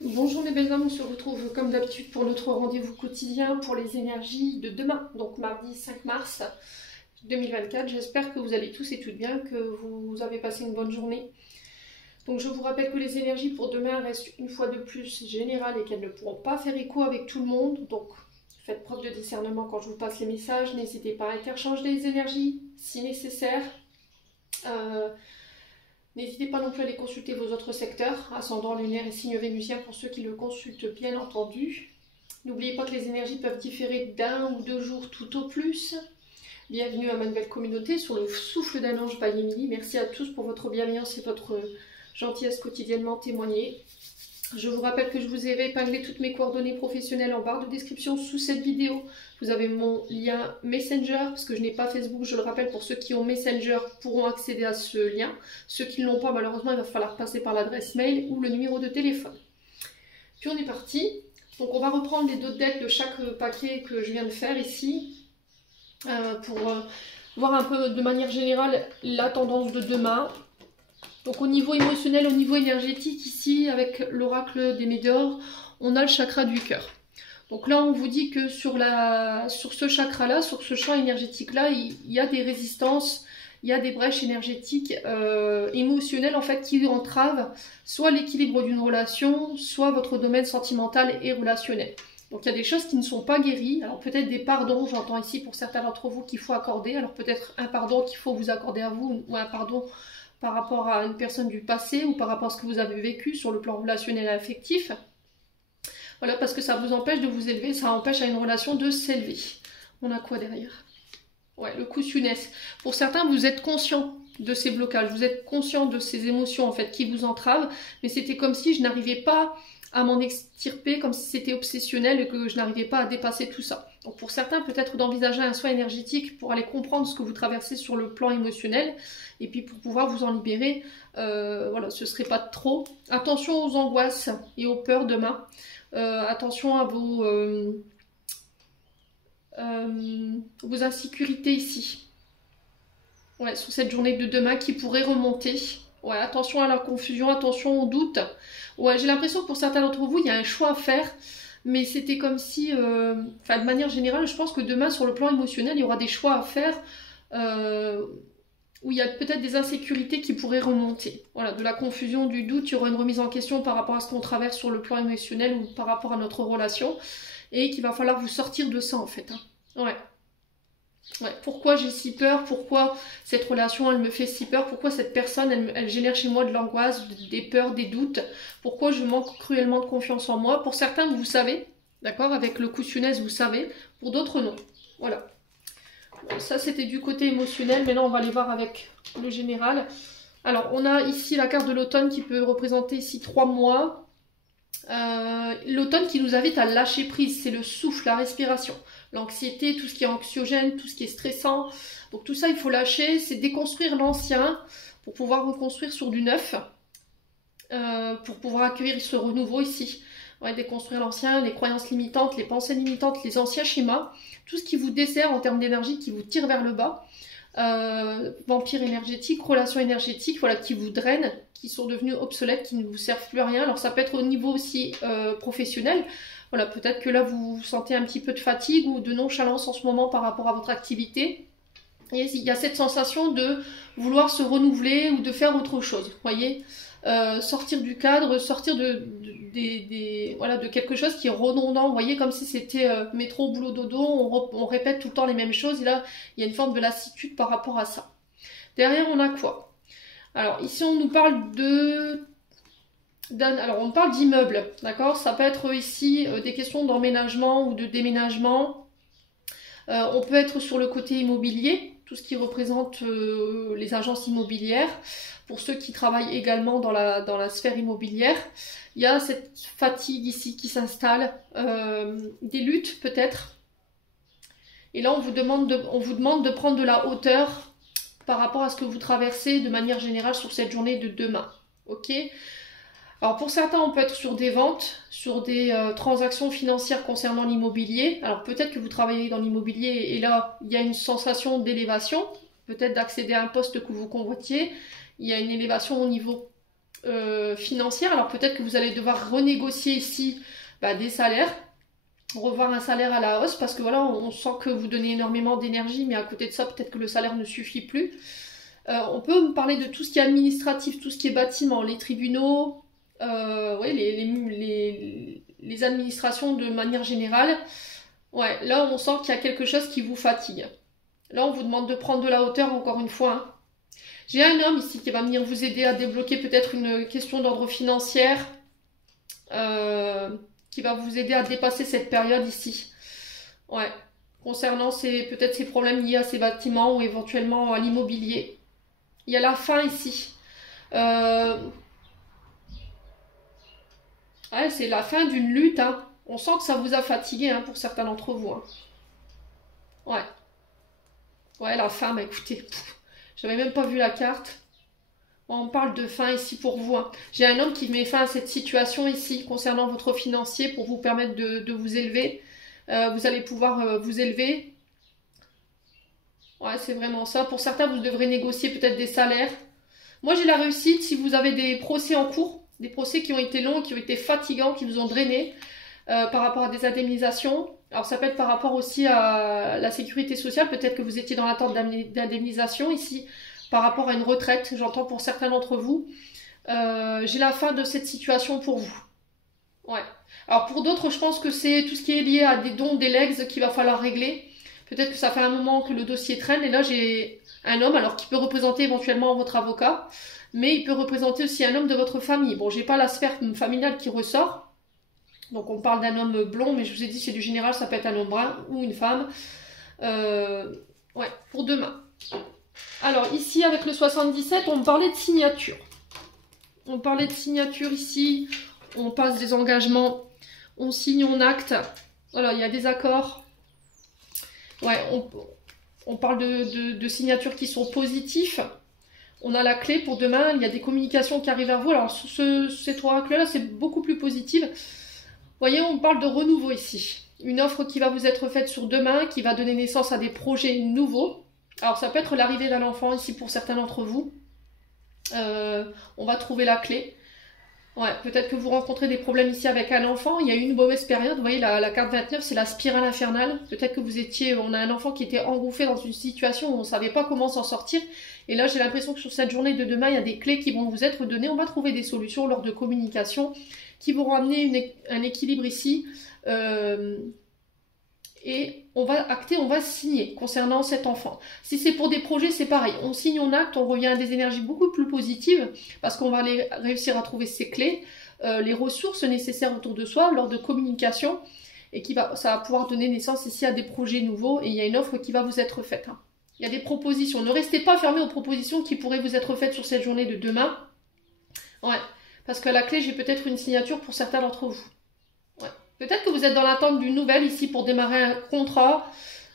Bonjour mes belles âmes, on se retrouve comme d'habitude pour notre rendez-vous quotidien pour les énergies de demain, donc mardi 5 mars 2024. J'espère que vous allez tous et toutes bien, que vous avez passé une bonne journée. Donc je vous rappelle que les énergies pour demain restent une fois de plus générales et qu'elles ne pourront pas faire écho avec tout le monde. Donc faites preuve de discernement quand je vous passe les messages, n'hésitez pas à interchanger les énergies si nécessaire. N'hésitez pas non plus à aller consulter vos autres secteurs, ascendant lunaire et signe vénusien pour ceux qui le consultent bien entendu. N'oubliez pas que les énergies peuvent différer d'un ou deux jours tout au plus. Bienvenue à ma nouvelle communauté sur le souffle d'un ange by Emily. Merci à tous pour votre bienveillance et votre gentillesse quotidiennement témoignée. Je vous rappelle que je vous ai épinglé toutes mes coordonnées professionnelles en barre de description sous cette vidéo. Vous avez mon lien Messenger, parce que je n'ai pas Facebook, je le rappelle, pour ceux qui ont Messenger pourront accéder à ce lien. Ceux qui ne l'ont pas, malheureusement, il va falloir passer par l'adresse mail ou le numéro de téléphone. Puis on est parti. Donc on va reprendre les deux decks de chaque paquet que je viens de faire ici, pour voir un peu de manière générale la tendance de demain. Donc au niveau émotionnel, au niveau énergétique, ici, avec l'oracle des Médors, on a le chakra du cœur. Donc là, on vous dit que sur ce chakra-là, sur ce champ énergétique-là, il y a des résistances, il y a des brèches énergétiques émotionnelles, en fait, qui entravent soit l'équilibre d'une relation, soit votre domaine sentimental et relationnel. Donc il y a des choses qui ne sont pas guéries. Alors peut-être des pardons, j'entends ici pour certains d'entre vous qu'il faut accorder. Alors peut-être un pardon qu'il faut vous accorder à vous, ou un pardon par rapport à une personne du passé ou par rapport à ce que vous avez vécu sur le plan relationnel et affectif. Voilà, parce que ça vous empêche de vous élever, ça empêche à une relation de s'élever. On a quoi derrière? Ouais, le cushionness. Pour certains, vous êtes conscient de ces blocages, vous êtes conscient de ces émotions en fait qui vous entravent, mais c'était comme si je n'arrivais pas à m'en extirper, comme si c'était obsessionnel et que je n'arrivais pas à dépasser tout ça. Donc pour certains, peut-être d'envisager un soin énergétique pour aller comprendre ce que vous traversez sur le plan émotionnel, et puis pour pouvoir vous en libérer, voilà, ce serait pas trop. Attention aux angoisses et aux peurs demain. Attention à vos insécurités ici. Ouais, sur cette journée de demain qui pourrait remonter. Ouais, attention à la confusion, attention aux doutes. Ouais, j'ai l'impression que pour certains d'entre vous, il y a un choix à faire. Mais c'était comme si, de manière générale, je pense que demain, sur le plan émotionnel, il y aura des choix à faire où il y a peut-être des insécurités qui pourraient remonter. Voilà, de la confusion, du doute, il y aura une remise en question par rapport à ce qu'on traverse sur le plan émotionnel ou par rapport à notre relation. Et qu'il va falloir vous sortir de ça, en fait. Hein. Ouais. Ouais, pourquoi j'ai si peur, pourquoi cette relation elle me fait si peur, pourquoi cette personne elle génère chez moi de l'angoisse, des peurs, des doutes, pourquoi je manque cruellement de confiance en moi. Pour certains vous savez, d'accord, avec le cushionness vous savez, pour d'autres non. Voilà. Bon, ça c'était du côté émotionnel, maintenant on va aller voir avec le général. Alors on a ici la carte de l'automne qui peut représenter ici 3 mois. L'automne qui nous invite à lâcher prise, c'est le souffle, la respiration, l'anxiété, tout ce qui est anxiogène, tout ce qui est stressant. Donc tout ça il faut lâcher, c'est déconstruire l'ancien pour pouvoir reconstruire sur du neuf, pour pouvoir accueillir ce renouveau ici. Ouais, déconstruire l'ancien, les croyances limitantes, les pensées limitantes, les anciens schémas, tout ce qui vous dessert en termes d'énergie, qui vous tire vers le bas. Vampire énergétique, relations énergétiques, voilà, qui vous drainent, qui sont devenus obsolètes, qui ne vous servent plus à rien. Alors ça peut être au niveau aussi professionnel. Voilà, peut-être que là vous sentez un petit peu de fatigue ou de nonchalance en ce moment par rapport à votre activité. Et il y a cette sensation de vouloir se renouveler ou de faire autre chose, voyez. Sortir du cadre, sortir de quelque chose qui est redondant, vous voyez, comme si c'était métro, boulot, dodo, on répète tout le temps les mêmes choses, et là, il y a une forme de lassitude par rapport à ça. Derrière, on a quoi? Alors, ici, on nous parle alors, on parle d'immeubles, d'accord? Ça peut être ici des questions d'emménagement ou de déménagement. On peut être sur le côté immobilier, tout ce qui représente les agences immobilières. Pour ceux qui travaillent également dans la sphère immobilière, il y a cette fatigue ici qui s'installe, des luttes peut-être. Et là, on vous demande de prendre de la hauteur par rapport à ce que vous traversez de manière générale sur cette journée de demain. Ok ? Alors pour certains, on peut être sur des ventes, sur des transactions financières concernant l'immobilier. Alors peut-être que vous travaillez dans l'immobilier et là, il y a une sensation d'élévation, peut-être d'accéder à un poste que vous convoitiez. Il y a une élévation au niveau financière. Alors peut-être que vous allez devoir renégocier ici des salaires, revoir un salaire à la hausse, parce que voilà, on sent que vous donnez énormément d'énergie, mais à côté de ça, peut-être que le salaire ne suffit plus. On peut me parler de tout ce qui est administratif, tout ce qui est bâtiment, les tribunaux, ouais, les administrations de manière générale. Ouais, là on sent qu'il y a quelque chose qui vous fatigue. Là on vous demande de prendre de la hauteur encore une fois, hein. J'ai un homme ici qui va venir vous aider à débloquer peut-être une question d'ordre financier, qui va vous aider à dépasser cette période ici. Ouais, concernant peut-être ces problèmes liés à ces bâtiments ou éventuellement à l'immobilier. Il y a la fin ici. Ouais, c'est la fin d'une lutte, hein. On sent que ça vous a fatigué, hein, pour certains d'entre vous, hein. Ouais. Ouais, la fin, bah écoutez, j'avais même pas vu la carte. On parle de fin ici pour vous, hein. J'ai un homme qui met fin à cette situation ici concernant votre financier pour vous permettre de vous élever. Vous allez pouvoir vous élever. Ouais, c'est vraiment ça. Pour certains, vous devrez négocier peut-être des salaires. Moi, j'ai la réussite si vous avez des procès en cours, des procès qui ont été longs, qui ont été fatigants, qui vous ont drainé par rapport à des indemnisations. Alors, ça peut être par rapport aussi à la sécurité sociale. Peut-être que vous étiez dans l'attente d'indemnisation ici par rapport à une retraite. J'entends pour certains d'entre vous. J'ai la fin de cette situation pour vous. Ouais. Alors, pour d'autres, je pense que c'est tout ce qui est lié à des dons, des legs qu'il va falloir régler. Peut-être que ça fait un moment que le dossier traîne. Et là, j'ai un homme, alors qui peut représenter éventuellement votre avocat, mais il peut représenter aussi un homme de votre famille. Bon, j'ai pas la sphère familiale qui ressort. Donc, on parle d'un homme blond, mais je vous ai dit, c'est du général, ça peut être un homme brun ou une femme. Ouais, pour demain. Alors, ici, avec le 77, on me parlait de signature. On parlait de signature ici. On passe des engagements. On signe, on acte. Voilà, il y a des accords. Ouais, on parle de signatures qui sont positives. On a la clé pour demain. Il y a des communications qui arrivent vers vous. Alors, sur ces trois oracles-là, c'est beaucoup plus positif. Vous voyez, on parle de renouveau ici. Une offre qui va vous être faite sur demain, qui va donner naissance à des projets nouveaux. Alors, ça peut être l'arrivée d'un enfant ici pour certains d'entre vous. On va trouver la clé. Ouais, peut-être que vous rencontrez des problèmes ici avec un enfant. Il y a eu une mauvaise période. Vous voyez, la carte 29, c'est la spirale infernale. Peut-être que on a un enfant qui était engouffré dans une situation où on ne savait pas comment s'en sortir. Et là, j'ai l'impression que sur cette journée de demain, il y a des clés qui vont vous être données. On va trouver des solutions lors de communication qui vont amener un équilibre ici. Et on va acter, on va signer concernant cet enfant. Si c'est pour des projets, c'est pareil. On signe, on acte, on revient à des énergies beaucoup plus positives parce qu'on va réussir à trouver ces clés, les ressources nécessaires autour de soi lors de communication et ça va pouvoir donner naissance ici à des projets nouveaux et il y a une offre qui va vous être faite, hein. Il y a des propositions. Ne restez pas fermés aux propositions qui pourraient vous être faites sur cette journée de demain. Ouais, parce qu'à la clé, j'ai peut-être une signature pour certains d'entre vous. Ouais. Peut-être que vous êtes dans l'attente d'une nouvelle ici pour démarrer un contrat.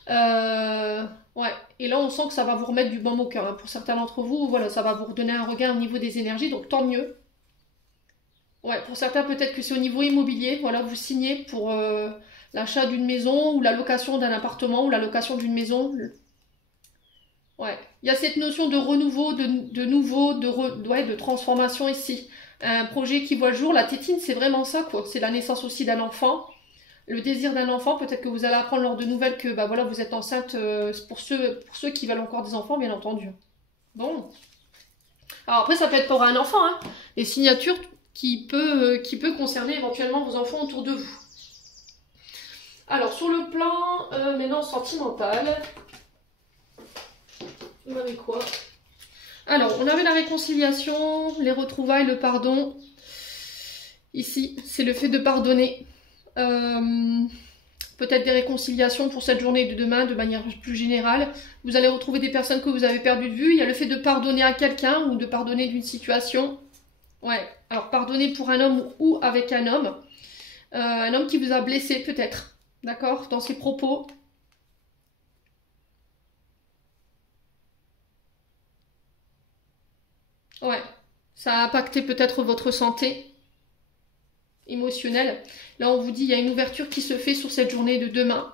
Ouais. Et là, on sent que ça va vous remettre du baume au cœur, hein. Pour certains d'entre vous, voilà, ça va vous redonner un regain au niveau des énergies, donc tant mieux. Ouais, pour certains, peut-être que c'est au niveau immobilier. Voilà, vous signez pour l'achat d'une maison ou la location d'un appartement ou la location d'une maison. Ouais, il y a cette notion de renouveau, de nouveau, de transformation ici. Un projet qui voit le jour, la tétine, c'est vraiment ça, quoi. C'est la naissance aussi d'un enfant, le désir d'un enfant. Peut-être que vous allez apprendre lors de nouvelles que voilà, vous êtes enceinte pour ceux qui veulent encore des enfants, bien entendu. Bon. Alors après, ça peut être pour un enfant, hein. Les signatures qui peut concerner éventuellement vos enfants autour de vous. Alors, sur le plan maintenant sentimental, on avait quoi? Alors, on avait la réconciliation, les retrouvailles, le pardon. Ici, c'est le fait de pardonner. Peut-être des réconciliations pour cette journée de demain, de manière plus générale. Vous allez retrouver des personnes que vous avez perdues de vue. Il y a le fait de pardonner à quelqu'un ou de pardonner d'une situation. Ouais, alors pardonner pour un homme ou avec un homme. Un homme qui vous a blessé peut-être, d'accord, dans ses propos. Ouais, ça a impacté peut-être votre santé émotionnelle. Là, on vous dit, il y a une ouverture qui se fait sur cette journée de demain.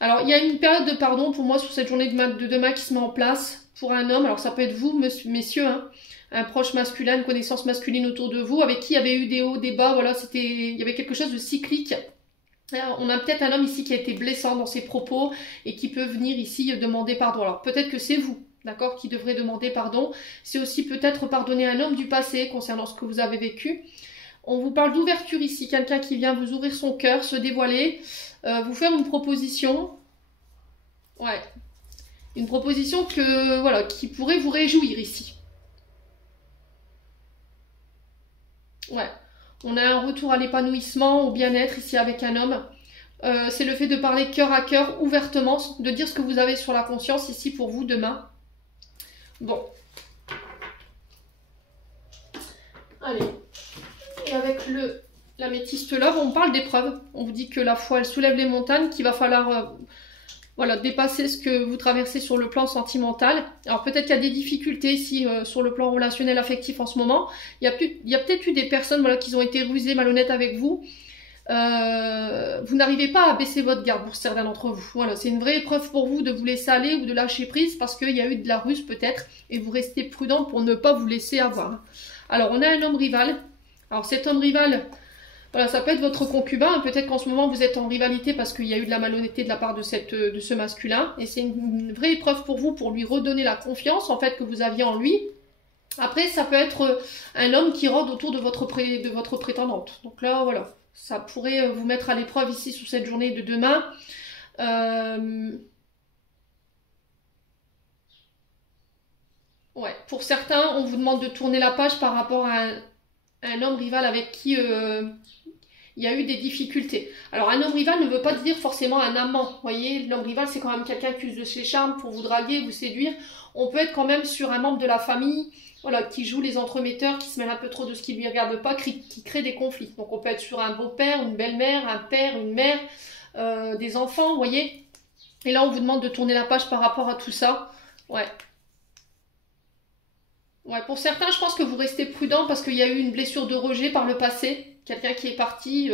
Alors, il y a une période de pardon pour moi sur cette journée de demain qui se met en place pour un homme. Alors, ça peut être vous, messieurs, hein. un proche masculin, une connaissance masculine autour de vous, avec qui il y avait eu des hauts, des bas, voilà, il y avait quelque chose de cyclique. Alors, on a peut-être un homme ici qui a été blessant dans ses propos et qui peut venir ici demander pardon. Alors peut-être que c'est vous, d'accord, qui devrez demander pardon. C'est aussi peut-être pardonner un homme du passé concernant ce que vous avez vécu. On vous parle d'ouverture ici, quelqu'un qui vient vous ouvrir son cœur, se dévoiler, vous faire une proposition. Ouais, une proposition que voilà, qui pourrait vous réjouir ici. Ouais. On a un retour à l'épanouissement, au bien-être ici avec un homme. C'est le fait de parler cœur à cœur, ouvertement, de dire ce que vous avez sur la conscience ici pour vous demain. Bon. Allez. Et avec l'améthyste love, on parle d'épreuve. On vous dit que la foi, elle soulève les montagnes, qu'il va falloir voilà, dépasser ce que vous traversez sur le plan sentimental. Alors peut-être qu'il y a des difficultés ici sur le plan relationnel affectif en ce moment. Il y a peut-être eu des personnes voilà, qui ont été rusées, malhonnêtes avec vous. Vous n'arrivez pas à baisser votre garde pour certains d'entre vous. Voilà, c'est une vraie épreuve pour vous de vous laisser aller ou de lâcher prise parce qu'il y a eu de la ruse peut-être et vous restez prudent pour ne pas vous laisser avoir. Alors on a un homme rival. Alors cet homme rival... Voilà, ça peut être votre concubin, peut-être qu'en ce moment vous êtes en rivalité parce qu'il y a eu de la malhonnêteté de la part de ce masculin. Et c'est une vraie épreuve pour vous, pour lui redonner la confiance en fait que vous aviez en lui. Après, ça peut être un homme qui rôde autour de votre prétendante. Donc là, voilà, ça pourrait vous mettre à l'épreuve ici sur cette journée de demain. Ouais, pour certains, on vous demande de tourner la page par rapport à un homme rival avec qui... il y a eu des difficultés. Alors, un homme rival ne veut pas dire forcément un amant. Vous voyez, l'homme rival, c'est quand même quelqu'un qui use de ses charmes pour vous draguer, vous séduire. On peut être quand même sur un membre de la famille, voilà, qui joue les entremetteurs, qui se mêle un peu trop de ce qui ne lui regarde pas, qui crée des conflits. Donc, on peut être sur un beau-père, une belle-mère, un père, une mère, des enfants, vous voyez. Et là, on vous demande de tourner la page par rapport à tout ça. Ouais. Ouais, pour certains, je pense que vous restez prudent parce qu'il y a eu une blessure de rejet par le passé. Quelqu'un qui est parti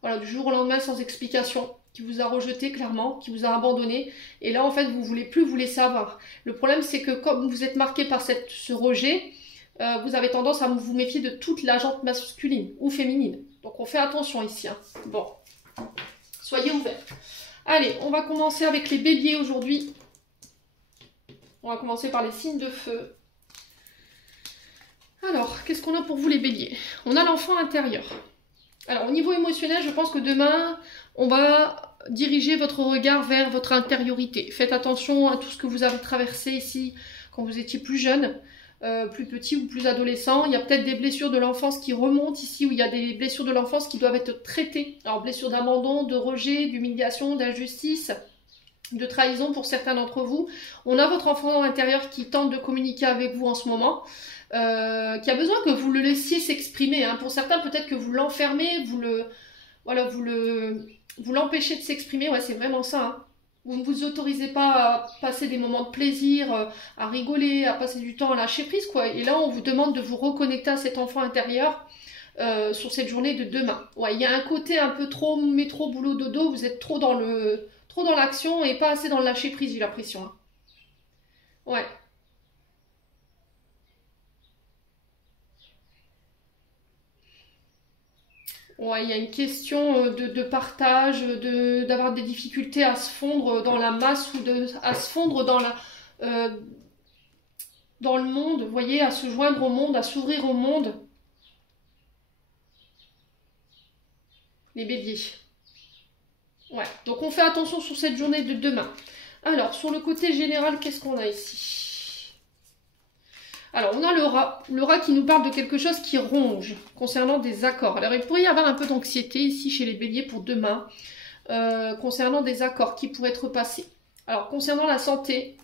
voilà, du jour au lendemain sans explication, qui vous a rejeté clairement, qui vous a abandonné. Et là, en fait, vous ne voulez plus vous laisser avoir. Le problème, c'est que comme vous êtes marqué par ce rejet, vous avez tendance à vous méfier de toute la jante masculine ou féminine. Donc, on fait attention ici. Hein. Bon, soyez ouverts. Allez, on va commencer avec les béliers aujourd'hui. On va commencer par les signes de feu. Alors, qu'est-ce qu'on a pour vous les béliers? On a l'enfant intérieur. Alors, au niveau émotionnel, je pense que demain, on va diriger votre regard vers votre intériorité. Faites attention à tout ce que vous avez traversé ici quand vous étiez plus jeune, plus petit ou plus adolescent. Il y a peut-être des blessures de l'enfance qui remontent ici, où il y a des blessures de l'enfance qui doivent être traitées. Alors, blessures d'abandon, de rejet, d'humiliation, d'injustice, de trahison pour certains d'entre vous. On a votre enfant intérieur qui tente de communiquer avec vous en ce moment. Qui a besoin que vous le laissiez s'exprimer. Hein. Pour certains, peut-être que vous l'enfermez, vous l'empêchez de s'exprimer. Ouais, c'est vraiment ça. Hein. Vous ne vous autorisez pas à passer des moments de plaisir, à rigoler, à passer du temps à lâcher prise, quoi. Et là, on vous demande de vous reconnecter à cet enfant intérieur sur cette journée de demain. Ouais, il y a un côté un peu trop métro, boulot, dodo. Vous êtes trop dans l'action et pas assez dans le lâcher prise, j'ai l'impression. Hein. Ouais. Ouais, il y a une question de partage, d'avoir des difficultés à se fondre dans la masse ou à se fondre euh, dans le monde, vous voyez, à se joindre au monde, à s'ouvrir au monde. Les béliers. Ouais, donc on fait attention sur cette journée de demain. Alors, sur le côté général, qu'est-ce qu'on a ici? Alors, on a le rat qui nous parle de quelque chose qui ronge, concernant des accords. Alors, il pourrait y avoir un peu d'anxiété ici chez les béliers pour demain, concernant des accords qui pourraient être passés. Alors, concernant la santé,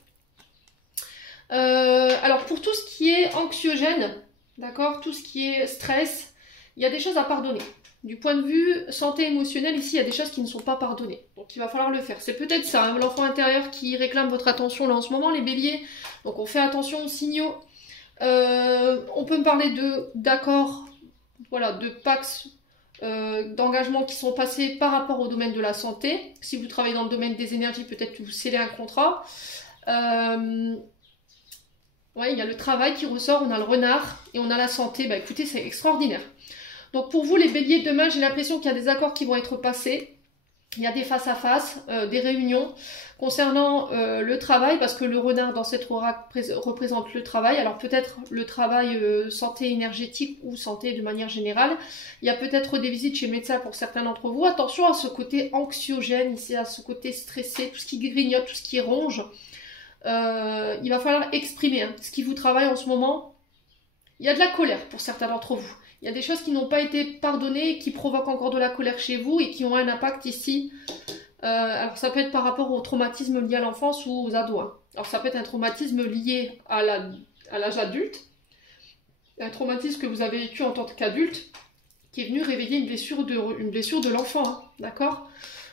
alors pour tout ce qui est anxiogène, d'accord, tout ce qui est stress, il y a des choses à pardonner. Du point de vue santé émotionnelle, ici, il y a des choses qui ne sont pas pardonnées. Donc, il va falloir le faire. C'est peut-être ça, hein, l'enfant intérieur qui réclame votre attention là en ce moment, les béliers. Donc, on fait attention aux signaux. On peut me parler d'accords, voilà, de pactes, d'engagements qui sont passés par rapport au domaine de la santé. Si vous travaillez dans le domaine des énergies, peut-être que vous scellez un contrat. Ouais, il y a le travail qui ressort, on a le renard et on a la santé. Bah écoutez, c'est extraordinaire. Donc pour vous, les béliers, demain, j'ai l'impression qu'il y a des accords qui vont être passés. Il y a des face-à-face, des réunions concernant le travail, parce que le renard dans cette oracle représente le travail. Alors peut-être le travail santé énergétique ou santé de manière générale. Il y a peut-être des visites chez le médecin pour certains d'entre vous. Attention à ce côté anxiogène, ici à ce côté stressé, tout ce qui grignote, tout ce qui ronge. Il va falloir exprimer ce qui vous travaille en ce moment. Il y a de la colère pour certains d'entre vous. Il y a des choses qui n'ont pas été pardonnées, qui provoquent encore de la colère chez vous et qui ont un impact ici. Alors ça peut être par rapport au traumatisme lié à l'enfance ou aux ados. Alors ça peut être un traumatisme lié à l'âge adulte, un traumatisme que vous avez vécu en tant qu'adulte, qui est venu réveiller une blessure de l'enfant, d'accord ?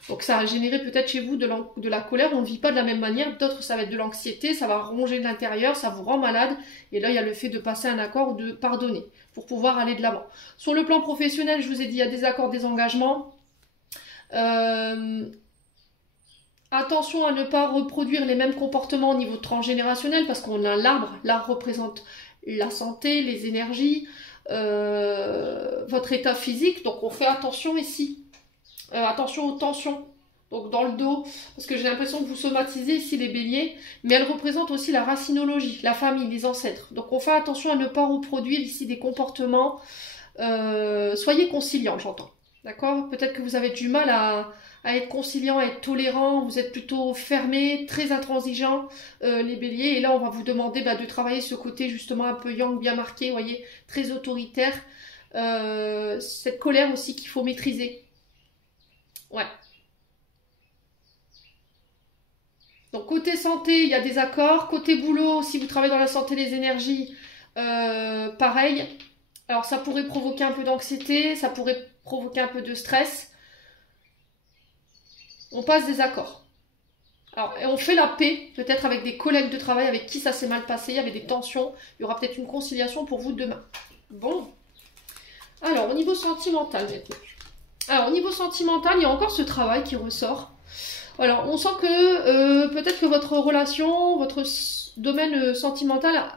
Donc ça a généré peut-être chez vous de la colère, on ne vit pas de la même manière, d'autres ça va être de l'anxiété, ça va ronger de l'intérieur, ça vous rend malade, et là il y a le fait de passer un accord ou de pardonner, pour pouvoir aller de l'avant. Sur le plan professionnel, je vous ai dit, il y a des accords, des engagements. Attention à ne pas reproduire les mêmes comportements au niveau transgénérationnel, parce qu'on a l'arbre, l'arbre représente la santé, les énergies, votre état physique, donc on fait attention ici. Attention aux tensions, donc dans le dos, parce que j'ai l'impression que vous somatisez ici les béliers, mais elles représentent aussi la racinologie, la famille, les ancêtres. Donc on fait attention à ne pas reproduire ici des comportements, soyez conciliants, j'entends, d'accord? Peut-être que vous avez du mal à être conciliant, à être tolérant, vous êtes plutôt fermé, très intransigeant, les béliers, et là on va vous demander de travailler ce côté justement un peu yang, bien marqué, vous voyez, très autoritaire, cette colère aussi qu'il faut maîtriser. Ouais. Donc côté santé, il y a des accords. Côté boulot, si vous travaillez dans la santé des énergies, pareil. Alors ça pourrait provoquer un peu d'anxiété, ça pourrait provoquer un peu de stress. On passe des accords. Alors, et on fait la paix, peut-être avec des collègues de travail avec qui ça s'est mal passé, il y avait des tensions. Il y aura peut-être une conciliation pour vous demain. Bon. Alors, au niveau sentimental maintenant. Alors, au niveau sentimental, il y a encore ce travail qui ressort. Alors, on sent que peut-être que votre relation, votre domaine sentimental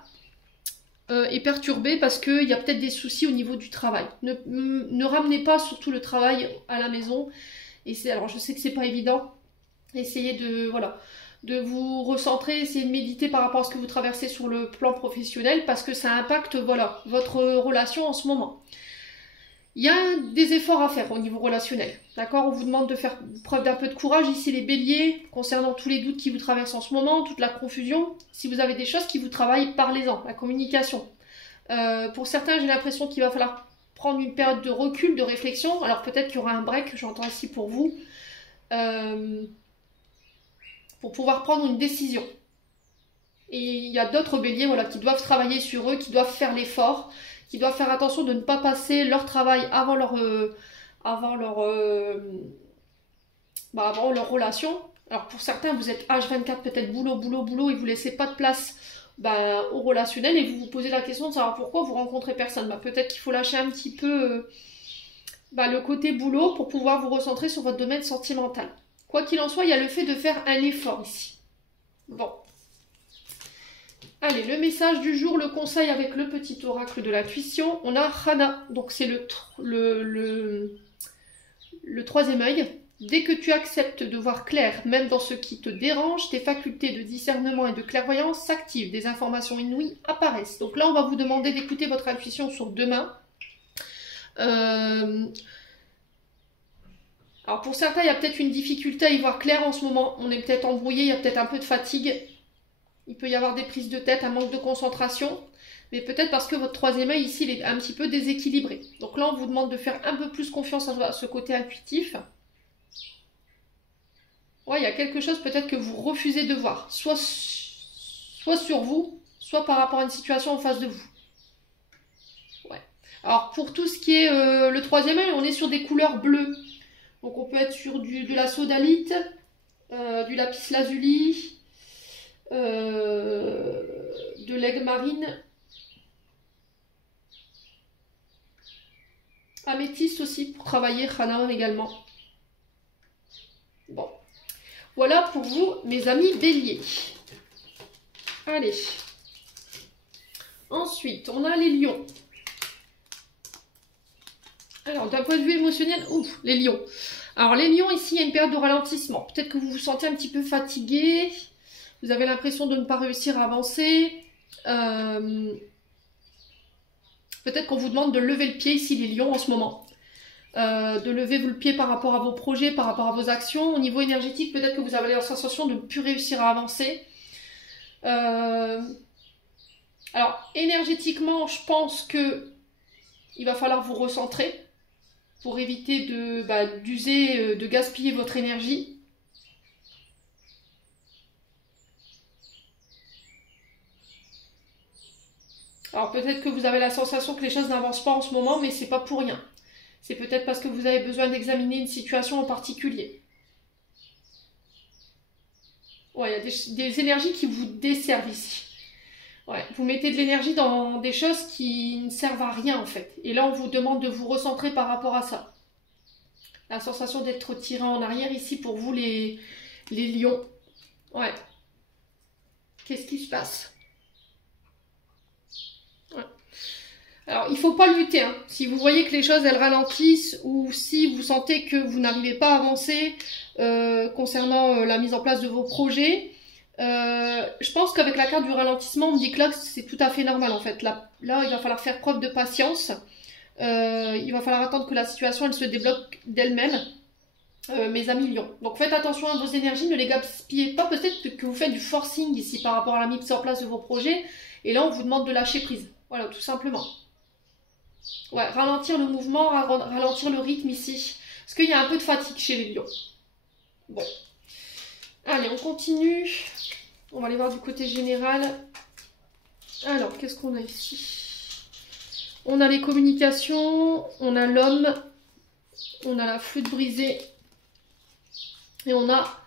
est perturbé parce qu'il y a peut-être des soucis au niveau du travail. Ne ramenez pas surtout le travail à la maison. Alors, je sais que c'est pas évident. Essayez de vous recentrer, essayez de méditer par rapport à ce que vous traversez sur le plan professionnel parce que ça impacte votre relation en ce moment. Il y a des efforts à faire au niveau relationnel, d'accord? On vous demande de faire preuve d'un peu de courage. Ici, les béliers, concernant tous les doutes qui vous traversent en ce moment, toute la confusion, si vous avez des choses qui vous travaillent, parlez-en, la communication. Pour certains, j'ai l'impression qu'il va falloir prendre une période de recul, de réflexion. Alors peut-être qu'il y aura un break, j'entends ici pour vous, pour pouvoir prendre une décision. Et il y a d'autres béliers qui doivent travailler sur eux, qui doivent faire l'effort, qui doivent faire attention de ne pas passer leur travail avant leur relation. Alors pour certains, vous êtes H24, peut-être boulot, boulot, boulot, et vous ne laissez pas de place au relationnel, et vous vous posez la question de savoir pourquoi vous rencontrez personne. Peut-être qu'il faut lâcher un petit peu le côté boulot pour pouvoir vous recentrer sur votre domaine sentimental. Quoi qu'il en soit, il y a le fait de faire un effort ici. Bon. Allez, le message du jour, le conseil avec le petit oracle de l'intuition. On a Hana, donc c'est le troisième œil. Dès que tu acceptes de voir clair, même dans ce qui te dérange, tes facultés de discernement et de clairvoyance s'activent. Des informations inouïes apparaissent. Donc là, on va vous demander d'écouter votre intuition sur demain. Alors pour certains, il y a peut-être une difficulté à y voir clair en ce moment. On est peut-être embrouillé, il y a peut-être un peu de fatigue. Il peut y avoir des prises de tête, un manque de concentration, mais peut-être parce que votre troisième œil ici, il est un petit peu déséquilibré. Donc là, on vous demande de faire un peu plus confiance à ce côté intuitif. Ouais, il y a quelque chose peut-être que vous refusez de voir, soit sur vous, soit par rapport à une situation en face de vous. Ouais. Alors pour tout ce qui est le troisième œil, on est sur des couleurs bleues. Donc on peut être sur de la sodalite, du lapis lazuli, de l'aigle marine, améthyste aussi pour travailler, Hana également. Bon, voilà pour vous mes amis béliers. Allez, Ensuite, on a les lions. Alors, d'un point de vue émotionnel, ouf, les lions. Alors, les lions, ici, il y a une période de ralentissement. Peut-être que vous vous sentez un petit peu fatigué. Vous avez l'impression de ne pas réussir à avancer. Peut-être qu'on vous demande de lever le pied ici, les lions, en ce moment. De lever le pied par rapport à vos projets, par rapport à vos actions. Au niveau énergétique, peut-être que vous avez la sensation de ne plus réussir à avancer. Alors, énergétiquement, je pense que il va falloir vous recentrer pour éviter d'user, de gaspiller votre énergie. Alors, peut-être que vous avez la sensation que les choses n'avancent pas en ce moment, mais c'est pas pour rien. C'est peut-être parce que vous avez besoin d'examiner une situation en particulier. Ouais, il y a des énergies qui vous desservent ici. Ouais, vous mettez de l'énergie dans des choses qui ne servent à rien en fait. Et là, on vous demande de vous recentrer par rapport à ça. La sensation d'être tiré en arrière ici pour vous les lions. Ouais. Qu'est-ce qui se passe? Ouais. Alors, il ne faut pas lutter. Hein. Si vous voyez que les choses, elles ralentissent ou si vous sentez que vous n'arrivez pas à avancer concernant la mise en place de vos projets, je pense qu'avec la carte du ralentissement, on me dit que là, c'est tout à fait normal en fait. Là, il va falloir faire preuve de patience. Il va falloir attendre que la situation elle se débloque d'elle-même, mes amis lions. Donc faites attention à vos énergies, ne les gaspillez pas. Peut-être que vous faites du forcing ici par rapport à la mise en place de vos projets. Et là, on vous demande de lâcher prise. Voilà, tout simplement. Ouais, ralentir le mouvement, ralentir le rythme ici. Parce qu'il y a un peu de fatigue chez les lions. Bon. Allez, on continue. On va aller voir du côté général. Alors, qu'est-ce qu'on a ici? On a les communications, on a l'homme, on a la flûte brisée. Et on a...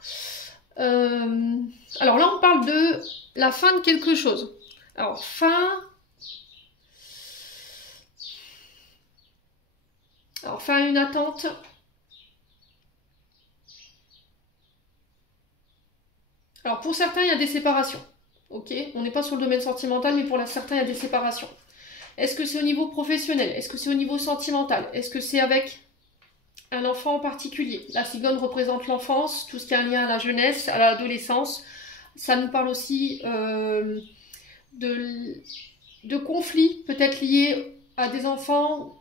alors là, on parle de la fin de quelque chose. Alors, fin... Alors, fin à une attente. Alors, pour certains, il y a des séparations. Ok, on n'est pas sur le domaine sentimental, mais pour certains, il y a des séparations. Est-ce que c'est au niveau professionnel? Est-ce que c'est au niveau sentimental? Est-ce que c'est avec un enfant en particulier? La cigogne représente l'enfance, tout ce qui a un lien à la jeunesse, à l'adolescence. Ça nous parle aussi de conflits, peut-être liés à des enfants.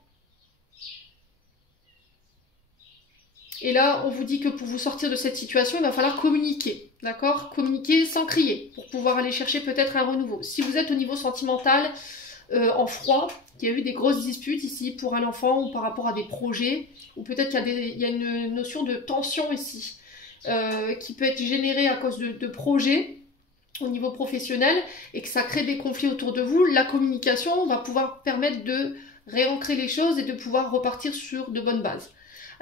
Et là, on vous dit que pour vous sortir de cette situation, il va falloir communiquer, d'accord? Communiquer sans crier, pour pouvoir aller chercher peut-être un renouveau. Si vous êtes au niveau sentimental, en froid, qu'il y a eu des grosses disputes ici pour un enfant ou par rapport à des projets, ou peut-être qu'il y a une notion de tension ici, qui peut être générée à cause de projets au niveau professionnel, et que ça crée des conflits autour de vous, la communication va pouvoir permettre de réancrer les choses et de pouvoir repartir sur de bonnes bases.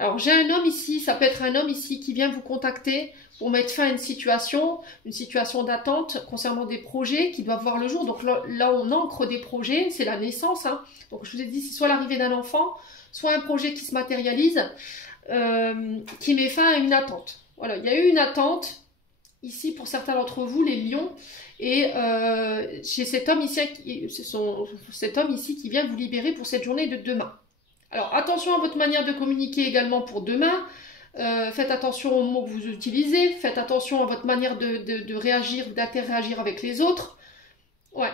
Alors j'ai un homme ici, ça peut être un homme ici qui vient vous contacter pour mettre fin à une situation d'attente concernant des projets qui doivent voir le jour. Donc là on ancre des projets, c'est la naissance. Hein. Donc je vous ai dit, c'est soit l'arrivée d'un enfant, soit un projet qui se matérialise, qui met fin à une attente. Voilà, il y a eu une attente ici pour certains d'entre vous, les lions, et chez cet homme ici, cet homme ici qui vient vous libérer pour cette journée de demain. Alors attention à votre manière de communiquer également pour demain. Faites attention aux mots que vous utilisez. Faites attention à votre manière de réagir, d'interagir avec les autres. Ouais.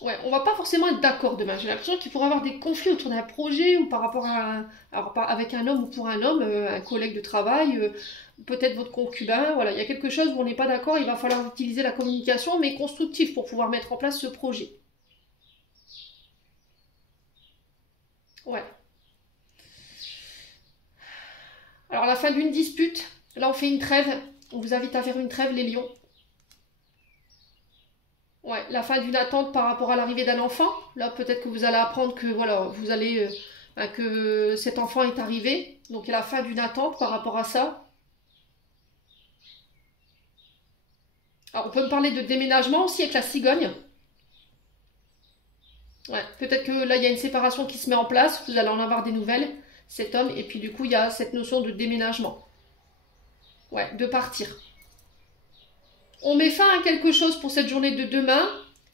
Ouais, on va pas forcément être d'accord demain. J'ai l'impression qu'il pourrait y avoir des conflits autour d'un projet ou par rapport à avec un homme ou pour un homme, un collègue de travail, peut-être votre concubin. Voilà, il y a quelque chose où on n'est pas d'accord. Il va falloir utiliser la communication, mais constructive pour pouvoir mettre en place ce projet. Ouais. Alors, à la fin d'une dispute, là, on fait une trêve. On vous invite à faire une trêve, les lions. Ouais, la fin d'une attente par rapport à l'arrivée d'un enfant. Là, peut-être que vous allez apprendre que, voilà, vous allez... que cet enfant est arrivé. Donc, il y a la fin d'une attente par rapport à ça. Alors, on peut me parler de déménagement aussi avec la cigogne. Ouais, peut-être que là, il y a une séparation qui se met en place. Vous allez en avoir des nouvelles, cet homme. Et puis, du coup, il y a cette notion de déménagement. Ouais, de partir. On met fin à quelque chose pour cette journée de demain.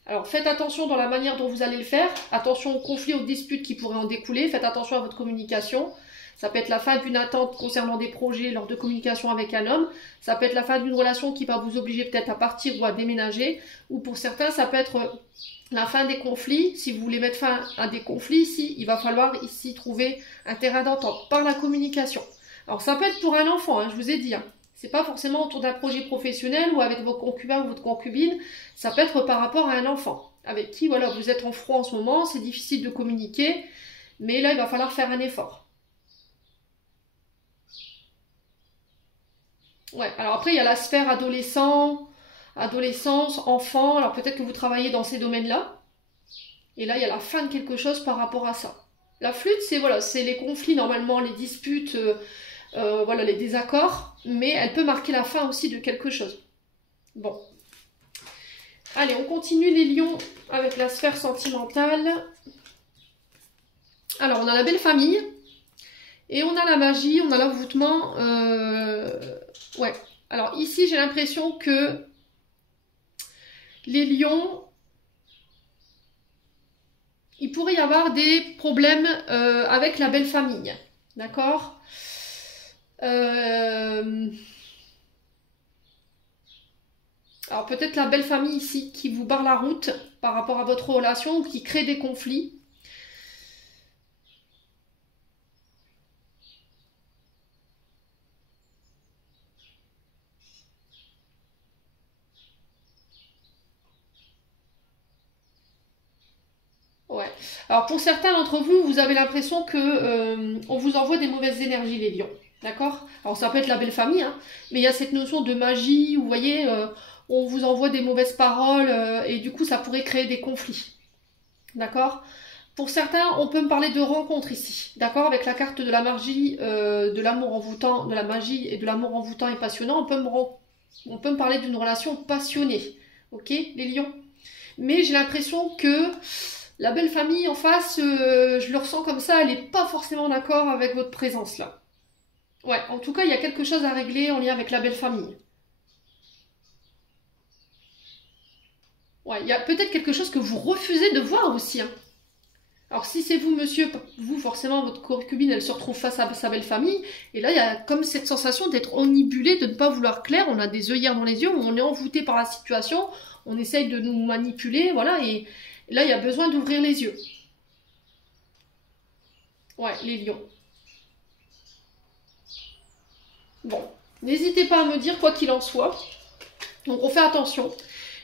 Alors faites attention dans la manière dont vous allez le faire, attention aux conflits, aux disputes qui pourraient en découler, faites attention à votre communication. Ça peut être la fin d'une attente concernant des projets lors de communication avec un homme, ça peut être la fin d'une relation qui va vous obliger peut-être à partir ou à déménager, ou pour certains ça peut être la fin des conflits. Si vous voulez mettre fin à des conflits ici, il va falloir ici trouver un terrain d'entente par la communication. Alors ça peut être pour un enfant, hein, je vous ai dit, hein. C'est pas forcément autour d'un projet professionnel ou avec vos concubins ou votre concubine, ça peut être par rapport à un enfant, avec qui voilà, vous êtes en froid en ce moment, c'est difficile de communiquer, mais là il va falloir faire un effort. Ouais, alors après il y a la sphère adolescent, adolescence, enfant, alors peut-être que vous travaillez dans ces domaines-là, et là il y a la fin de quelque chose par rapport à ça. La flûte, c'est voilà, c'est les conflits normalement, les disputes, voilà, les désaccords, mais elle peut marquer la fin aussi de quelque chose. Bon. Allez, on continue les lions avec la sphère sentimentale. Alors, on a la belle famille, et on a la magie, on a l'envoûtement. Ouais. Alors ici, j'ai l'impression que les lions, il pourrait y avoir des problèmes avec la belle famille. D'accord ? Alors peut-être la belle famille ici qui vous barre la route par rapport à votre relation ou qui crée des conflits. Ouais. Alors pour certains d'entre vous, vous avez l'impression que on vous envoie des mauvaises énergies, les lions. D'accord? Alors ça peut être la belle famille, hein, mais il y a cette notion de magie, où, vous voyez, on vous envoie des mauvaises paroles, et du coup ça pourrait créer des conflits. D'accord? Pour certains, on peut me parler de rencontres ici. D'accord? Avec la carte de la magie, de l'amour envoûtant, de la magie et de l'amour envoûtant et passionnant, on peut me parler d'une relation passionnée. Ok, les lions? Mais j'ai l'impression que la belle famille en face, je le ressens comme ça, elle n'est pas forcément d'accord avec votre présence là. Ouais, en tout cas, il y a quelque chose à régler en lien avec la belle famille. Ouais, il y a peut-être quelque chose que vous refusez de voir aussi, hein. Alors si c'est vous, monsieur, vous, forcément, votre concubine, elle se retrouve face à sa belle famille, et là, il y a comme cette sensation d'être omnibulé, de ne pas vouloir clair, on a des œillères dans les yeux, on est envoûté par la situation, on essaye de nous manipuler, voilà, et là, il y a besoin d'ouvrir les yeux. Ouais, les lions. Bon, n'hésitez pas à me dire quoi qu'il en soit. Donc on fait attention.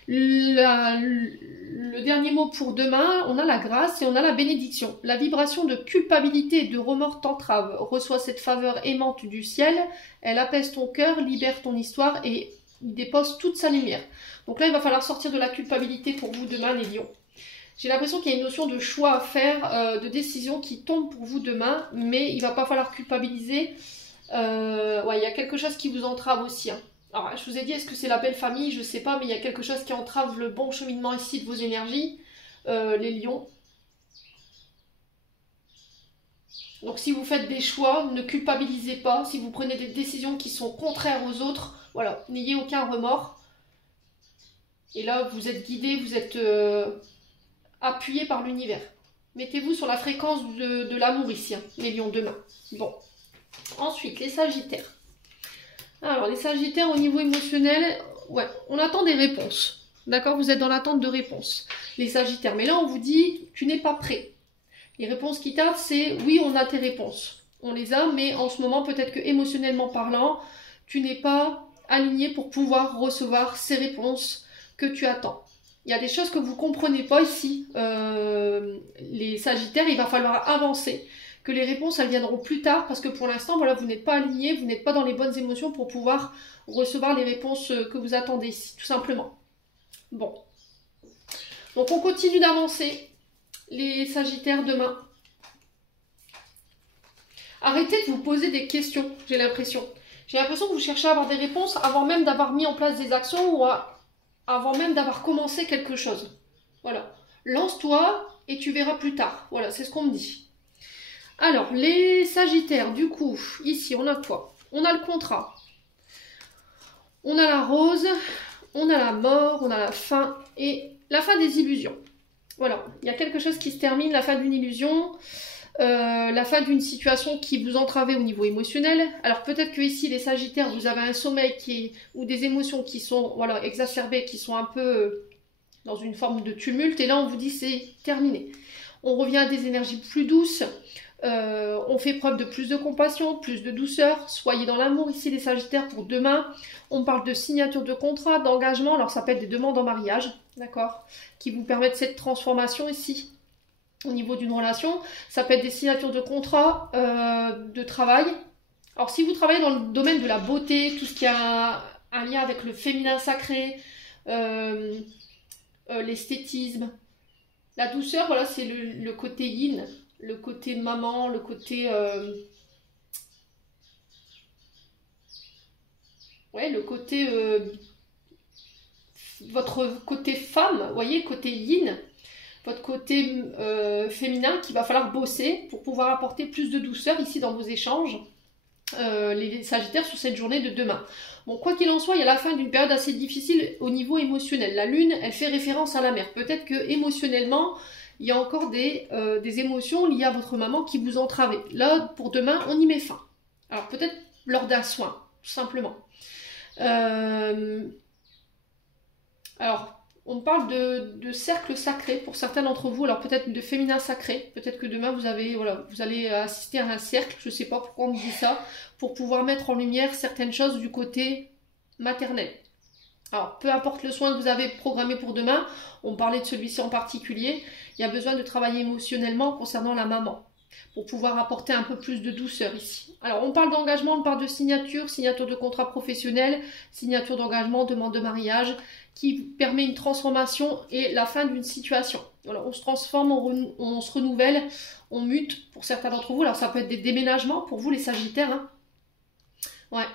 Le dernier mot pour demain, on a la grâce et on a la bénédiction. La vibration de culpabilité et de remords t'entrave. Reçois cette faveur aimante du ciel. Elle apaise ton cœur, libère ton histoire et dépose toute sa lumière. Donc là, il va falloir sortir de la culpabilité pour vous demain, les lions. J'ai l'impression qu'il y a une notion de choix à faire, de décision qui tombe pour vous demain, mais il ne va pas falloir culpabiliser. Ouais, il y a quelque chose qui vous entrave aussi, hein. Alors, je vous ai dit, est-ce que c'est la belle famille? Je sais pas, mais il y a quelque chose qui entrave le bon cheminement ici de vos énergies, les lions. Donc, si vous faites des choix, ne culpabilisez pas. Si vous prenez des décisions qui sont contraires aux autres, voilà, n'ayez aucun remords. Et là, vous êtes guidé, vous êtes appuyé par l'univers. Mettez-vous sur la fréquence de l'amour ici, hein, les lions demain. Bon. Ensuite, les sagittaires. Alors, les sagittaires au niveau émotionnel, ouais, on attend des réponses. D'accord? Vous êtes dans l'attente de réponses. Les sagittaires. Mais là, on vous dit, tu n'es pas prêt. Les réponses qui tardent, c'est, oui, on a tes réponses. On les a, mais en ce moment, peut-être que émotionnellement parlant, tu n'es pas aligné pour pouvoir recevoir ces réponses que tu attends. Il y a des choses que vous ne comprenez pas ici. Les sagittaires, il va falloir avancer. Que les réponses, elles viendront plus tard, parce que pour l'instant, voilà, vous n'êtes pas aligné, vous n'êtes pas dans les bonnes émotions pour pouvoir recevoir les réponses que vous attendez ici, tout simplement. Bon. Donc, on continue d'avancer, les sagittaires, demain. Arrêtez de vous poser des questions, j'ai l'impression. J'ai l'impression que vous cherchez à avoir des réponses avant même d'avoir mis en place des actions ou avant même d'avoir commencé quelque chose. Voilà. Lance-toi et tu verras plus tard. Voilà, c'est ce qu'on me dit. Alors, les sagittaires, du coup, ici, on a quoi? On a le contrat. On a la rose, on a la mort, on a la fin et la fin des illusions. Voilà, il y a quelque chose qui se termine, la fin d'une illusion, la fin d'une situation qui vous entravait au niveau émotionnel. Alors peut-être que ici, les Sagittaires, vous avez un sommeil ou des émotions qui sont voilà, exacerbées, qui sont un peu dans une forme de tumulte. Et là, on vous dit c'est terminé. On revient à des énergies plus douces. On fait preuve de plus de compassion, plus de douceur. Soyez dans l'amour ici, les Sagittaires, pour demain. On parle de signature de contrat, d'engagement. Alors ça peut être des demandes en mariage, d'accord, qui vous permettent cette transformation ici. Au niveau d'une relation, ça peut être des signatures de contrat, de travail. Alors si vous travaillez dans le domaine de la beauté, tout ce qui a un lien avec le féminin sacré, l'esthétisme, la douceur, voilà, c'est le côté yin, le côté maman, le côté... ouais, le côté... votre côté femme, vous voyez, côté yin, votre côté féminin qu'il va falloir bosser pour pouvoir apporter plus de douceur ici dans vos échanges, les Sagittaires, sur cette journée de demain. Bon, quoi qu'il en soit, il y a la fin d'une période assez difficile au niveau émotionnel. La Lune, elle fait référence à la mer. Peut-être que émotionnellement, il y a encore des émotions liées à votre maman qui vous entravent. Là, pour demain, on y met fin. Alors peut-être lors d'un soin, tout simplement. Alors, on parle de cercle sacré pour certains d'entre vous. Alors peut-être de féminin sacré. Peut-être que demain, vous allez assister à un cercle. Je ne sais pas pourquoi on me dit ça. Pour pouvoir mettre en lumière certaines choses du côté maternel. Alors, peu importe le soin que vous avez programmé pour demain, on parlait de celui-ci en particulier, il y a besoin de travailler émotionnellement concernant la maman, pour pouvoir apporter un peu plus de douceur ici. Alors, on parle d'engagement, on parle de signature, signature de contrat professionnel, signature d'engagement, demande de mariage, qui permet une transformation et la fin d'une situation. Voilà, on se transforme, on se renouvelle, on mute pour certains d'entre vous. Alors, ça peut être des déménagements pour vous, les Sagittaires, hein. Ouais.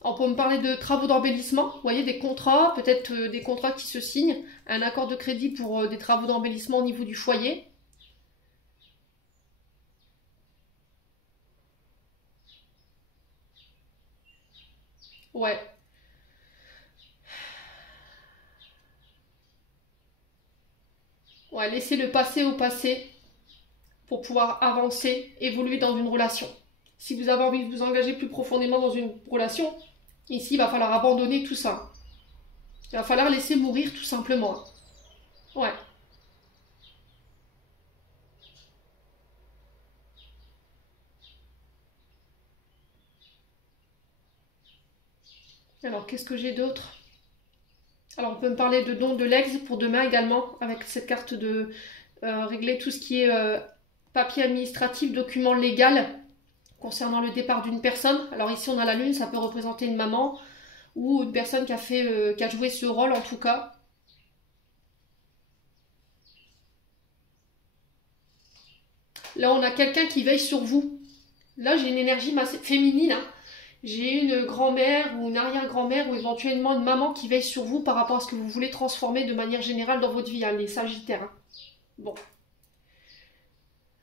On peut me parler de travaux d'embellissement, vous voyez, des contrats, peut-être des contrats qui se signent, un accord de crédit pour des travaux d'embellissement au niveau du foyer. Ouais. Ouais, laissez le passé au passé pour pouvoir avancer, évoluer dans une relation. Si vous avez envie de vous engager plus profondément dans une relation, ici, il va falloir abandonner tout ça. Il va falloir laisser mourir tout simplement. Ouais. Alors, qu'est-ce que j'ai d'autre? Alors, on peut me parler de don de l'ex pour demain également, avec cette carte de régler tout ce qui est papier administratif, document légal concernant le départ d'une personne. Alors ici, on a la lune, ça peut représenter une maman ou une personne qui a joué ce rôle en tout cas. Là, on a quelqu'un qui veille sur vous. Là, j'ai une énergie féminine, hein. J'ai une grand-mère ou une arrière-grand-mère ou éventuellement une maman qui veille sur vous par rapport à ce que vous voulez transformer de manière générale dans votre vie, hein, les Sagittaires, hein. Bon.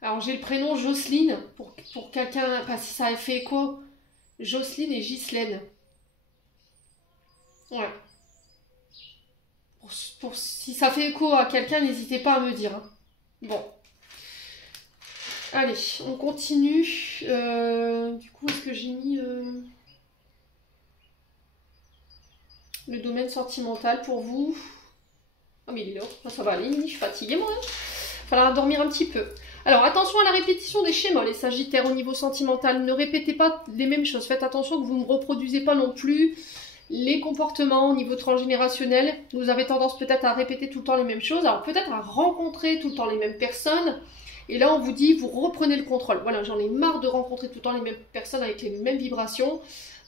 Alors j'ai le prénom Jocelyne pour quelqu'un, enfin si ça a fait écho, Jocelyne et Ghislaine. Ouais. Si ça fait écho à quelqu'un, n'hésitez pas à me dire, hein. Bon. Allez, on continue. Du coup, est-ce que j'ai mis le domaine sentimental pour vous? Oh mais il est là, ça va aller, je suis fatiguée moi. Il faudra dormir un petit peu. Alors attention à la répétition des schémas, les Sagittaires, au niveau sentimental. Ne répétez pas les mêmes choses. Faites attention que vous ne reproduisez pas non plus les comportements au niveau transgénérationnel. Vous avez tendance peut-être à répéter tout le temps les mêmes choses. Alors peut-être à rencontrer tout le temps les mêmes personnes. Et là, on vous dit, vous reprenez le contrôle. Voilà, j'en ai marre de rencontrer tout le temps les mêmes personnes avec les mêmes vibrations.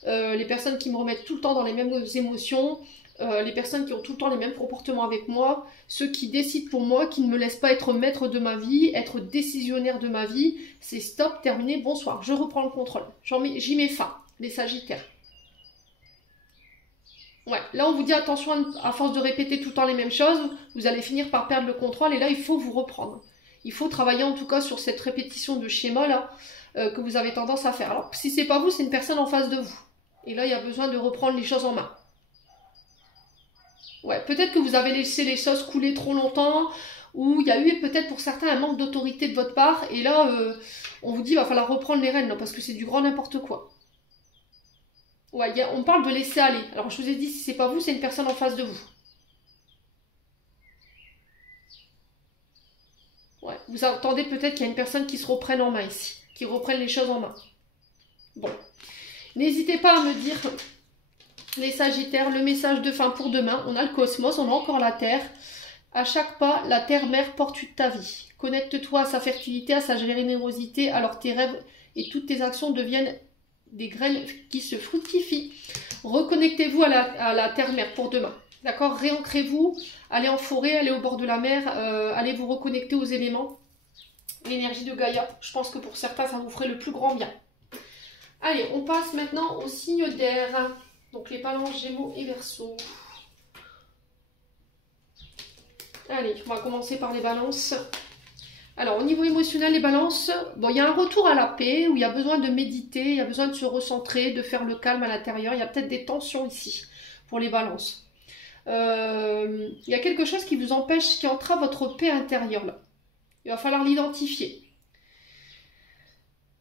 Les personnes qui me remettent tout le temps dans les mêmes émotions. Les personnes qui ont tout le temps les mêmes comportements avec moi. Ceux qui décident pour moi, qui ne me laissent pas être maître de ma vie, être décisionnaire de ma vie. C'est stop, terminé, bonsoir. Je reprends le contrôle. J'y mets fin, les Sagittaires. Ouais, là on vous dit attention, à force de répéter tout le temps les mêmes choses, vous allez finir par perdre le contrôle et là il faut vous reprendre. Il faut travailler en tout cas sur cette répétition de schéma là que vous avez tendance à faire. Alors si c'est pas vous, c'est une personne en face de vous. Et là il y a besoin de reprendre les choses en main. Ouais, peut-être que vous avez laissé les choses couler trop longtemps, ou il y a eu peut-être pour certains un manque d'autorité de votre part, et là, on vous dit, il va falloir reprendre les rênes, là, parce que c'est du grand n'importe quoi. Ouais, on parle de laisser aller. Alors, je vous ai dit, si c'est pas vous, c'est une personne en face de vous. Ouais, vous attendez peut-être qu'il y a une personne qui se reprenne en main ici, qui reprenne les choses en main. Bon, n'hésitez pas à me dire, les Sagittaires, le message de fin pour demain. On a le cosmos, on a encore la Terre. À chaque pas, la terre-mère porte ta vie. Connecte-toi à sa fertilité, à sa générosité, alors tes rêves et toutes tes actions deviennent des graines qui se fructifient. Reconnectez-vous à la terre-mère pour demain. D'accord? Réancrez-vous, allez en forêt, allez au bord de la mer, allez vous reconnecter aux éléments. L'énergie de Gaïa, je pense que pour certains, ça vous ferait le plus grand bien. Allez, on passe maintenant au signe d'air. Donc les balances, Gémeaux et Verseaux. Allez, on va commencer par les balances. Alors, au niveau émotionnel, les balances, bon, il y a un retour à la paix, où il y a besoin de méditer, il y a besoin de se recentrer, de faire le calme à l'intérieur. Il y a peut-être des tensions ici, pour les balances. Il y a quelque chose qui vous empêche, qui entrave votre paix intérieure, là. Il va falloir l'identifier.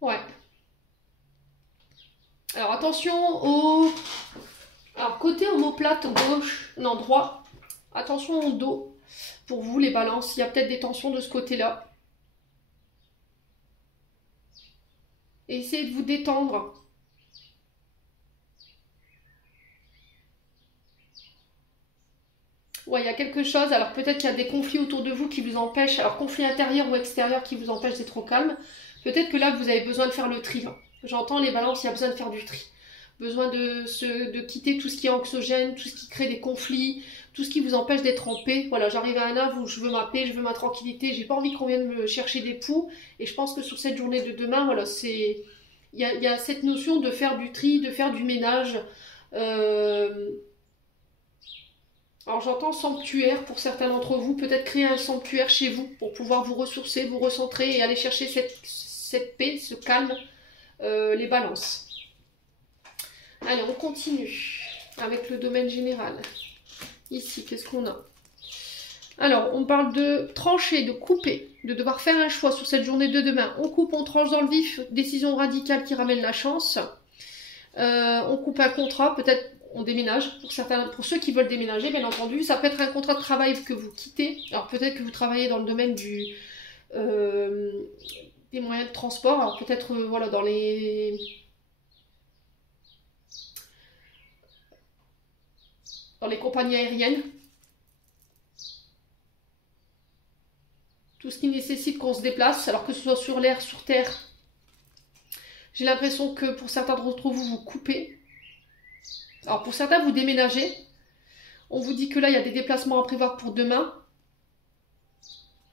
Ouais. Alors, attention au... Alors, côté omoplate gauche, non, droit. Attention au dos. Pour vous, les balances, il y a peut-être des tensions de ce côté-là. Et essayez de vous détendre. Ouais, il y a quelque chose. Alors peut-être qu'il y a des conflits autour de vous qui vous empêchent. Alors conflits intérieurs ou extérieurs qui vous empêchent d'être au calme. Peut-être que là, vous avez besoin de faire le tri. J'entends les balances, il y a besoin de faire du tri. Besoin de quitter tout ce qui est anxiogène, tout ce qui crée des conflits, tout ce qui vous empêche d'être en paix. Voilà, j'arrive à un âge où je veux ma paix, je veux ma tranquillité, j'ai pas envie qu'on vienne me chercher des poux. Et je pense que sur cette journée de demain, voilà, c'est... Il y a cette notion de faire du tri, de faire du ménage. Alors j'entends sanctuaire pour certains d'entre vous. Peut-être créer un sanctuaire chez vous pour pouvoir vous ressourcer, vous recentrer et aller chercher cette paix, ce calme, les balances. Allez, on continue avec le domaine général. Ici, qu'est-ce qu'on a? Alors, on parle de trancher, de couper, de devoir faire un choix sur cette journée de demain. On coupe, on tranche dans le vif, décision radicale qui ramène la chance. On coupe un contrat, peut-être on déménage, pour ceux qui veulent déménager, bien entendu. Ça peut être un contrat de travail que vous quittez. Alors, peut-être que vous travaillez dans le domaine des moyens de transport. Alors, peut-être, voilà, dans les compagnies aériennes. Tout ce qui nécessite qu'on se déplace, alors que ce soit sur l'air, sur terre. J'ai l'impression que pour certains d'entre vous, vous coupez. Alors pour certains, vous déménagez. On vous dit que là, il y a des déplacements à prévoir pour demain.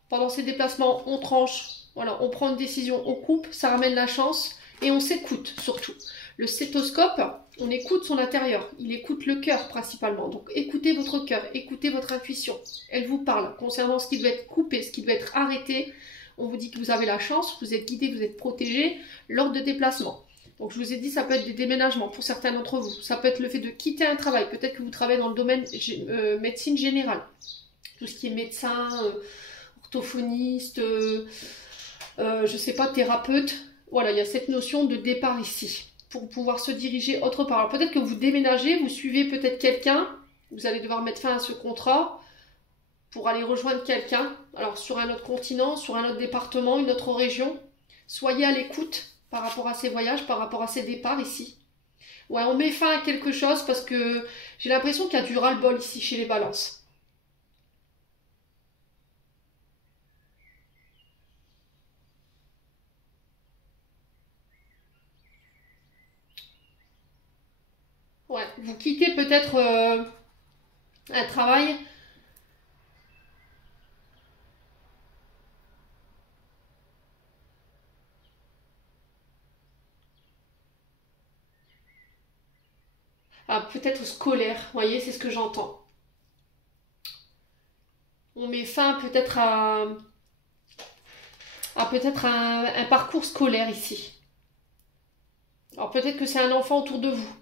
Pendant ces déplacements, on tranche. Voilà, on prend une décision, on coupe, ça ramène la chance. Et on s'écoute surtout. Le stéthoscope, on écoute son intérieur. Il écoute le cœur principalement. Donc écoutez votre cœur, écoutez votre intuition. Elle vous parle concernant ce qui doit être coupé, ce qui doit être arrêté. On vous dit que vous avez la chance, vous êtes guidé, vous êtes protégé lors de déplacements. Donc je vous ai dit, ça peut être des déménagements pour certains d'entre vous. Ça peut être le fait de quitter un travail. Peut-être que vous travaillez dans le domaine médecine générale. Tout ce qui est médecin, orthophoniste, je sais pas, thérapeute. Voilà, il y a cette notion de départ ici, pour pouvoir se diriger autre part. Alors peut-être que vous déménagez, vous suivez peut-être quelqu'un, vous allez devoir mettre fin à ce contrat pour aller rejoindre quelqu'un, alors sur un autre continent, sur un autre département, une autre région. Soyez à l'écoute par rapport à ces voyages, par rapport à ces départs ici. Ouais, on met fin à quelque chose parce que j'ai l'impression qu'il y a du ras-le-bol ici chez les balances. Ouais, vous quittez peut-être un travail. Peut-être scolaire, vous voyez, c'est ce que j'entends. On met fin peut-être à peut-être un parcours scolaire ici. Alors peut-être que c'est un enfant autour de vous.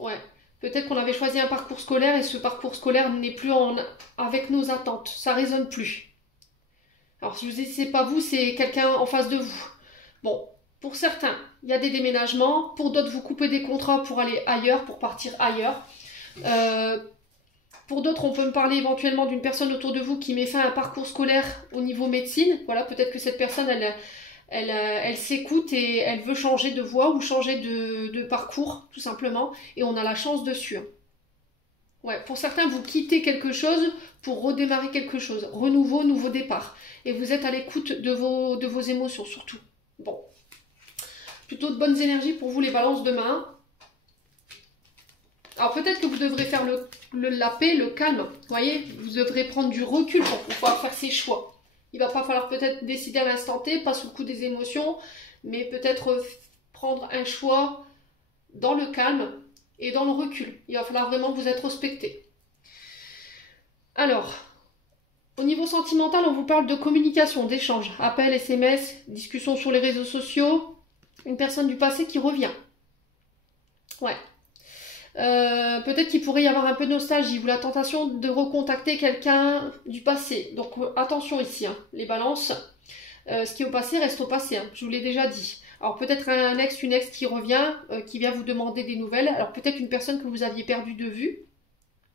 Ouais. Peut-être qu'on avait choisi un parcours scolaire et ce parcours scolaire n'est plus avec nos attentes. Ça résonne plus. Alors si je vous dis c'est pas vous, c'est quelqu'un en face de vous. Bon, pour certains, il y a des déménagements. Pour d'autres, vous coupez des contrats pour aller ailleurs, pour partir ailleurs. Pour d'autres, on peut me parler éventuellement d'une personne autour de vous qui met fin à un parcours scolaire au niveau médecine. Voilà, peut-être que cette personne, elle s'écoute et elle veut changer de voie ou changer de parcours, tout simplement. Et on a la chance dessus. Ouais, pour certains, vous quittez quelque chose pour redémarrer quelque chose. Renouveau, nouveau départ. Et vous êtes à l'écoute de vos émotions, surtout. Bon. Plutôt de bonnes énergies pour vous, les balances, demain. Alors peut-être que vous devrez faire la paix, le calme. Vous voyez, vous devrez prendre du recul pour pouvoir faire ses choix. Il va pas falloir peut-être décider à l'instant T, pas sous le coup des émotions, mais peut-être prendre un choix dans le calme et dans le recul. Il va falloir vraiment vous introspecter. Alors, au niveau sentimental, on vous parle de communication, d'échange, appels, SMS, discussions sur les réseaux sociaux, une personne du passé qui revient. Ouais. Peut-être qu'il pourrait y avoir un peu de nostalgie ou la tentation de recontacter quelqu'un du passé. Donc attention ici, hein, les balances. Ce qui est au passé reste au passé, hein, je vous l'ai déjà dit. Alors peut-être un ex, une ex qui revient, qui vient vous demander des nouvelles. Alors peut-être une personne que vous aviez perdue de vue,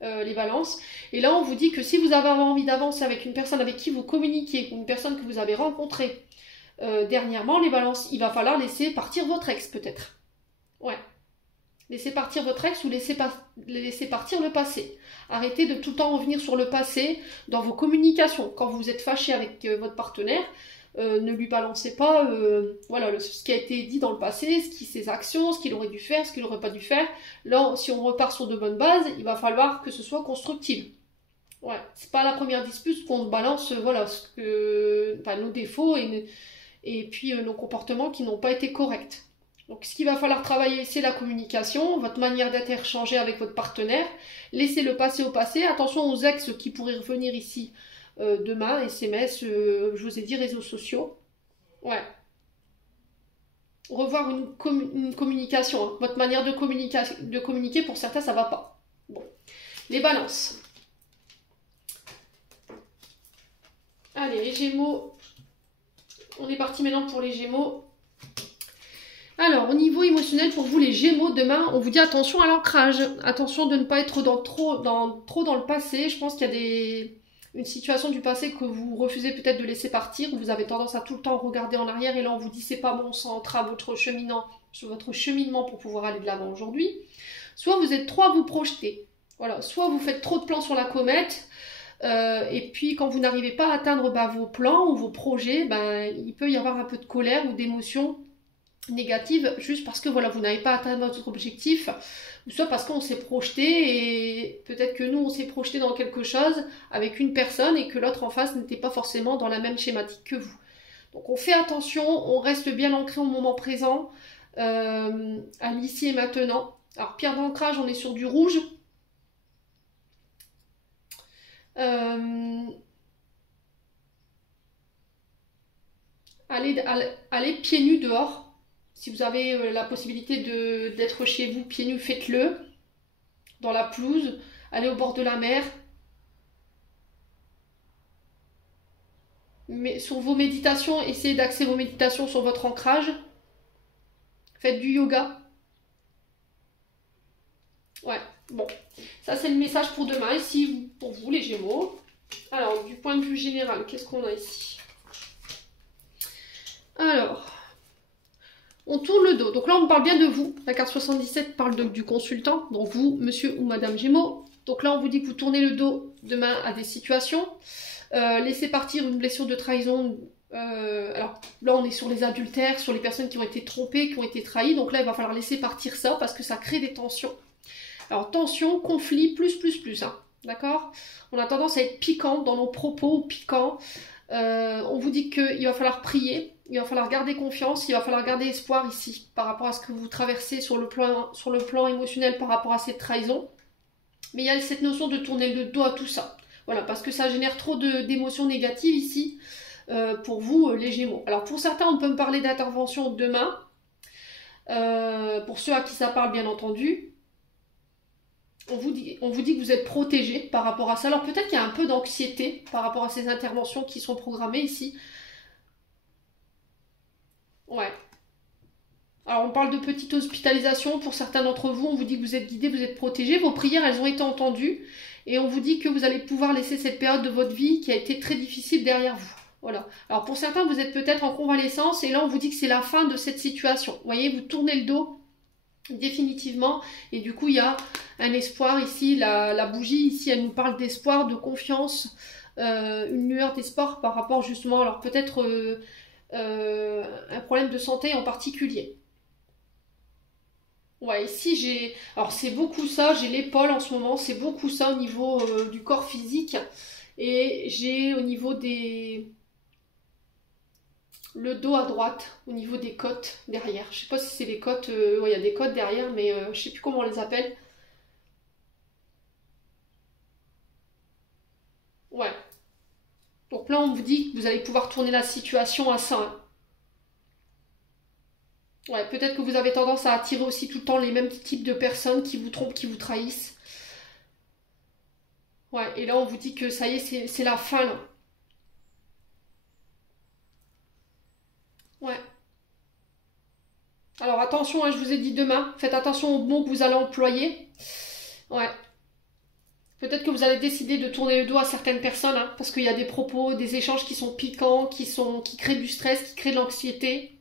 les balances. Et là on vous dit que si vous avez envie d'avancer avec une personne avec qui vous communiquez, ou une personne que vous avez rencontrée dernièrement, les balances, il va falloir laisser partir votre ex peut-être. Ouais. Laissez partir votre ex ou laissez partir le passé. Arrêtez de tout le temps revenir sur le passé dans vos communications. Quand vous êtes fâché avec votre partenaire, ne lui balancez pas voilà, ce qui a été dit dans le passé, ses actions, ce qu'il aurait dû faire, ce qu'il n'aurait pas dû faire. Là, si on repart sur de bonnes bases, il va falloir que ce soit constructif. Ouais, c'est pas la première dispute qu'on balance voilà, nos défauts et puis nos comportements qui n'ont pas été corrects. Donc ce qu'il va falloir travailler, c'est la communication, votre manière d'interchanger avec votre partenaire. Laissez le passé au passé. Attention aux ex qui pourraient revenir ici demain, SMS, je vous ai dit réseaux sociaux. Ouais. Revoir une communication. Hein. Votre manière de communiquer, pour certains, ça va pas. Bon. Les balances. Allez, les Gémeaux. On est parti maintenant pour les Gémeaux. Alors, au niveau émotionnel, pour vous les Gémeaux, demain, on vous dit attention à l'ancrage. Attention de ne pas être trop dans le passé. Je pense qu'il y a une situation du passé que vous refusez peut-être de laisser partir. Vous avez tendance à tout le temps regarder en arrière et là on vous dit c'est pas bon, ça entrave votre cheminement pour pouvoir aller de l'avant aujourd'hui. Soit vous êtes trop à vous projeter. Voilà. Soit vous faites trop de plans sur la comète. Et puis quand vous n'arrivez pas à atteindre vos plans ou vos projets, il peut y avoir un peu de colère ou d'émotion négative juste parce que voilà, vous n'avez pas atteint votre objectif, ou soit parce qu'on s'est projeté et peut-être que nous on s'est projeté dans quelque chose avec une personne et que l'autre en face n'était pas forcément dans la même schématique que vous. Donc on fait attention, on reste bien ancré au moment présent, à l'ici et maintenant. Alors pierre d'ancrage, on est sur du rouge. Allez pieds nus dehors. Si vous avez la possibilité d'être chez vous pieds nus, faites-le. Dans la pelouse, allez au bord de la mer. Mais sur vos méditations, essayez d'axer vos méditations sur votre ancrage. Faites du yoga. Ouais, bon. Ça, c'est le message pour demain. Ici, pour vous, les Gémeaux. Alors, du point de vue général, qu'est-ce qu'on a ici? Alors... on tourne le dos. Donc là, on parle bien de vous. La carte 77 parle du consultant. Donc vous, monsieur ou madame Gémeaux. Donc là, on vous dit que vous tournez le dos demain à des situations. Laissez partir une blessure de trahison. Alors là, on est sur les adultères, sur les personnes qui ont été trompées, qui ont été trahies. Donc là, il va falloir laisser partir ça parce que ça crée des tensions. Alors tension, conflit, plus. Hein, d'accord? On a tendance à être piquant dans nos propos, piquant. On vous dit qu'il va falloir prier. Il va falloir garder confiance, il va falloir garder espoir ici par rapport à ce que vous traversez sur le plan émotionnel par rapport à cette trahison. Mais il y a cette notion de tourner le dos à tout ça. Voilà, parce que ça génère trop d'émotions négatives ici pour vous, les Gémeaux. Alors pour certains, on peut me parler d'intervention demain. Pour ceux à qui ça parle, bien entendu. on vous dit que vous êtes protégé par rapport à ça. Alors peut-être qu'il y a un peu d'anxiété par rapport à ces interventions qui sont programmées ici. Ouais. Alors on parle de petite hospitalisation pour certains d'entre vous. On vous dit que vous êtes guidés, vous êtes protégés. Vos prières, elles ont été entendues. Et on vous dit que vous allez pouvoir laisser cette période de votre vie qui a été très difficile derrière vous. Voilà. Alors pour certains, vous êtes peut-être en convalescence. Et là, on vous dit que c'est la fin de cette situation. Vous voyez, vous tournez le dos définitivement. Et du coup, il y a un espoir ici. La bougie ici, elle nous parle d'espoir, de confiance. Une lueur d'espoir par rapport justement, alors peut-être un problème de santé en particulier. Ouais, ici j'ai... Alors c'est beaucoup ça, j'ai l'épaule en ce moment, c'est beaucoup ça au niveau du corps physique. Et j'ai au niveau des... le dos à droite, au niveau des côtes derrière. Je sais pas si c'est les côtes, ouais, il y a des côtes derrière, mais je sais plus comment on les appelle. Ouais. Donc là on vous dit que vous allez pouvoir tourner la situation à ça, hein. Ouais, peut-être que vous avez tendance à attirer aussi tout le temps les mêmes types de personnes qui vous trompent, qui vous trahissent. Ouais, et là on vous dit que ça y est, c'est la fin là. Ouais. Alors attention, hein, je vous ai dit demain, faites attention aux mots que vous allez employer. Ouais. Peut-être que vous allez décider de tourner le dos à certaines personnes, hein, parce qu'il y a des propos, des échanges qui sont piquants, qui créent du stress, qui créent de l'anxiété.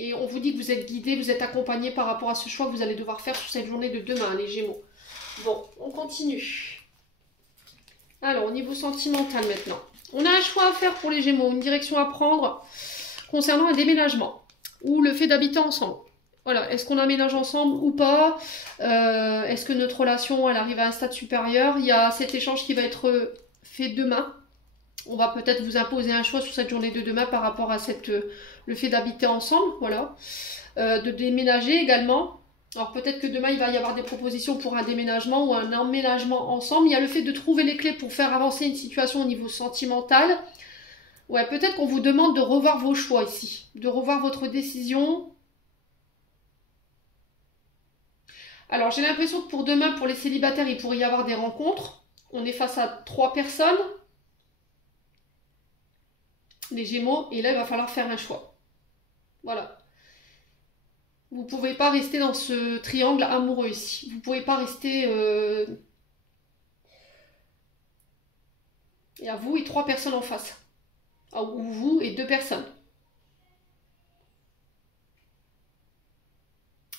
Et on vous dit que vous êtes guidé, vous êtes accompagné par rapport à ce choix que vous allez devoir faire sur cette journée de demain, les Gémeaux. Bon, on continue. Alors, au niveau sentimental maintenant. On a un choix à faire pour les Gémeaux, une direction à prendre concernant un déménagement ou le fait d'habiter ensemble. Voilà, est-ce qu'on aménage ensemble ou pas? Est-ce que notre relation, elle arrive à un stade supérieur? Il y a cet échange qui va être fait demain. On va peut-être vous imposer un choix sur cette journée de demain par rapport à le fait d'habiter ensemble, voilà. De déménager également. Alors peut-être que demain il va y avoir des propositions pour un déménagement ou un emménagement ensemble. Il y a le fait de trouver les clés pour faire avancer une situation au niveau sentimental. Ouais, peut-être qu'on vous demande de revoir vos choix ici, de revoir votre décision. Alors j'ai l'impression que pour demain, pour les célibataires, il pourrait y avoir des rencontres. On est face à 3 personnes, les Gémeaux, et là il va falloir faire un choix. Voilà. Vous ne pouvez pas rester dans ce triangle amoureux ici. Vous ne pouvez pas rester... Il y a vous et 3 personnes en face. Ah, ou vous et 2 personnes.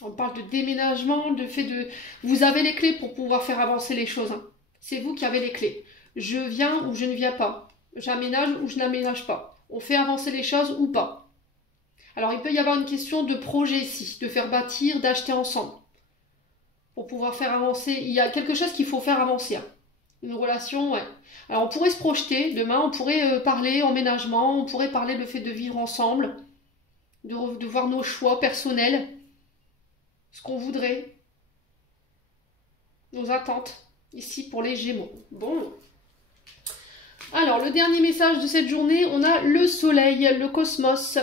On parle de déménagement, de fait de... Vous avez les clés pour pouvoir faire avancer les choses, hein. C'est vous qui avez les clés. Je viens ou je ne viens pas. J'aménage ou je n'aménage pas. On fait avancer les choses ou pas. Alors il peut y avoir une question de projet ici, de faire bâtir, d'acheter ensemble. Pour pouvoir faire avancer. Il y a quelque chose qu'il faut faire avancer, hein. Une relation, ouais. Alors on pourrait se projeter, demain on pourrait parler emménagement, on pourrait parler le fait de vivre ensemble, de voir nos choix personnels, ce qu'on voudrait, nos attentes, ici pour les Gémeaux. Bon. Alors le dernier message de cette journée, on a le soleil, le cosmos.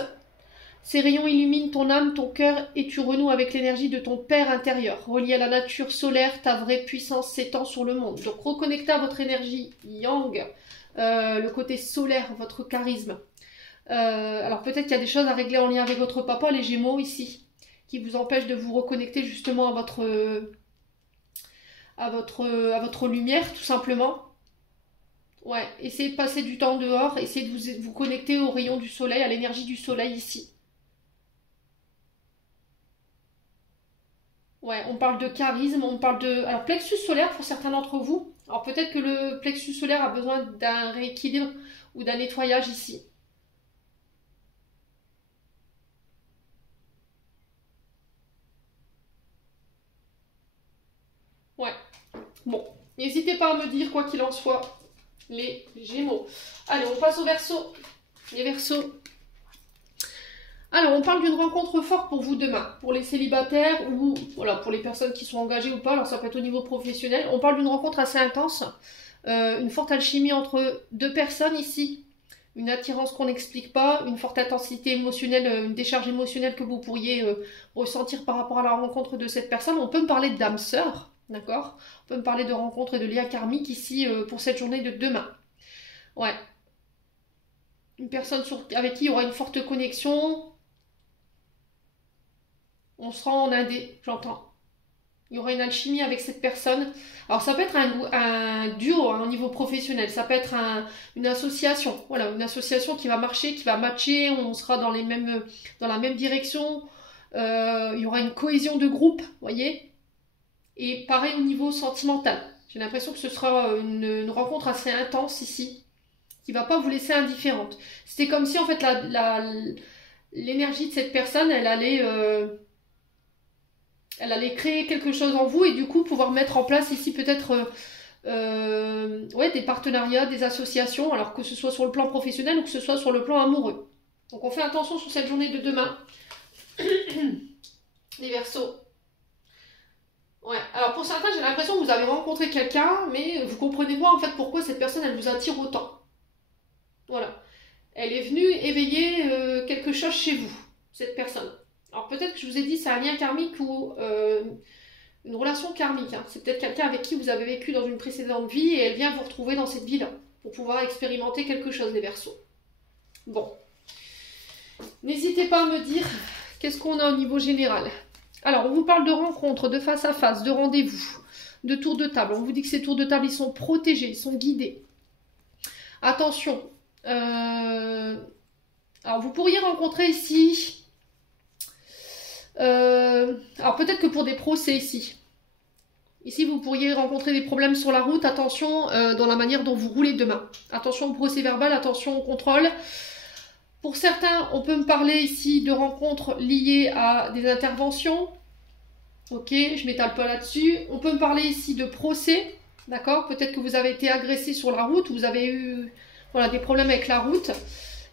Ces rayons illuminent ton âme, ton cœur et tu renoues avec l'énergie de ton Père intérieur. Relié à la nature solaire, ta vraie puissance s'étend sur le monde. Donc reconnectez à votre énergie yang, le côté solaire, votre charisme. Alors peut-être qu'il y a des choses à régler en lien avec votre papa, les Gémeaux ici, qui vous empêchent de vous reconnecter justement à votre lumière, tout simplement. Ouais, essayez de passer du temps dehors, essayez de vous connecter aux rayons du soleil, à l'énergie du soleil ici. Ouais, on parle de charisme, on parle de... Alors, plexus solaire pour certains d'entre vous. Alors, peut-être que le plexus solaire a besoin d'un rééquilibre ou d'un nettoyage ici. Ouais. Bon, n'hésitez pas à me dire, quoi qu'il en soit, les Gémeaux. Allez, on passe au Verseau. Les Verseaux. Alors, on parle d'une rencontre forte pour vous demain, pour les célibataires ou voilà, pour les personnes qui sont engagées ou pas, alors ça peut être au niveau professionnel. On parle d'une rencontre assez intense, une forte alchimie entre 2 personnes ici, une attirance qu'on n'explique pas, une forte intensité émotionnelle, une décharge émotionnelle que vous pourriez ressentir par rapport à la rencontre de cette personne. On peut me parler d'âme sœur, D'accord? On peut me parler de rencontres et de liens karmiques ici pour cette journée de demain. Ouais. Une personne avec qui il y aura une forte connexion. On sera en indé, j'entends. Il y aura une alchimie avec cette personne. Alors ça peut être un duo hein, au niveau professionnel, ça peut être une association. Voilà, une association qui va marcher, qui va matcher, on sera dans la même direction. Il y aura une cohésion de groupe, voyez. Et pareil au niveau sentimental. J'ai l'impression que ce sera une rencontre assez intense ici, qui va pas vous laisser indifférente. C'était comme si en fait l'énergie de cette personne, elle allait créer quelque chose en vous et du coup pouvoir mettre en place ici peut-être ouais, des partenariats, des associations, alors que ce soit sur le plan professionnel ou que ce soit sur le plan amoureux. Donc on fait attention sur cette journée de demain. Les Verseaux. Ouais, alors pour certains, j'ai l'impression que vous avez rencontré quelqu'un, mais vous comprenez pas en fait pourquoi cette personne, elle vous attire autant. Voilà. Elle est venue éveiller quelque chose chez vous, cette personne. Alors peut-être que je vous ai dit c'est un lien karmique ou une relation karmique. Hein. C'est peut-être quelqu'un avec qui vous avez vécu dans une précédente vie et elle vient vous retrouver dans cette vie-là pour pouvoir expérimenter quelque chose, les Verseaux. Bon. N'hésitez pas à me dire qu'est-ce qu'on a au niveau général. Alors, on vous parle de rencontres, de face à face, de rendez-vous, de tours de table. On vous dit que ces tours de table, ils sont protégés, ils sont guidés. Attention. Alors, vous pourriez rencontrer ici... alors, peut-être que pour des procès ici. Ici, vous pourriez rencontrer des problèmes sur la route. Attention dans la manière dont vous roulez demain. Attention au procès verbal, attention au contrôle. Pour certains, on peut me parler ici de rencontres liées à des interventions. Ok, je m'étale pas là-dessus. On peut me parler ici de procès. D'accord? Peut-être que vous avez été agressé sur la route. Vous avez eu voilà, des problèmes avec la route.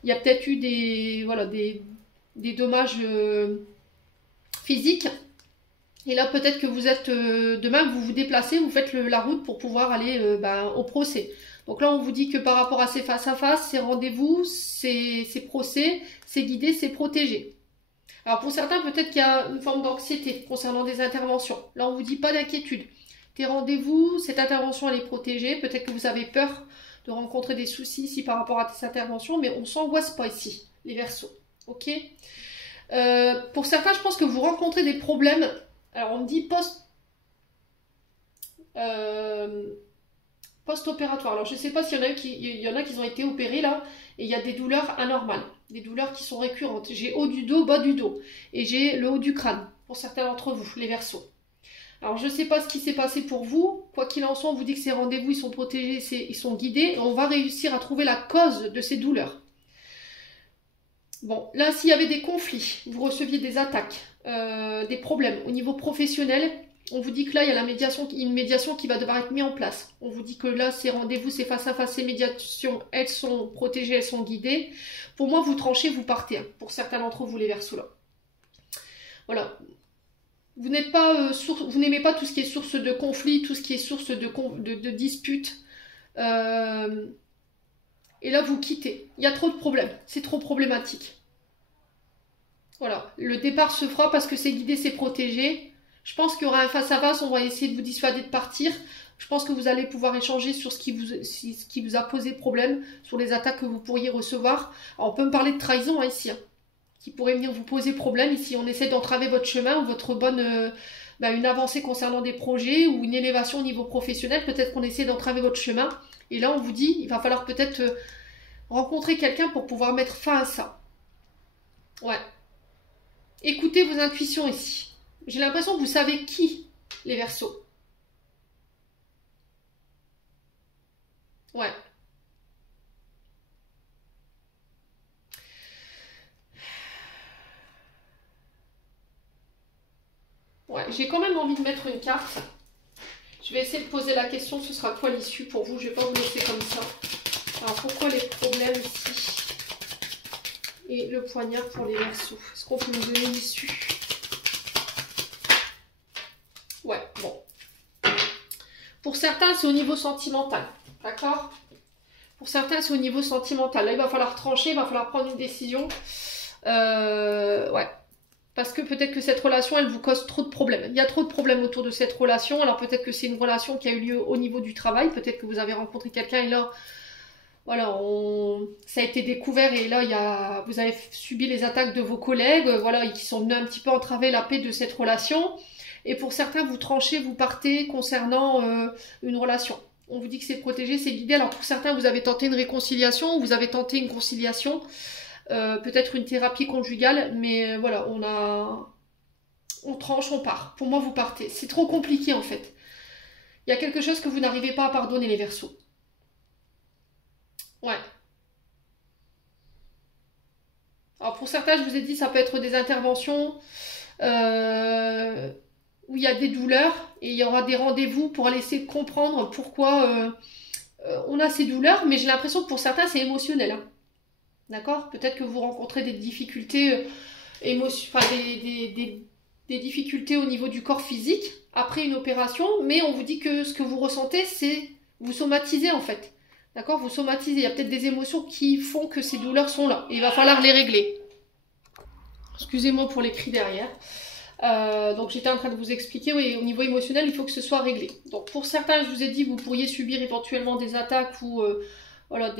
Il y a peut-être eu des dommages physiques. Et là, peut-être que vous êtes demain, vous vous déplacez, vous faites la route pour pouvoir aller au procès. Donc là, on vous dit que par rapport à ces face-à-face, ces rendez-vous, ces procès, c'est guidé, c'est protégé. Alors pour certains, peut-être qu'il y a une forme d'anxiété concernant des interventions. Là, on vous dit pas d'inquiétude. Tes rendez-vous, cette intervention, elle est protégée. Peut-être que vous avez peur de rencontrer des soucis ici par rapport à ces interventions, mais on s'angoisse pas ici, les Verseaux. Ok. Pour certains, je pense que vous rencontrez des problèmes. Alors on me dit post-opératoire. Alors je ne sais pas s'il y en a qui ont été opérés là, et il y a des douleurs anormales, des douleurs qui sont récurrentes. J'ai haut du dos, bas du dos, et j'ai le haut du crâne, pour certains d'entre vous, les Verseaux. Alors je ne sais pas ce qui s'est passé pour vous, quoi qu'il en soit, on vous dit que ces rendez-vous, ils sont protégés, ils sont guidés, et on va réussir à trouver la cause de ces douleurs. Bon, là s'il y avait des conflits, vous receviez des attaques, des problèmes au niveau professionnel, on vous dit que là, il y a une médiation qui va devoir être mise en place. On vous dit que là, ces rendez-vous, ces face-à-face, ces médiations, elles sont protégées, elles sont guidées. Pour moi, vous tranchez, vous partez. Hein, pour certains d'entre vous, les Verseaux là. Voilà. Vous n'êtes pas vous n'aimez pas tout ce qui est source de conflit, tout ce qui est source de disputes. Et là, vous quittez. Il y a trop de problèmes. C'est trop problématique. Voilà. Le départ se fera parce que c'est guidé, c'est protégé. Je pense qu'il y aura un face-à-face, on va essayer de vous dissuader de partir. Je pense que vous allez pouvoir échanger sur ce qui vous a posé problème, sur les attaques que vous pourriez recevoir. Alors, on peut me parler de trahison hein, ici, hein, qui pourrait venir vous poser problème. Ici, on essaie d'entraver votre chemin ou votre une avancée concernant des projets ou une élévation au niveau professionnel. Peut-être qu'on essaie d'entraver votre chemin. Et là, on vous dit, il va falloir peut-être rencontrer quelqu'un pour pouvoir mettre fin à ça. Ouais. Écoutez vos intuitions ici. J'ai l'impression que vous savez qui, les Verseaux. Ouais. Ouais, j'ai quand même envie de mettre une carte. Je vais essayer de poser la question, ce sera quoi l'issue pour vous? Je ne vais pas vous laisser comme ça. Alors pourquoi les problèmes ici? Et le poignard pour les Verseaux. Est-ce qu'on peut nous donner l'issue? Ouais, bon. Pour certains, c'est au niveau sentimental. D'accord? Pour certains, c'est au niveau sentimental. Là, il va falloir trancher, il va falloir prendre une décision. Ouais. Parce que peut-être que cette relation, elle vous cause trop de problèmes. Il y a trop de problèmes autour de cette relation. Alors peut-être que c'est une relation qui a eu lieu au niveau du travail. Peut-être que vous avez rencontré quelqu'un et là, voilà, ça a été découvert et là, vous avez subi les attaques de vos collègues, voilà, qui sont venus un petit peu entraver la paix de cette relation. Et pour certains, vous tranchez, vous partez concernant une relation. On vous dit que c'est protégé, c'est guidé. Alors pour certains, vous avez tenté une réconciliation, vous avez tenté une conciliation, peut-être une thérapie conjugale, mais voilà, on tranche, on part. Pour moi, vous partez. C'est trop compliqué en fait. Il y a quelque chose que vous n'arrivez pas à pardonner, les Verseaux. Ouais. Alors pour certains, je vous ai dit, ça peut être des interventions où il y a des douleurs et il y aura des rendez-vous pour essayer de comprendre pourquoi on a ces douleurs, mais j'ai l'impression que pour certains, c'est émotionnel. Hein. D'accord? Peut-être que vous rencontrez des difficultés enfin, des difficultés au niveau du corps physique après une opération, mais on vous dit que ce que vous ressentez, c'est vous somatisez en fait. D'accord? Vous somatisez. Il y a peut-être des émotions qui font que ces douleurs sont là. Et il va falloir les régler. Excusez-moi pour les cris derrière. Donc j'étais en train de vous expliquer, oui, au niveau émotionnel, il faut que ce soit réglé. Donc pour certains, je vous ai dit, vous pourriez subir éventuellement des attaques ou voilà,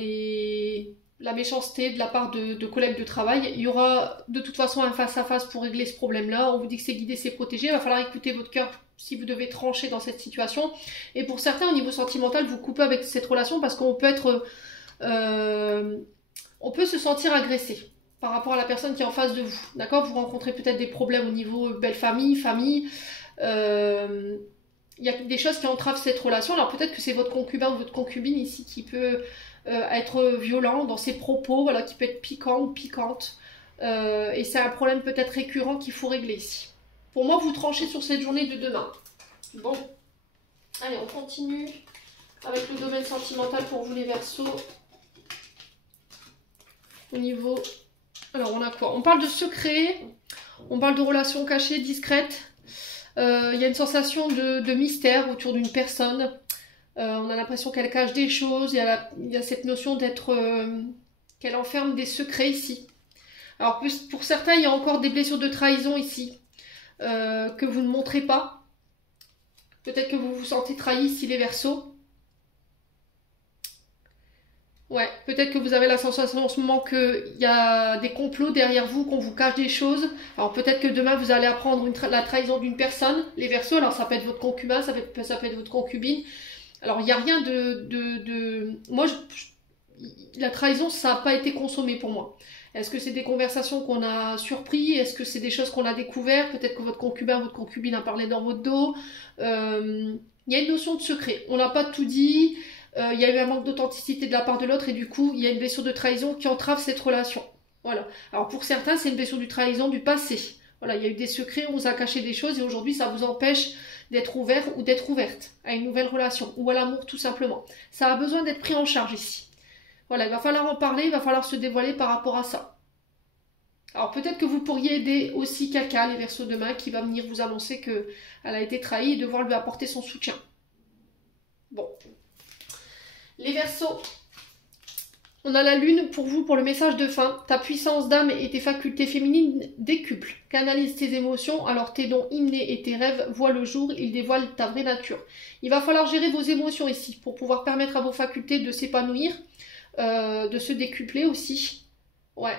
la méchanceté de la part de collègues de travail. Il y aura de toute façon un face-à-face pour régler ce problème-là. On vous dit que c'est guidé, c'est protégé. Il va falloir écouter votre cœur si vous devez trancher dans cette situation. Et pour certains, au niveau sentimental, vous coupez avec cette relation parce qu'on peut être... on peut se sentir agressé par rapport à la personne qui est en face de vous. D'accord? Vous rencontrez peut-être des problèmes au niveau belle famille, famille. Il y a des choses qui entravent cette relation. Alors peut-être que c'est votre concubin ou votre concubine ici qui peut être violent dans ses propos, voilà, qui peut être piquant ou piquante. Et c'est un problème peut-être récurrent qu'il faut régler ici. Pour moi, vous tranchez sur cette journée de demain. Bon. Allez, on continue avec le domaine sentimental pour vous les Verseaux. Au niveau... Alors, on a quoi? On parle de secret, on parle de relations cachées, discrètes. Il y a une sensation de mystère autour d'une personne. On a l'impression qu'elle cache des choses. Il y a cette notion d'être... qu'elle enferme des secrets ici. Alors, pour certains, il y a encore des blessures de trahison ici. Que vous ne montrez pas. Peut-être que vous vous sentez trahi ici, les Verseaux. Ouais, peut-être que vous avez la sensation en ce moment qu'il y a des complots derrière vous, qu'on vous cache des choses. Alors peut-être que demain vous allez apprendre la trahison d'une personne, les Verseaux. Alors ça peut être votre concubin, ça peut être votre concubine. Alors il n'y a rien Moi, la trahison, ça n'a pas été consommé pour moi. Est-ce que c'est des conversations qu'on a surpris? Est-ce que c'est des choses qu'on a découvertes? Peut-être que votre concubin, votre concubine a parlé dans votre dos. Il y a une notion de secret. On n'a pas tout dit. Il y a eu un manque d'authenticité de la part de l'autre et du coup, il y a une blessure de trahison qui entrave cette relation. Voilà. Alors pour certains, c'est une blessure de trahison du passé. Voilà, il y a eu des secrets, on vous a caché des choses et aujourd'hui, ça vous empêche d'être ouvert ou d'être ouverte à une nouvelle relation ou à l'amour tout simplement. Ça a besoin d'être pris en charge ici. Voilà, il va falloir en parler, il va falloir se dévoiler par rapport à ça. Alors peut-être que vous pourriez aider aussi quelqu'un, les Verseaux demain, qui va venir vous annoncer qu'elle a été trahie et devoir lui apporter son soutien. Bon. Les Verseaux, on a la lune pour vous, pour le message de fin. Ta puissance d'âme et tes facultés féminines décuplent. Canalise tes émotions, alors tes dons innés et tes rêves voient le jour, ils dévoilent ta vraie nature. Il va falloir gérer vos émotions ici, pour pouvoir permettre à vos facultés de s'épanouir, de se décupler aussi. Ouais.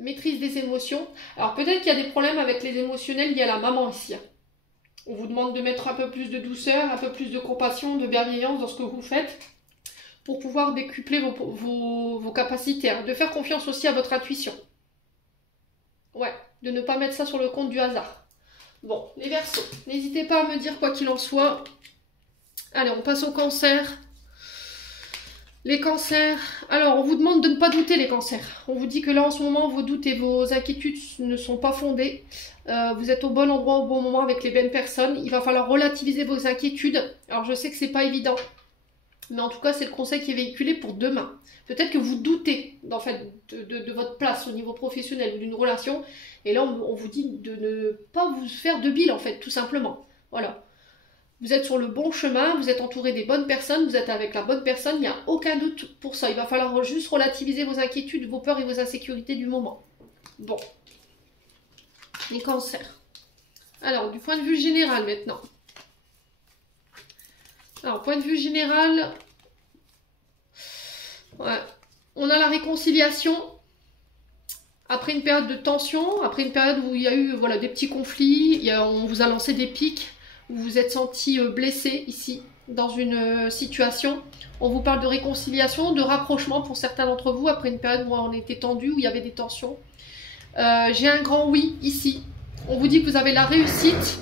Maîtrise des émotions. Alors peut-être qu'il y a des problèmes avec les émotionnels liés à la maman ici. On vous demande de mettre un peu plus de douceur, un peu plus de compassion, de bienveillance dans ce que vous faites pour pouvoir décupler vos capacités. Hein. De faire confiance aussi à votre intuition. Ouais, de ne pas mettre ça sur le compte du hasard. Bon, les Verseaux, n'hésitez pas à me dire quoi qu'il en soit. Allez, on passe au Cancer. Les Cancers. Alors, on vous demande de ne pas douter, les Cancers. On vous dit que là, en ce moment, vos doutes et vos inquiétudes ne sont pas fondés. Vous êtes au bon endroit, au bon moment avec les bonnes personnes. Il va falloir relativiser vos inquiétudes. Alors, je sais que c'est pas évident. Mais en tout cas, c'est le conseil qui est véhiculé pour demain. Peut-être que vous doutez, en fait, de votre place au niveau professionnel ou d'une relation. Et là, on vous dit de ne pas vous faire de bile, en fait, tout simplement. Voilà. Vous êtes sur le bon chemin, vous êtes entouré des bonnes personnes, vous êtes avec la bonne personne, il n'y a aucun doute pour ça. Il va falloir juste relativiser vos inquiétudes, vos peurs et vos insécurités du moment. Bon. Les cancers. Alors, du point de vue général maintenant. Alors, point de vue général, ouais, on a la réconciliation après une période de tension, après une période où il y a eu voilà, des petits conflits, on vous a lancé des pics, vous vous êtes senti blessé ici, dans une situation. On vous parle de réconciliation, de rapprochement pour certains d'entre vous, après une période où on était tendu, où il y avait des tensions. J'ai un grand oui ici. On vous dit que vous avez la réussite.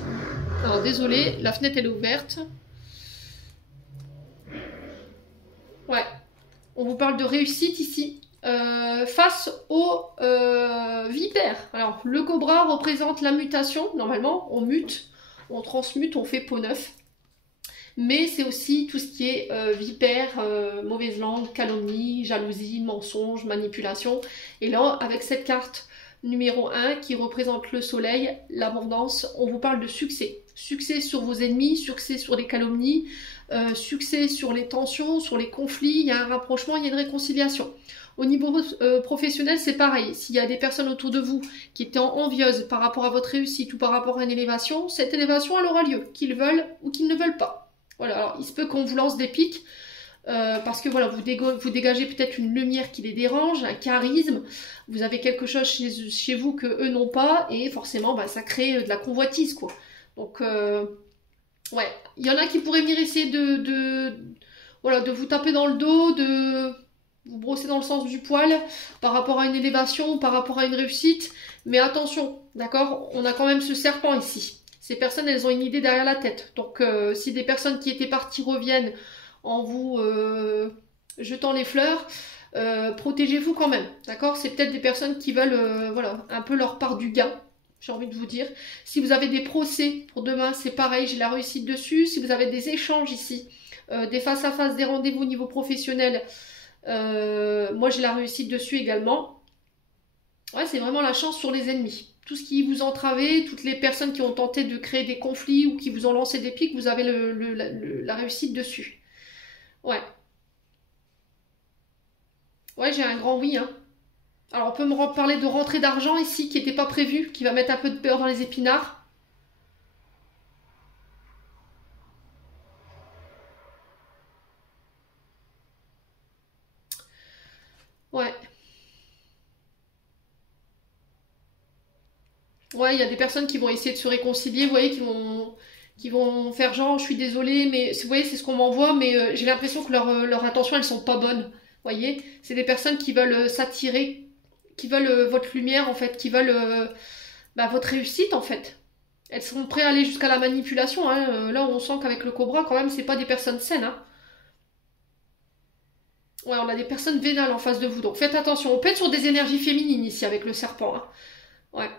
Alors désolé, la fenêtre elle est ouverte. Ouais, on vous parle de réussite ici. Face aux vipères. Alors, le cobra représente la mutation. Normalement, on mute, on transmute, on fait peau neuve. Mais c'est aussi tout ce qui est vipère, mauvaise langue, calomnie, jalousie, mensonge, manipulation. Et là, avec cette carte numéro 1 qui représente le soleil, l'abondance, on vous parle de succès. Succès sur vos ennemis, succès sur les calomnies, succès sur les tensions, sur les conflits. Il y a un rapprochement, il y a une réconciliation. Au niveau professionnel, c'est pareil. S'il y a des personnes autour de vous qui étaient envieuses par rapport à votre réussite ou par rapport à une élévation, cette élévation, elle aura lieu, qu'ils veulent ou qu'ils ne veulent pas. Voilà, alors il se peut qu'on vous lance des pics, parce que voilà, vous dégagez peut-être une lumière qui les dérange, un charisme, vous avez quelque chose chez vous que eux n'ont pas, et forcément, bah, ça crée de la convoitise, quoi. Donc, ouais, il y en a qui pourraient venir essayer voilà, de vous taper dans le dos, de vous brosser dans le sens du poil par rapport à une élévation, par rapport à une réussite. Mais attention, d'accord, on a quand même ce serpent ici. Ces personnes, elles ont une idée derrière la tête. Donc, si des personnes qui étaient parties reviennent en vous jetant les fleurs, protégez-vous quand même, d'accord. C'est peut-être des personnes qui veulent, voilà, un peu leur part du gain. J'ai envie de vous dire. Si vous avez des procès pour demain, c'est pareil, j'ai la réussite dessus. Si vous avez des échanges ici, des face-à-face, des rendez-vous au niveau professionnel, moi j'ai la réussite dessus également. Ouais, c'est vraiment la chance sur les ennemis. Tout ce qui vous entravait, toutes les personnes qui ont tenté de créer des conflits ou qui vous ont lancé des pics, vous avez la réussite dessus. Ouais. Ouais, j'ai un grand oui, hein. Alors on peut me parler de rentrée d'argent ici qui n'était pas prévu, qui va mettre un peu de beurre dans les épinards. Ouais. Ouais, il y a des personnes qui vont essayer de se réconcilier, vous voyez, qui vont faire genre, je suis désolée, mais vous voyez, c'est ce qu'on m'envoie, mais j'ai l'impression que leur intention, elles sont pas bonnes. Vous voyez, c'est des personnes qui veulent s'attirer, qui veulent votre lumière, en fait, qui veulent bah, votre réussite, en fait. Elles sont prêtes à aller jusqu'à la manipulation, hein. Là, on sent qu'avec le cobra, quand même, c'est pas des personnes saines, hein. Ouais, on a des personnes vénales en face de vous, donc faites attention. On peut être sur des énergies féminines ici avec le serpent, hein. Ouais.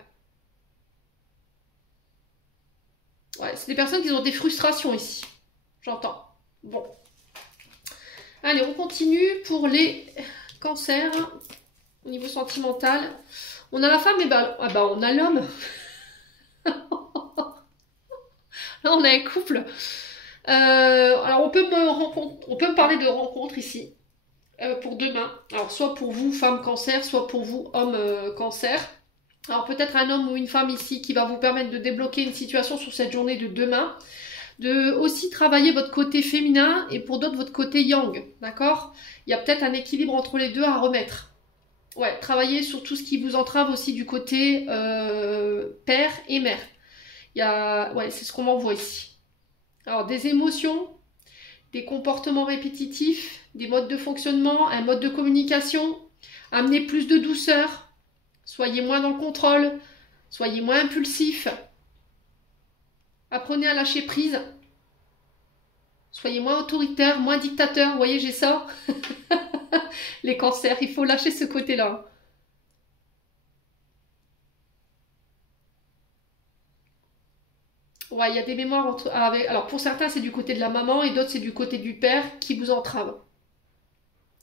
Ouais, c'est des personnes qui ont des frustrations ici. J'entends. Bon. Allez, on continue pour les cancers au niveau sentimental. On a la femme et bah, ah bah on a l'homme. Là, on a un couple. Alors, on peut me parler de rencontre ici pour demain. Alors, soit pour vous, femme cancer, soit pour vous, homme cancer. Alors, peut-être un homme ou une femme ici qui va vous permettre de débloquer une situation sur cette journée de demain. De aussi travailler votre côté féminin et pour d'autres votre côté yang, d'accord. Il y a peut-être un équilibre entre les deux à remettre. Ouais, travailler sur tout ce qui vous entrave aussi du côté père et mère. Ouais, c'est ce qu'on m'envoie ici. Alors, des émotions, des comportements répétitifs, des modes de fonctionnement, un mode de communication, amener plus de douceur, soyez moins dans le contrôle, soyez moins impulsif, apprenez à lâcher prise, soyez moins autoritaire, moins dictateur, vous voyez, j'ai ça. Les cancers, il faut lâcher ce côté-là. Ouais, il y a des mémoires alors pour certains c'est du côté de la maman et d'autres c'est du côté du père qui vous entrave.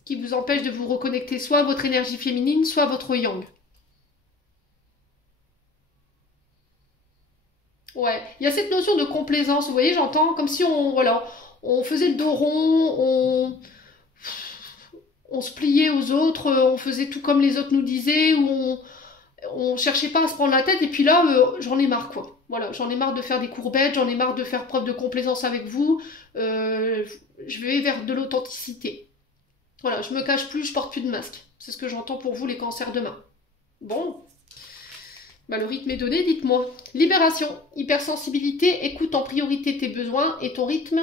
Qui vous empêche de vous reconnecter soit à votre énergie féminine, soit à votre yang. Ouais, il y a cette notion de complaisance, vous voyez, j'entends comme si voilà, on faisait le dos rond, on se pliait aux autres, on faisait tout comme les autres nous disaient, ou On cherchait pas à se prendre la tête, et puis là, j'en ai marre, quoi. Voilà, j'en ai marre de faire des courbettes, j'en ai marre de faire preuve de complaisance avec vous. Je vais vers de l'authenticité. Voilà, je me cache plus, je porte plus de masque. C'est ce que j'entends pour vous, les cancers demain. Bon, bah, le rythme est donné, dites-moi. Libération, hypersensibilité, écoute en priorité tes besoins et ton rythme,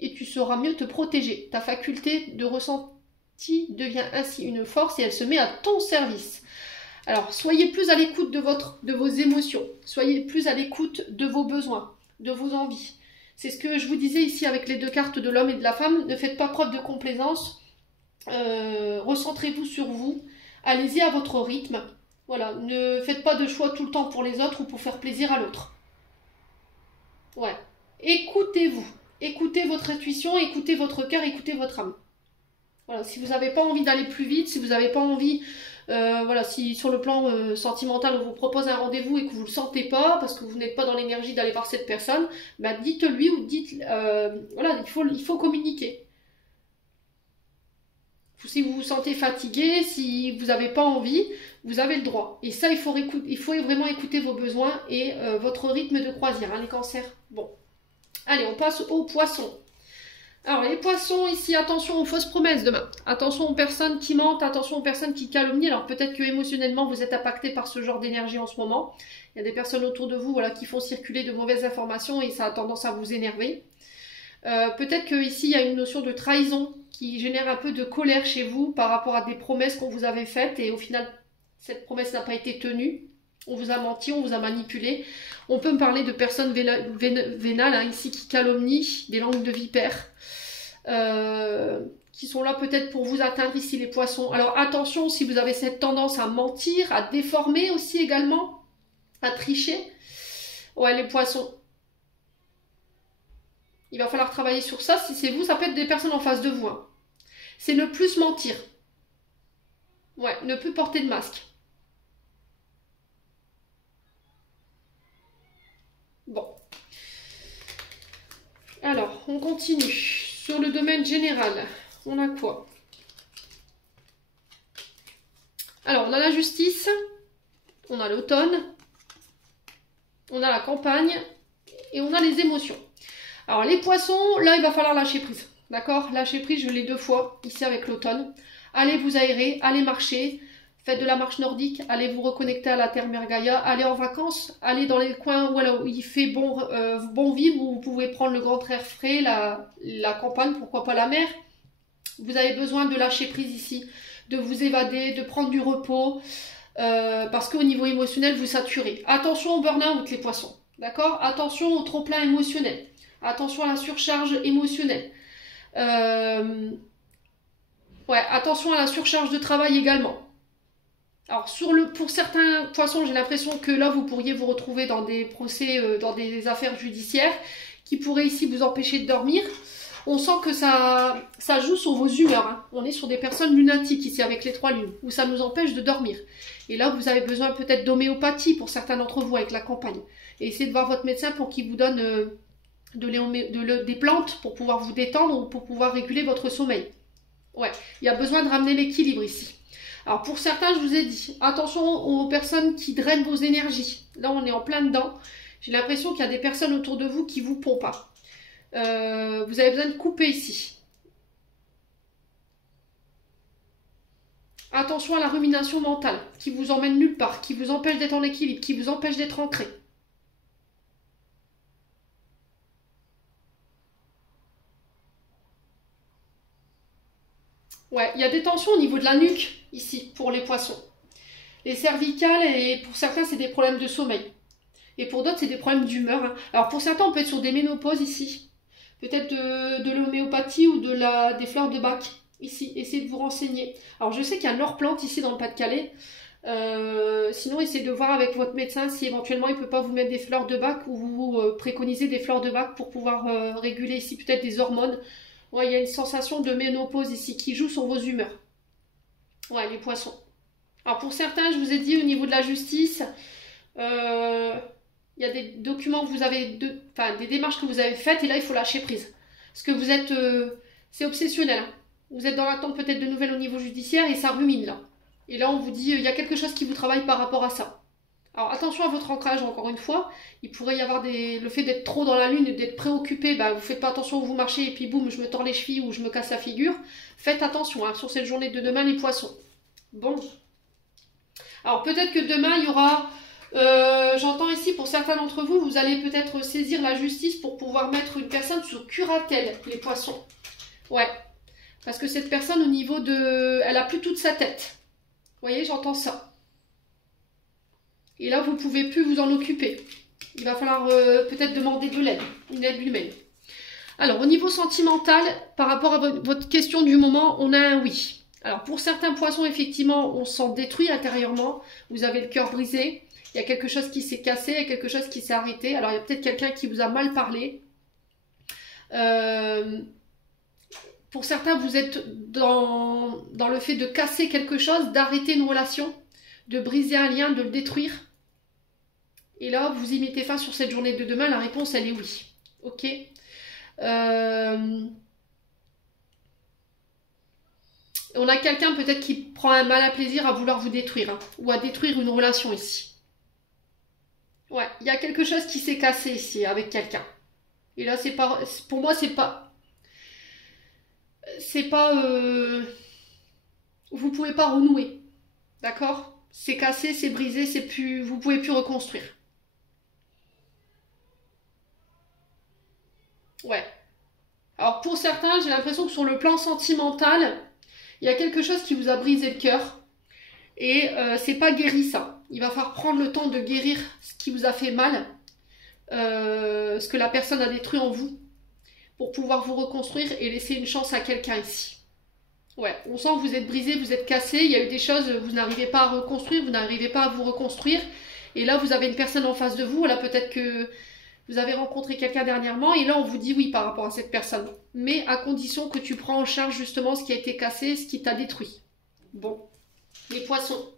et tu sauras mieux te protéger. Ta faculté de ressenti devient ainsi une force et elle se met à ton service. Alors, soyez plus à l'écoute de vos émotions, soyez plus à l'écoute de vos besoins, de vos envies. C'est ce que je vous disais ici avec les deux cartes de l'homme et de la femme. Ne faites pas preuve de complaisance, recentrez-vous sur vous, allez-y à votre rythme. Voilà, ne faites pas de choix tout le temps pour les autres ou pour faire plaisir à l'autre. Ouais, écoutez-vous, écoutez votre intuition, écoutez votre cœur, écoutez votre âme. Voilà, si vous n'avez pas envie d'aller plus vite, si vous n'avez pas envie... voilà, si sur le plan sentimental on vous propose un rendez-vous et que vous ne le sentez pas, parce que vous n'êtes pas dans l'énergie d'aller voir cette personne, bah dites-lui ou dites, voilà, il faut communiquer. Si vous vous sentez fatigué, si vous n'avez pas envie, vous avez le droit. Et ça, il faut vraiment écouter vos besoins et votre rythme de croisière, hein, les cancers. Bon, allez, on passe aux poissons. Alors, les poissons, ici, attention aux fausses promesses demain. Attention aux personnes qui mentent, attention aux personnes qui calomnient. Alors, peut-être que émotionnellement, vous êtes impacté par ce genre d'énergie en ce moment. Il y a des personnes autour de vous, voilà, qui font circuler de mauvaises informations et ça a tendance à vous énerver. Peut-être qu'ici, il y a une notion de trahison qui génère un peu de colère chez vous par rapport à des promesses qu'on vous avait faites et au final, cette promesse n'a pas été tenue. On vous a menti, on vous a manipulé. On peut me parler de personnes vénales, hein, ici, qui calomnient, des langues de vipères. Qui sont là peut-être pour vous atteindre ici les poissons. Alors attention si vous avez cette tendance à mentir, à déformer aussi également, à tricher. Ouais, les poissons. Il va falloir travailler sur ça. Si c'est vous, ça peut être des personnes en face de vous. Hein. C'est ne plus se mentir. Ouais, ne plus porter de masque. Bon. Alors, on continue. Sur le domaine général, on a quoi? Alors, on a la justice, on a l'automne, on a la campagne et on a les émotions. Alors, les poissons, là, il va falloir lâcher prise. D'accord? Lâcher prise, je l'ai 2 fois, ici avec l'automne. Allez vous aérer, allez marcher, faites de la marche nordique, allez vous reconnecter à la terre Mère Gaïa, allez en vacances, allez dans les coins voilà, où il fait bon vivre, où vous pouvez prendre le grand air frais, la campagne, pourquoi pas la mer. Vous avez besoin de lâcher prise ici, de vous évader, de prendre du repos, parce qu'au niveau émotionnel, vous saturez. Attention au burn-out, les poissons, d'accord? Attention au trop-plein émotionnel, attention à la surcharge émotionnelle. Ouais, attention à la surcharge de travail également. Alors, pour certains poissons, j'ai l'impression que là, vous pourriez vous retrouver dans des procès, dans des affaires judiciaires qui pourraient ici vous empêcher de dormir. On sent que ça joue sur vos humeurs. Hein. On est sur des personnes lunatiques ici avec les 3 lunes, où ça nous empêche de dormir. Et là, vous avez besoin peut-être d'homéopathie pour certains d'entre vous avec la campagne. Et essayez de voir votre médecin pour qu'il vous donne des plantes pour pouvoir vous détendre ou pour pouvoir réguler votre sommeil. Ouais, il y a besoin de ramener l'équilibre ici. Alors pour certains, je vous ai dit, attention aux personnes qui drainent vos énergies. Là, on est en plein dedans. J'ai l'impression qu'il y a des personnes autour de vous qui vous pompent. Vous avez besoin de couper ici. Attention à la rumination mentale, qui vous emmène nulle part, qui vous empêche d'être en équilibre, qui vous empêche d'être ancré. Ouais, il y a des tensions au niveau de la nuque, ici, pour les poissons. Les cervicales, et pour certains, c'est des problèmes de sommeil. Et pour d'autres, c'est des problèmes d'humeur. Hein. Alors, pour certains, on peut être sur des ménopauses, ici. Peut-être de l'homéopathie ou des fleurs de bac, ici. Essayez de vous renseigner. Alors, je sais qu'il y a Nord-Plante, ici, dans le Pas-de-Calais. Sinon, essayez de voir avec votre médecin si éventuellement, il ne peut pas vous mettre des fleurs de bac ou vous préconiser des fleurs de bac pour pouvoir réguler ici, peut-être des hormones. Ouais, il y a une sensation de ménopause ici qui joue sur vos humeurs. Ouais, les poissons. Alors pour certains, je vous ai dit au niveau de la justice, il y a des documents que vous avez, des démarches que vous avez faites et là il faut lâcher prise. Parce que vous êtes, c'est obsessionnel. Hein. Vous êtes dans l'attente peut-être de nouvelles au niveau judiciaire et ça rumine là. Et là on vous dit, il y a quelque chose qui vous travaille par rapport à ça. Alors attention à votre ancrage, encore une fois. Il pourrait y avoir le fait d'être trop dans la lune et d'être préoccupé. Bah, vous faites pas attention où vous marchez et puis boum, je me tords les chevilles ou je me casse la figure. Faites attention hein, sur cette journée de demain, les poissons. Bon. Alors peut-être que demain, il y aura... j'entends ici, pour certains d'entre vous, vous allez peut-être saisir la justice pour pouvoir mettre une personne sous curatelle, les poissons. Ouais. Parce que cette personne, au niveau de... Elle a plus toute sa tête. Vous voyez, j'entends ça. Et là, vous ne pouvez plus vous en occuper. Il va falloir peut-être demander de l'aide, une aide humaine. Alors, au niveau sentimental, par rapport à votre question du moment, on a un oui. Alors, pour certains poissons, effectivement, on se sent détruit intérieurement. Vous avez le cœur brisé. Il y a quelque chose qui s'est cassé, il y a quelque chose qui s'est arrêté. Alors, il y a peut-être quelqu'un qui vous a mal parlé. Pour certains, vous êtes dans le fait de casser quelque chose, d'arrêter une relation, de briser un lien, de le détruire. Et là, vous y mettez fin sur cette journée de demain. La réponse, elle est oui. Ok. On a quelqu'un peut-être qui prend un mal à plaisir à vouloir vous détruire. Hein, ou à détruire une relation ici. Ouais, il y a quelque chose qui s'est cassé ici avec quelqu'un. Et là, c'est pas... Pour moi, c'est pas... vous pouvez pas renouer, d'accord? C'est cassé, c'est brisé, c'est plus, vous pouvez plus reconstruire. Ouais. Alors pour certains, j'ai l'impression que sur le plan sentimental, il y a quelque chose qui vous a brisé le cœur et c'est pas guéri ça. Il va falloir prendre le temps de guérir ce qui vous a fait mal, ce que la personne a détruit en vous, pour pouvoir vous reconstruire et laisser une chance à quelqu'un ici. Ouais, on sent que vous êtes brisé, vous êtes cassé, il y a eu des choses, vous n'arrivez pas à reconstruire, vous n'arrivez pas à vous reconstruire, et là vous avez une personne en face de vous, là peut-être que vous avez rencontré quelqu'un dernièrement, et là on vous dit oui par rapport à cette personne, mais à condition que tu prends en charge justement ce qui a été cassé, ce qui t'a détruit. Bon, les poissons.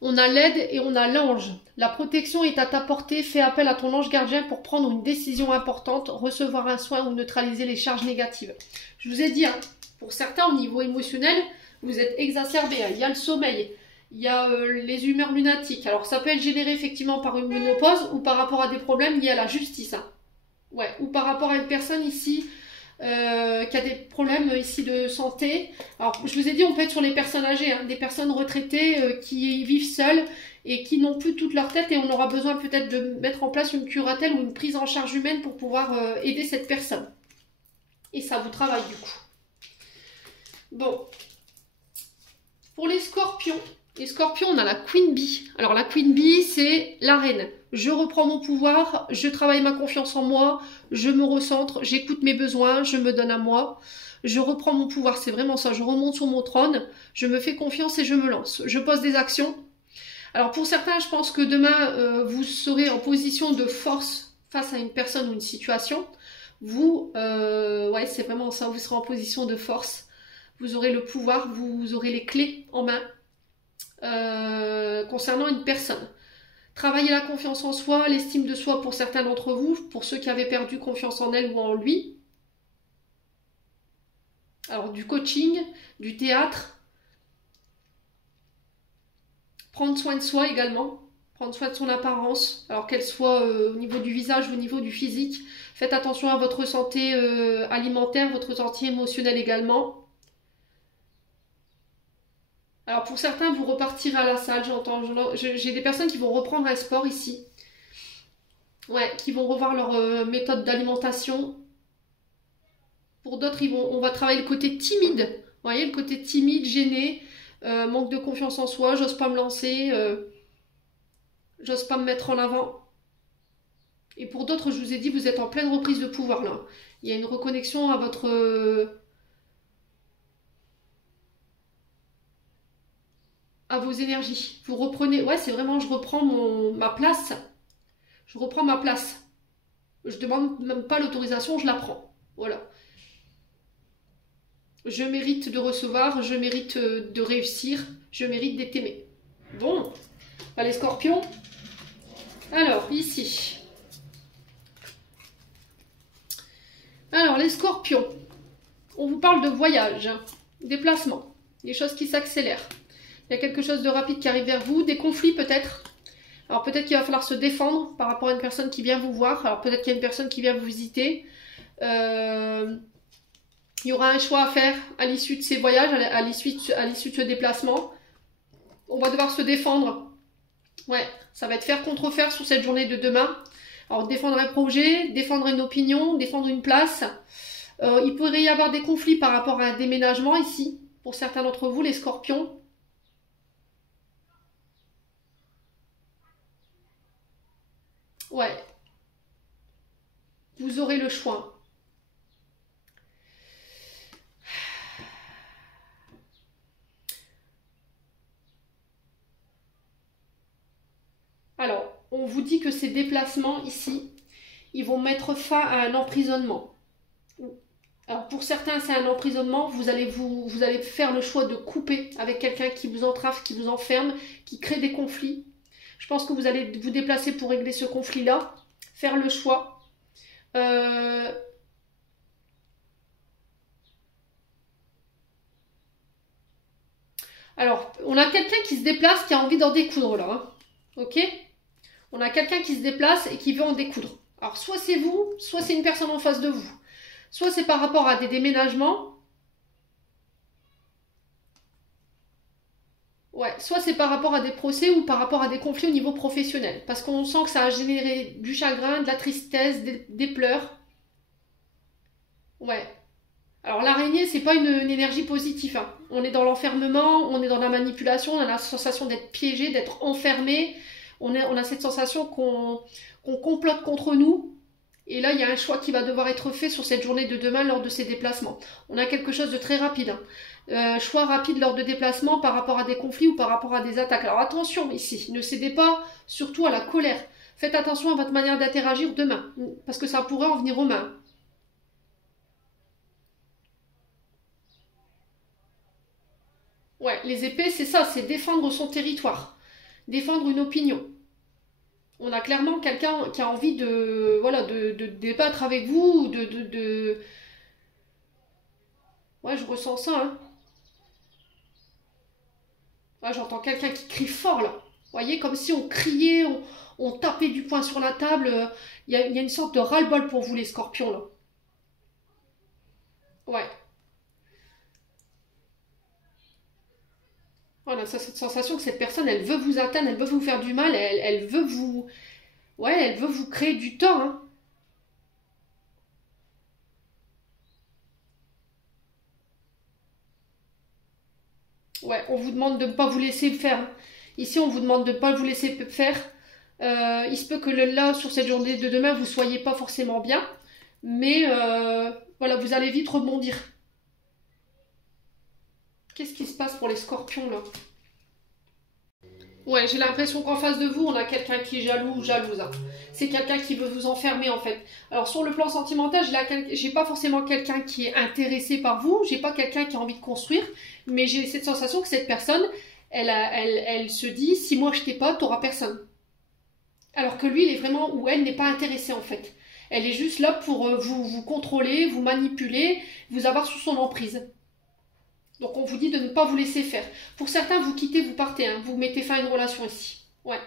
On a l'aide et on a l'ange. La protection est à ta portée. Fais appel à ton ange gardien pour prendre une décision importante, recevoir un soin ou neutraliser les charges négatives. Je vous ai dit, hein, pour certains, au niveau émotionnel, vous êtes exacerbé. Hein. Il y a le sommeil, il y a les humeurs lunatiques. Alors, ça peut être généré effectivement par une ménopause ou par rapport à des problèmes liés à la justice. Hein. Ouais, ou par rapport à une personne ici qui a des problèmes ici de santé. Alors, je vous ai dit, on peut être sur les personnes âgées, hein, des personnes retraitées qui vivent seules et qui n'ont plus toute leur tête et on aura besoin peut-être de mettre en place une curatelle ou une prise en charge humaine pour pouvoir aider cette personne. Et ça vous travaille du coup. Bon. Pour les scorpions, on a la Queen Bee. Alors la Queen Bee, c'est la reine. Je reprends mon pouvoir, je travaille ma confiance en moi, je me recentre, j'écoute mes besoins, je me donne à moi. Je reprends mon pouvoir, c'est vraiment ça. Je remonte sur mon trône, je me fais confiance et je me lance. Je pose des actions. Alors pour certains, je pense que demain, vous serez en position de force face à une personne ou une situation. Vous, ouais, c'est vraiment ça, vous serez en position de force. Vous aurez le pouvoir, vous aurez les clés en main concernant une personne. Travailler la confiance en soi, l'estime de soi pour certains d'entre vous, pour ceux qui avaient perdu confiance en elle ou en lui. Alors du coaching, du théâtre. Prendre soin de soi également. Prendre soin de son apparence, alors qu'elle soit au niveau du visage ou au niveau du physique. Faites attention à votre santé alimentaire, votre santé émotionnelle également. Alors pour certains, vous repartirez à la salle, j'entends. J'ai des personnes qui vont reprendre un sport ici. Ouais, qui vont revoir leur méthode d'alimentation. Pour d'autres, on va travailler le côté timide. Vous voyez, le côté timide, gêné, manque de confiance en soi, j'ose pas me lancer, j'ose pas me mettre en avant. Et pour d'autres, je vous ai dit, vous êtes en pleine reprise de pouvoir là. Il y a une reconnexion à votre... à vos énergies. Vous reprenez... Ouais, c'est vraiment, je reprends ma place. Je reprends ma place. Je demande même pas l'autorisation, je la prends. Voilà. Je mérite de recevoir, je mérite de réussir, je mérite d'être aimé. Bon, les scorpions. Alors, ici. Alors, les scorpions. On vous parle de voyage, déplacement, des choses qui s'accélèrent. Il y a quelque chose de rapide qui arrive vers vous, des conflits peut-être. Alors peut-être qu'il va falloir se défendre par rapport à une personne qui vient vous voir. Alors peut-être qu'il y a une personne qui vient vous visiter. Il y aura un choix à faire à l'issue de ces voyages, à l'issue de ce déplacement. On va devoir se défendre. Ouais, ça va être faire contre faire sur cette journée de demain. Alors défendre un projet, défendre une opinion, défendre une place. Il pourrait y avoir des conflits par rapport à un déménagement ici, pour certains d'entre vous, les scorpions. Ouais, vous aurez le choix. Alors, on vous dit que ces déplacements ici, ils vont mettre fin à un emprisonnement. Alors pour certains, c'est un emprisonnement, vous allez faire le choix de couper avec quelqu'un qui vous entrave, qui vous enferme, qui crée des conflits. Je pense que vous allez vous déplacer pour régler ce conflit-là, faire le choix. Alors, on a quelqu'un qui se déplace, qui a envie d'en découdre là, hein. Ok? On a quelqu'un qui se déplace et qui veut en découdre. Alors soit c'est vous, soit c'est une personne en face de vous. Soit c'est par rapport à des déménagements. Ouais, soit c'est par rapport à des procès ou par rapport à des conflits au niveau professionnel. Parce qu'on sent que ça a généré du chagrin, de la tristesse, des pleurs. Ouais. Alors l'araignée, c'est pas une énergie positive, hein. On est dans l'enfermement, on est dans la manipulation, on a la sensation d'être piégé, d'être enfermé. On a cette sensation qu'on complote contre nous. Et là, il y a un choix qui va devoir être fait sur cette journée de demain lors de ces déplacements. On a quelque chose de très rapide, hein. Choix rapide lors de déplacements par rapport à des conflits ou par rapport à des attaques. Alors attention ici, ne cédez pas surtout à la colère. Faites attention à votre manière d'interagir demain, parce que ça pourrait en venir aux mains. Ouais, les épées, c'est ça, c'est défendre son territoire, défendre une opinion. On a clairement quelqu'un qui a envie de, voilà, de débattre avec vous, Ouais, je ressens ça, hein. Ouais, j'entends quelqu'un qui crie fort, là. Vous voyez, comme si on criait, on tapait du poing sur la table. Il y a une sorte de ras-le-bol pour vous, les scorpions, là. Ouais. Voilà, ça, cette sensation que cette personne, elle veut vous atteindre, elle veut vous faire du mal, elle veut vous... Ouais, elle veut vous créer du tort, hein. Ouais, on vous demande de ne pas vous laisser faire, hein. Ici, on vous demande de ne pas vous laisser faire. Il se peut que là, sur cette journée de demain, vous soyez pas forcément bien. Mais voilà, vous allez vite rebondir. Qu'est-ce qui se passe pour les scorpions, là? Ouais, j'ai l'impression qu'en face de vous, on a quelqu'un qui est jaloux ou jalouse, hein. C'est quelqu'un qui veut vous enfermer, en fait. Alors, sur le plan sentimental, j'ai pas forcément quelqu'un qui est intéressé par vous, j'ai pas quelqu'un qui a envie de construire, mais j'ai cette sensation que cette personne, elle se dit, si moi je t'ai pas, t'auras personne. Alors que lui, il est vraiment, ou elle n'est pas intéressée, en fait. Elle est juste là pour vous contrôler, vous manipuler, vous avoir sous son emprise. Donc on vous dit de ne pas vous laisser faire. Pour certains, vous quittez, vous partez, hein. Vous mettez fin à une relation ici. Ouais.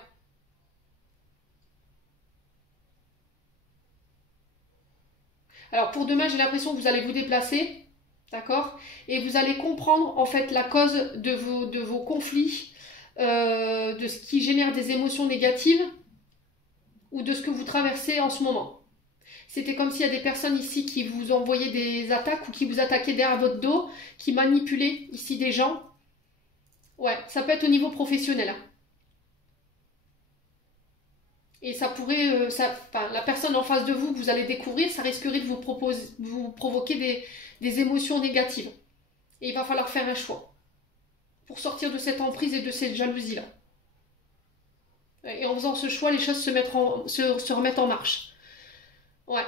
Alors pour demain, j'ai l'impression que vous allez vous déplacer, d'accord? Et vous allez comprendre en fait la cause de vos conflits, de ce qui génère des émotions négatives ou de ce que vous traversez en ce moment. C'était comme s'il y a des personnes ici qui vous envoyaient des attaques ou qui vous attaquaient derrière votre dos, qui manipulaient ici des gens. Ouais, ça peut être au niveau professionnel, hein. Et ça pourrait, enfin, la personne en face de vous que vous allez découvrir, ça risquerait de vous provoquer des émotions négatives. Et il va falloir faire un choix pour sortir de cette emprise et de cette jalousie-là. Et en faisant ce choix, les choses se remettent en marche. Ouais.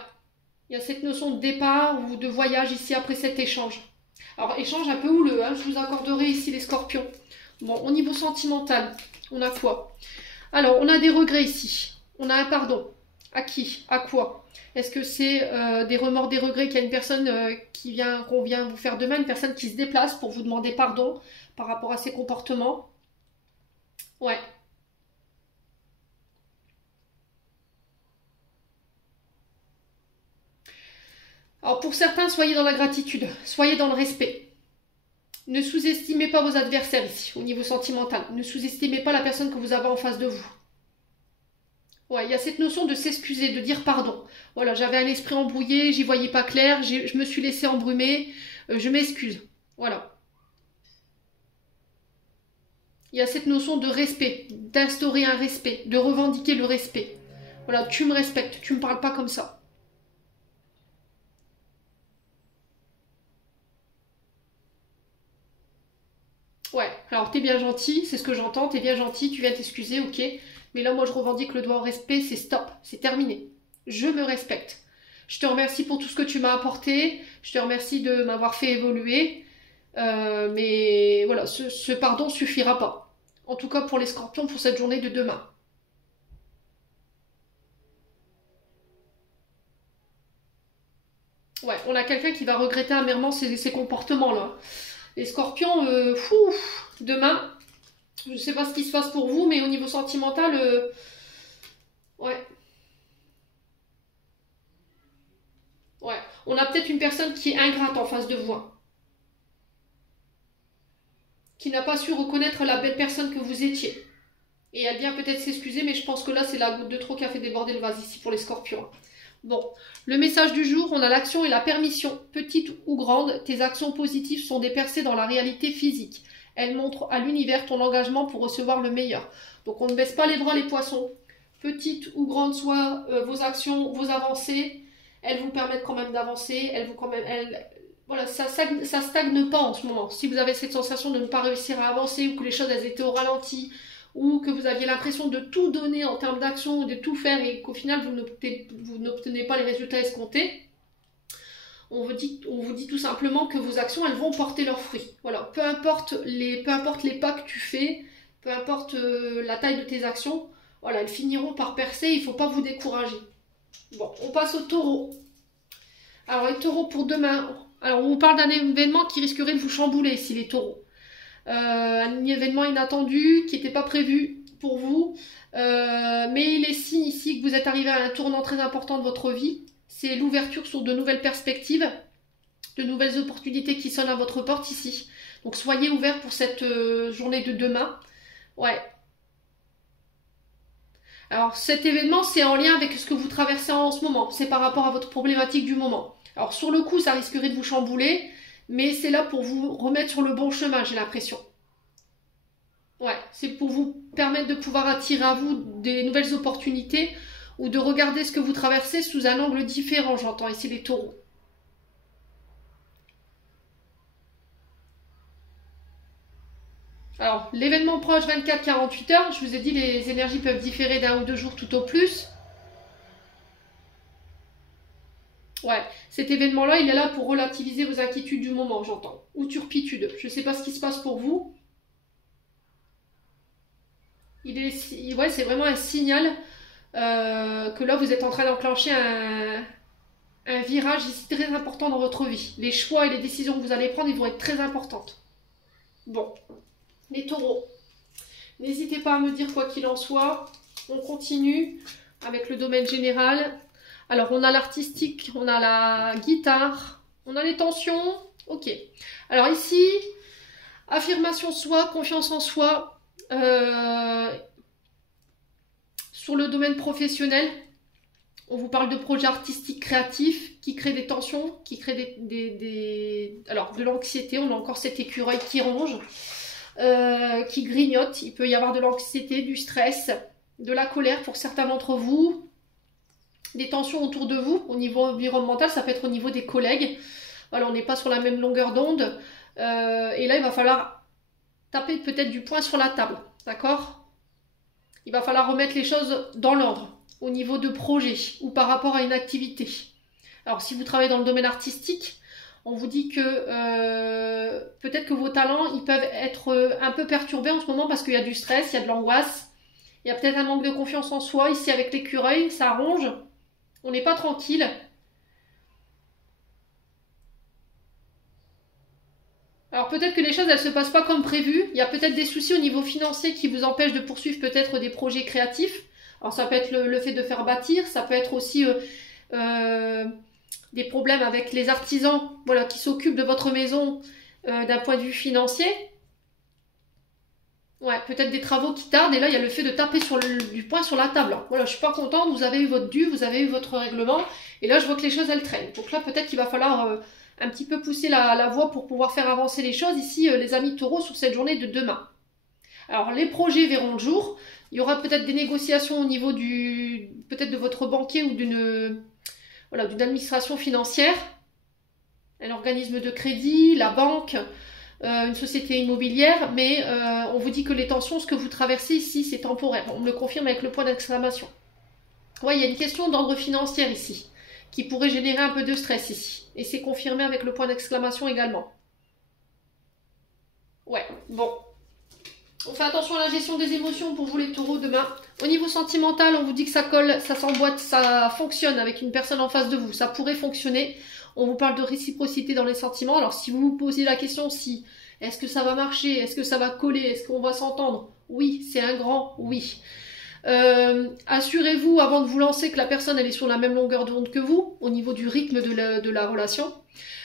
Il y a cette notion de départ ou de voyage ici après cet échange. Alors, échange un peu houleux, hein, je vous accorderai ici les scorpions. Bon, au niveau sentimental, on a quoi? Alors, on a des regrets ici. On a un pardon. À qui? À quoi? Est-ce que c'est des remords, des regrets qu'il y a une personne qu'on vient vous faire demain, une personne qui se déplace pour vous demander pardon, par rapport à ses comportements? Ouais. Alors pour certains, soyez dans la gratitude, soyez dans le respect. Ne sous-estimez pas vos adversaires ici, au niveau sentimental. Ne sous-estimez pas la personne que vous avez en face de vous. Ouais, il y a cette notion de s'excuser, de dire pardon. Voilà, j'avais un esprit embrouillé, j'y voyais pas clair, je me suis laissé embrumer, je m'excuse. Voilà. Il y a cette notion de respect, d'instaurer un respect, de revendiquer le respect. Voilà, tu me respectes, tu me parles pas comme ça. Ouais, alors t'es bien gentil, c'est ce que j'entends, t'es bien gentil, tu viens t'excuser, ok. Mais là, moi, je revendique le droit au respect, c'est stop, c'est terminé. Je me respecte. Je te remercie pour tout ce que tu m'as apporté, je te remercie de m'avoir fait évoluer, mais voilà, ce pardon suffira pas. En tout cas pour les scorpions, pour cette journée de demain. Ouais, on a quelqu'un qui va regretter amèrement ses comportements-là. Les scorpions, demain, je sais pas ce qui se passe pour vous, mais au niveau sentimental, ouais, ouais. On a peut-être une personne qui est ingrate en face de vous, hein, qui n'a pas su reconnaître la belle personne que vous étiez. Et elle vient peut-être s'excuser, mais je pense que là, c'est la goutte de trop qui a fait déborder le vase ici pour les scorpions. Bon, le message du jour, on a l'action et la permission. Petite ou grande, tes actions positives sont des percées dans la réalité physique. Elles montrent à l'univers ton engagement pour recevoir le meilleur. Donc on ne baisse pas les bras les poissons. Petites ou grandes soient vos actions, vos avancées, elles vous permettent quand même d'avancer, voilà, ça stagne pas en ce moment. Si vous avez cette sensation de ne pas réussir à avancer ou que les choses elles étaient au ralenti, ou que vous aviez l'impression de tout donner en termes d'action, de tout faire et qu'au final vous n'obtenez pas les résultats escomptés, on vous dit tout simplement que vos actions elles vont porter leurs fruits. Voilà, peu importe les pas que tu fais, peu importe la taille de tes actions, voilà, elles finiront par percer, il ne faut pas vous décourager. Bon, on passe au taureau. Alors les taureaux pour demain, alors on vous parle d'un événement qui risquerait de vous chambouler ici les taureaux. Un événement inattendu qui n'était pas prévu pour vous, mais il est signe ici que vous êtes arrivé à un tournant très important de votre vie. C'est l'ouverture sur de nouvelles perspectives, de nouvelles opportunités qui sonnent à votre porte ici. Donc soyez ouverts pour cette journée de demain. Ouais. Alors cet événement c'est en lien avec ce que vous traversez en ce moment, c'est par rapport à votre problématique du moment. Alors sur le coup ça risquerait de vous chambouler, mais c'est là pour vous remettre sur le bon chemin, j'ai l'impression. Ouais, c'est pour vous permettre de pouvoir attirer à vous des nouvelles opportunités ou de regarder ce que vous traversez sous un angle différent, j'entends ici les taureaux. Alors, l'événement proche 24-48 heures, je vous ai dit les énergies peuvent différer d'un ou deux jours tout au plus. Ouais, cet événement-là, il est là pour relativiser vos inquiétudes du moment, j'entends. Ou turpitude, je ne sais pas ce qui se passe pour vous. Ouais, c'est vraiment un signal que là, vous êtes en train d'enclencher un virage ici très important dans votre vie. Les choix et les décisions que vous allez prendre, ils vont être très importantes. Bon, les taureaux, n'hésitez pas à me dire quoi qu'il en soit. On continue avec le domaine général. Alors, on a l'artistique, on a la guitare, on a les tensions. Ok. Alors ici, affirmation de soi, confiance en soi. Sur le domaine professionnel, on vous parle de projets artistiques créatifs qui créent des tensions, qui créent alors de l'anxiété. On a encore cet écureuil qui ronge, qui grignote. Il peut y avoir de l'anxiété, du stress, de la colère pour certains d'entre vous, des tensions autour de vous. Au niveau environnemental, ça peut être au niveau des collègues. Voilà, on n'est pas sur la même longueur d'onde. Et là, il va falloir taper peut-être du poing sur la table, d'accord ? Il va falloir remettre les choses dans l'ordre au niveau de projet ou par rapport à une activité. Alors si vous travaillez dans le domaine artistique, on vous dit que peut-être que vos talents ils peuvent être un peu perturbés en ce moment parce qu'il y a du stress, il y a de l'angoisse, il y a peut-être un manque de confiance en soi. Ici avec l'écureuil, ça ronge, on n'est pas tranquille. Alors peut-être que les choses elles se passent pas comme prévu. Il y a peut-être des soucis au niveau financier qui vous empêchent de poursuivre peut-être des projets créatifs. Alors ça peut être le fait de faire bâtir, ça peut être aussi des problèmes avec les artisans, voilà, qui s'occupent de votre maison d'un point de vue financier. Ouais, peut-être des travaux qui tardent, et là il y a le fait de taper du poing sur la table. Voilà, je suis pas contente, vous avez eu votre dû, vous avez eu votre règlement, et là je vois que les choses elles traînent. Donc là peut-être qu'il va falloir un petit peu pousser la voie pour pouvoir faire avancer les choses ici, les amis taureaux, sur cette journée de demain. Alors les projets verront le jour, il y aura peut-être des négociations au niveau peut-être de votre banquier ou d'une administration financière, un organisme de crédit, la banque, une société immobilière, mais on vous dit que les tensions, ce que vous traversez ici, c'est temporaire. On me le confirme avec le point d'exclamation. Ouais, il y a une question d'ordre financier ici, qui pourrait générer un peu de stress ici. Et c'est confirmé avec le point d'exclamation également. Ouais, bon. On fait attention à la gestion des émotions pour vous les taureaux demain. Au niveau sentimental, on vous dit que ça colle, ça s'emboîte, ça fonctionne avec une personne en face de vous. Ça pourrait fonctionner. On vous parle de réciprocité dans les sentiments. Alors si vous vous posez la question si est-ce que ça va marcher, est-ce que ça va coller, est-ce qu'on va s'entendre? Oui, c'est un grand oui. Assurez-vous avant de vous lancer que la personne elle est sur la même longueur d'onde que vous au niveau du rythme de la relation.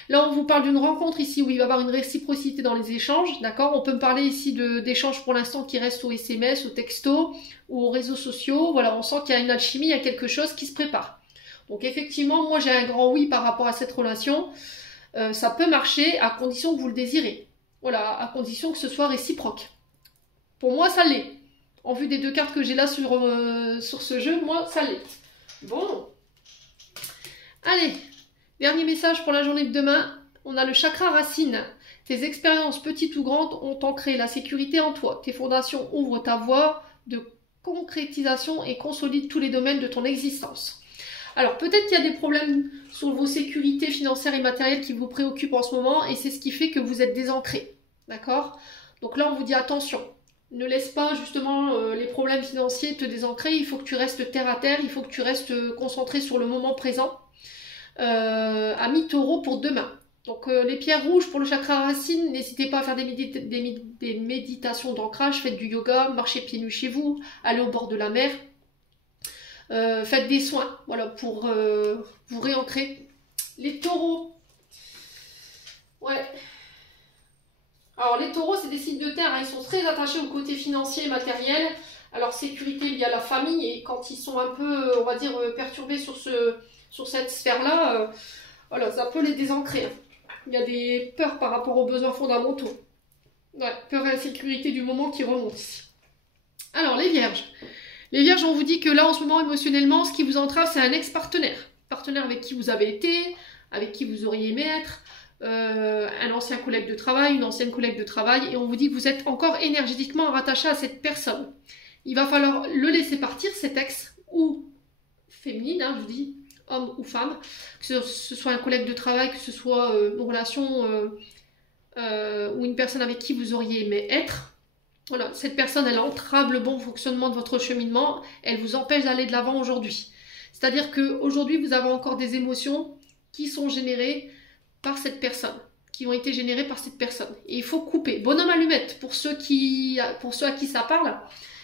Là on vous parle d'une rencontre ici où il va y avoir une réciprocité dans les échanges, d'accord? On peut me parler ici d'échanges pour l'instant qui restent au SMS, au texto ou aux réseaux sociaux. Voilà, on sent qu'il y a une alchimie, il y a quelque chose qui se prépare. Donc effectivement, moi j'ai un grand oui par rapport à cette relation. Ça peut marcher à condition que vous le désirez. Voilà, à condition que ce soit réciproque. Pour moi, ça l'est. En vue des deux cartes que j'ai là sur ce jeu, moi, ça l'est. Bon. Allez, dernier message pour la journée de demain. On a le chakra racine. Tes expériences, petites ou grandes, ont ancré la sécurité en toi. Tes fondations ouvrent ta voie de concrétisation et consolident tous les domaines de ton existence. Alors peut-être qu'il y a des problèmes sur vos sécurités financières et matérielles qui vous préoccupent en ce moment et c'est ce qui fait que vous êtes désancré. D'accord? Donc là on vous dit attention, ne laisse pas justement les problèmes financiers te désancrer, il faut que tu restes terre à terre, il faut que tu restes concentré sur le moment présent. Amis taureaux pour demain. Donc les pierres rouges pour le chakra racine, n'hésitez pas à faire des méditations d'ancrage, faites du yoga, marchez pieds nus chez vous, allez au bord de la mer. Faites des soins, voilà, pour vous réancrer. Les taureaux. Ouais. Alors les taureaux, c'est des signes de terre, hein, ils sont très attachés au côté financier et matériel, à leur sécurité liée à la famille, et quand ils sont un peu, on va dire, perturbés sur cette sphère-là, voilà, ça peut les désancrer. Il y a des peurs par rapport aux besoins fondamentaux. Ouais, peur et insécurité du moment qui remontent ici. Alors les vierges. Les vierges, on vous dit que là, en ce moment, émotionnellement, ce qui vous entrave, c'est un ex-partenaire. Partenaire avec qui vous avez été, avec qui vous auriez aimé être, un ancien collègue de travail, une ancienne collègue de travail, et on vous dit que vous êtes encore énergétiquement rattaché à cette personne. Il va falloir le laisser partir, cet ex, ou féminine, hein, je vous dis, homme ou femme, que ce soit un collègue de travail, que ce soit une relation ou une personne avec qui vous auriez aimé être. Voilà, cette personne, elle entrave le bon fonctionnement de votre cheminement, elle vous empêche d'aller de l'avant aujourd'hui. C'est-à-dire qu'aujourd'hui, vous avez encore des émotions qui sont générées par cette personne, qui ont été générées par cette personne. Et il faut couper. Bonhomme allumette, pour ceux à qui ça parle,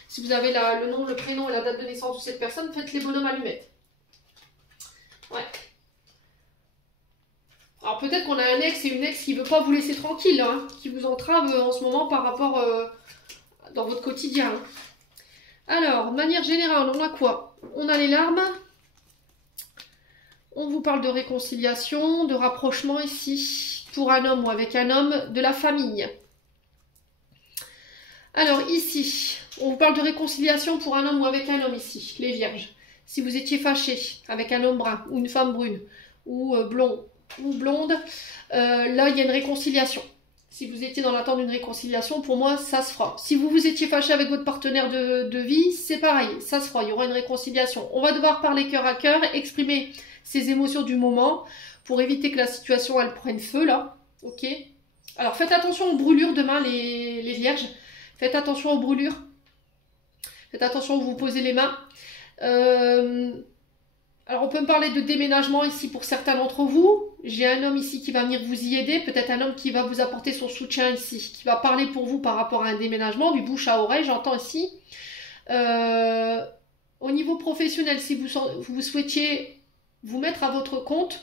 si vous avez le nom, le prénom et la date de naissance de cette personne, faites les bonhommes allumettes. Ouais. Alors peut-être qu'on a un ex et une ex qui ne veut pas vous laisser tranquille, hein, qui vous entrave en ce moment par rapport dans votre quotidien. Alors, manière générale, on a quoi? On a les larmes. On vous parle de réconciliation, de rapprochement ici, pour un homme ou avec un homme, de la famille. Alors ici, on vous parle de réconciliation pour un homme ou avec un homme ici, les vierges. Si vous étiez fâché avec un homme brun ou une femme brune ou blond ou blonde, là il y a une réconciliation. Si vous étiez dans l'attente d'une réconciliation, pour moi, ça se fera. Si vous vous étiez fâché avec votre partenaire de vie, c'est pareil, ça se fera, il y aura une réconciliation. On va devoir parler cœur à cœur, exprimer ses émotions du moment, pour éviter que la situation, elle prenne feu, là, ok? Alors, faites attention aux brûlures demain, les vierges. Faites attention aux brûlures. Faites attention où vous posez les mains. Alors, on peut me parler de déménagement ici pour certains d'entre vous. J'ai un homme ici qui va venir vous y aider. Peut-être un homme qui va vous apporter son soutien ici. Qui va parler pour vous par rapport à un déménagement, du bouche à oreille, j'entends ici. Au niveau professionnel, si vous souhaitiez vous mettre à votre compte,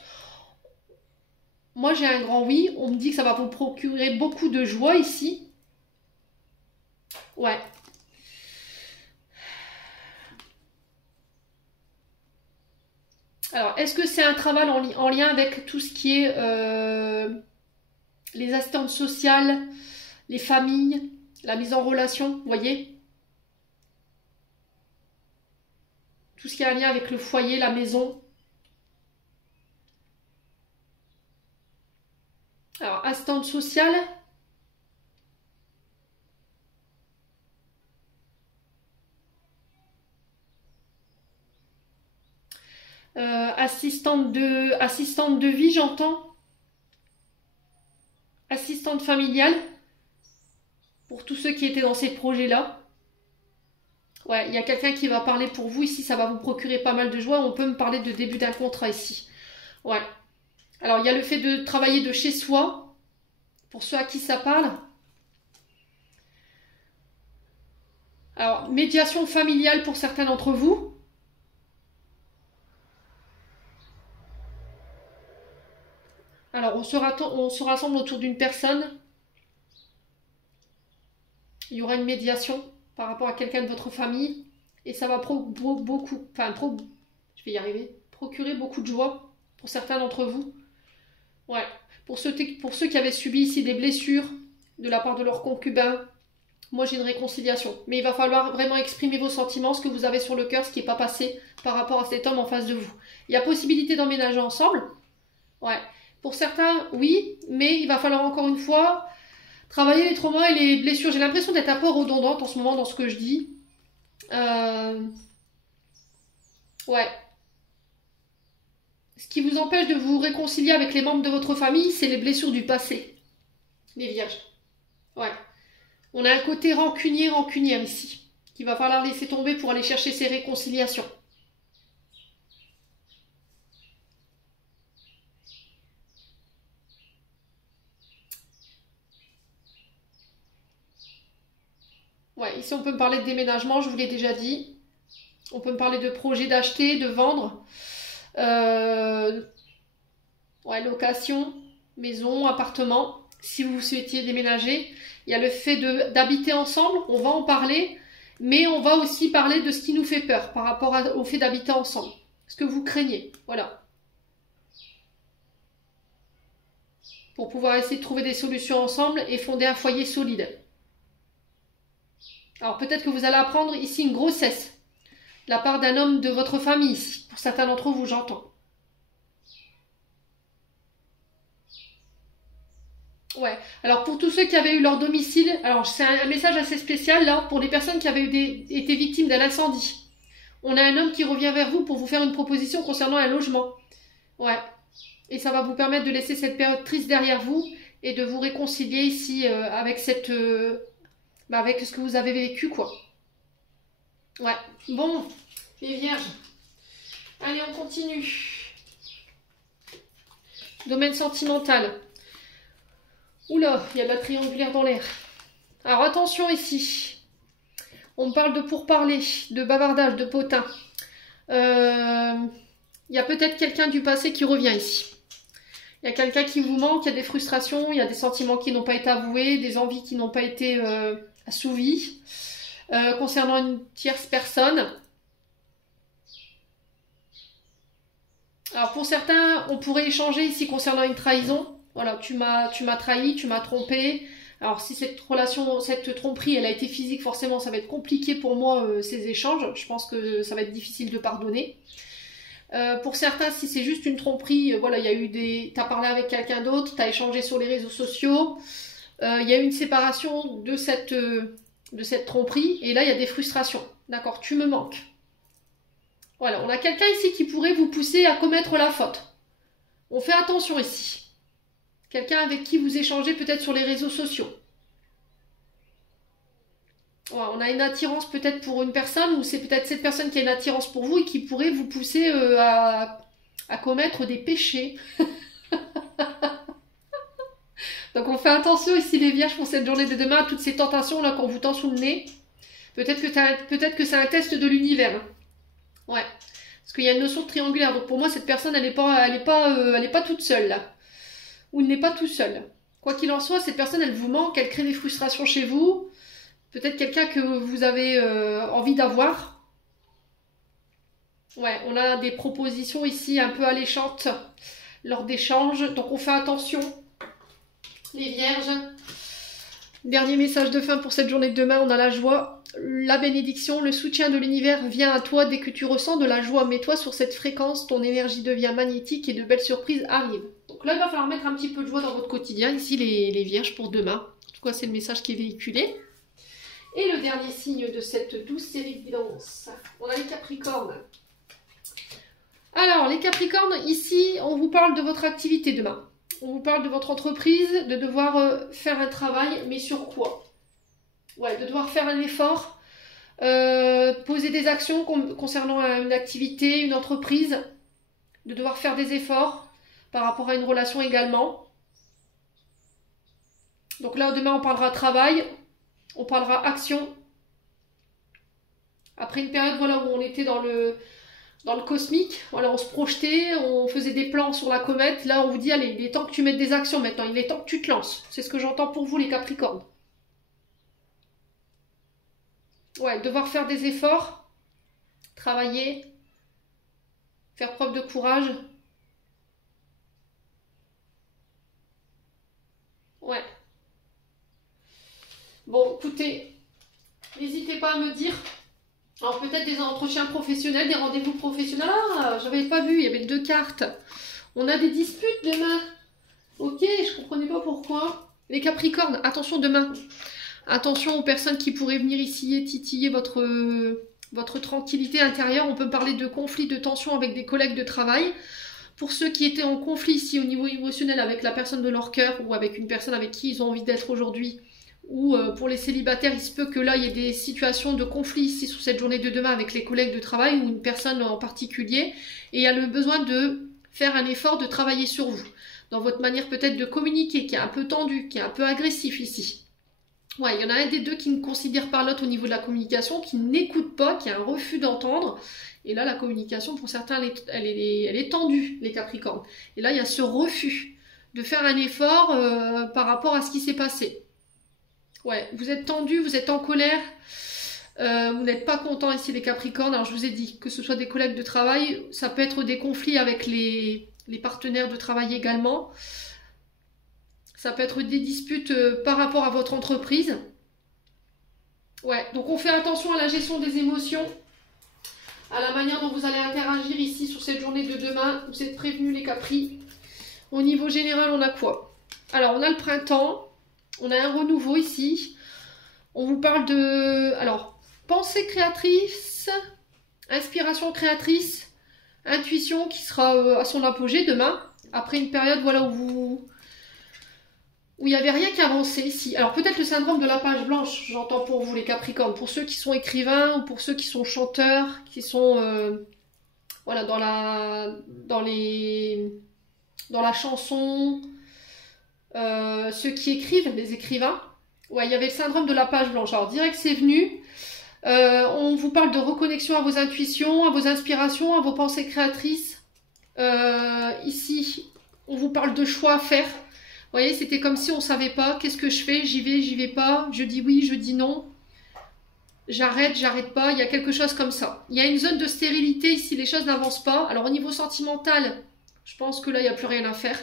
Moi, j'ai un grand oui. On me dit que ça va vous procurer beaucoup de joie ici. Ouais. Alors, est-ce que c'est un travail en lien avec tout ce qui est les assistantes sociales, les familles, la mise en relation, vous voyez? Tout ce qui a un lien avec le foyer, la maison. Alors, assistante sociale. Assistante de vie, j'entends. Assistante familiale. Pour tous ceux qui étaient dans ces projets-là. Ouais, il y a quelqu'un qui va parler pour vous ici, ça va vous procurer pas mal de joie. On peut me parler de début d'un contrat ici. Ouais. Alors, il y a le fait de travailler de chez soi. Pour ceux à qui ça parle. Alors, médiation familiale pour certains d'entre vous. Alors, on se rassemble autour d'une personne. Il y aura une médiation par rapport à quelqu'un de votre famille. Et ça va je vais y arriver, procurer beaucoup de joie pour certains d'entre vous. Ouais. Pour ceux qui avaient subi ici des blessures de la part de leur concubin, moi j'ai une réconciliation. Mais il va falloir vraiment exprimer vos sentiments, ce que vous avez sur le cœur, ce qui n'est pas passé par rapport à cet homme en face de vous. Il y a possibilité d'emménager ensemble. Ouais. Pour certains, oui, mais il va falloir encore une fois travailler les traumas et les blessures. J'ai l'impression d'être un peu redondante en ce moment dans ce que je dis. Ouais. Ce qui vous empêche de vous réconcilier avec les membres de votre famille, c'est les blessures du passé. Les vierges. Ouais. On a un côté rancunière ici, qu'il va falloir laisser tomber pour aller chercher ces réconciliations. Ouais, ici on peut me parler de déménagement, je vous l'ai déjà dit. On peut me parler de projet d'acheter, de vendre. Ouais, location, maison, appartement, si vous souhaitiez déménager. Il y a le fait d'habiter ensemble, on va en parler, mais on va aussi parler de ce qui nous fait peur par rapport au fait d'habiter ensemble. Ce que vous craignez, voilà. Pour pouvoir essayer de trouver des solutions ensemble et fonder un foyer solide. Alors peut-être que vous allez apprendre ici une grossesse de la part d'un homme de votre famille ici. Pour certains d'entre vous, j'entends. Ouais. Alors pour tous ceux qui avaient eu leur domicile, alors c'est un message assez spécial là pour les personnes qui avaient été victimes d'un incendie. On a un homme qui revient vers vous pour vous faire une proposition concernant un logement. Ouais. Et ça va vous permettre de laisser cette période triste derrière vous et de vous réconcilier ici avec avec ce que vous avez vécu, quoi. Ouais. Bon, les vierges. Allez, on continue. Domaine sentimental. Oula, il y a de la triangulaire dans l'air. Alors attention ici. On me parle de pourparler, de bavardage, de potin. Il y a peut-être quelqu'un du passé qui revient ici. Il y a quelqu'un qui vous manque, il y a des frustrations, il y a des sentiments qui n'ont pas été avoués, des envies qui n'ont pas été assouvies. Concernant une tierce personne. Alors pour certains, on pourrait échanger ici concernant une trahison. Voilà, tu m'as trahi, tu m'as trompé. Alors si cette tromperie, elle a été physique, forcément ça va être compliqué pour moi ces échanges. Je pense que ça va être difficile de pardonner. Pour certains, si c'est juste une tromperie, voilà, il y a eu t'as parlé avec quelqu'un d'autre, t'as échangé sur les réseaux sociaux, il y a eu une séparation de cette tromperie, et là il y a des frustrations. D'accord, tu me manques. Voilà, on a quelqu'un ici qui pourrait vous pousser à commettre la faute. On fait attention ici. Quelqu'un avec qui vous échangez peut-être sur les réseaux sociaux. Voilà, on a une attirance peut-être pour une personne, ou c'est peut-être cette personne qui a une attirance pour vous et qui pourrait vous pousser à commettre des péchés. Donc on fait attention ici les vierges pour cette journée de demain à toutes ces tentations là qu'on vous tend sous le nez. Peut-être que c'est un test de l'univers. Ouais. Parce qu'il y a une notion de triangulaire. Donc pour moi cette personne elle est pas toute seule là. ou il n'est pas tout seul. Quoi qu'il en soit, cette personne, elle vous manque, elle crée des frustrations chez vous. Peut-être quelqu'un que vous avez envie d'avoir. Ouais, on a des propositions ici un peu alléchantes lors d'échanges. Donc on fait attention, les vierges. Dernier message de fin pour cette journée de demain, on a la joie, la bénédiction, le soutien de l'univers vient à toi dès que tu ressens de la joie. Mets-toi sur cette fréquence, ton énergie devient magnétique et de belles surprises arrivent. Donc là, il va falloir mettre un petit peu de joie dans votre quotidien, ici les vierges pour demain. En tout cas, c'est le message qui est véhiculé. Et le dernier signe de cette douce série de guidance, on a les Capricornes. Alors, les Capricornes, ici, on vous parle de votre activité demain. On vous parle de votre entreprise, de devoir faire un travail, mais sur quoi? Ouais, de devoir faire un effort, poser des actions concernant une activité, une entreprise, de devoir faire des efforts par rapport à une relation également. Donc là, demain, on parlera travail, on parlera action. Après une période voilà, où on était dans le cosmique, voilà, on se projetait, on faisait des plans sur la comète. Là, on vous dit, allez, il est temps que tu mettes des actions maintenant, il est temps que tu te lances. C'est ce que j'entends pour vous, les Capricornes. Ouais, devoir faire des efforts, travailler, faire preuve de courage. Ouais. Bon, écoutez, n'hésitez pas à me dire. Alors peut-être des entretiens professionnels, des rendez-vous professionnels. Ah, j'avais pas vu, il y avait 2 cartes. On a des disputes demain. Ok, je comprenais pas pourquoi. Les Capricornes, attention demain. Attention aux personnes qui pourraient venir ici et titiller votre tranquillité intérieure. On peut parler de conflits, de tensions avec des collègues de travail. Pour ceux qui étaient en conflit ici au niveau émotionnel avec la personne de leur cœur ou avec une personne avec qui ils ont envie d'être aujourd'hui, ou pour les célibataires, il se peut que là, il y ait des situations de conflit ici sur cette journée de demain avec les collègues de travail ou une personne en particulier. Et il y a le besoin de faire un effort, de travailler sur vous. Dans votre manière peut-être de communiquer, qui est un peu tendue, qui est un peu agressif ici. Ouais, il y en a un des deux qui ne considère pas l'autre au niveau de la communication, qui n'écoute pas, qui a un refus d'entendre. Et là, la communication, pour certains, elle est tendue, les Capricornes. Et là, il y a ce refus de faire un effort par rapport à ce qui s'est passé. Ouais, vous êtes tendu, vous êtes en colère, vous n'êtes pas content ici les Capricornes. Alors je vous ai dit, que ce soit des collègues de travail, ça peut être des conflits avec les partenaires de travail également. Ça peut être des disputes par rapport à votre entreprise. Ouais, donc on fait attention à la gestion des émotions, à la manière dont vous allez interagir ici sur cette journée de demain. Vous êtes prévenus les Capris. Au niveau général, on a quoi? Alors on a le printemps. On a un renouveau ici. On vous parle de... Alors, pensée créatrice, inspiration créatrice, intuition qui sera à son apogée demain. Après une période voilà, où il n'y avait rien qui avançait ici. Alors peut-être le syndrome de la page blanche, j'entends pour vous les Capricornes. Pour ceux qui sont écrivains ou pour ceux qui sont chanteurs, qui sont voilà, dans la chanson... ceux qui écrivent, les écrivains, ouais, il y avait le syndrome de la page blanche. Alors, direct, c'est venu. On vous parle de reconnexion à vos intuitions, à vos inspirations, à vos pensées créatrices. Ici, on vous parle de choix à faire. Vous voyez, c'était comme si on ne savait pas. Qu'est-ce que je fais? J'y vais pas. Je dis oui, je dis non. J'arrête pas. Il y a quelque chose comme ça. Il y a une zone de stérilité ici. Les choses n'avancent pas. Alors, au niveau sentimental, je pense que là, il n'y a plus rien à faire.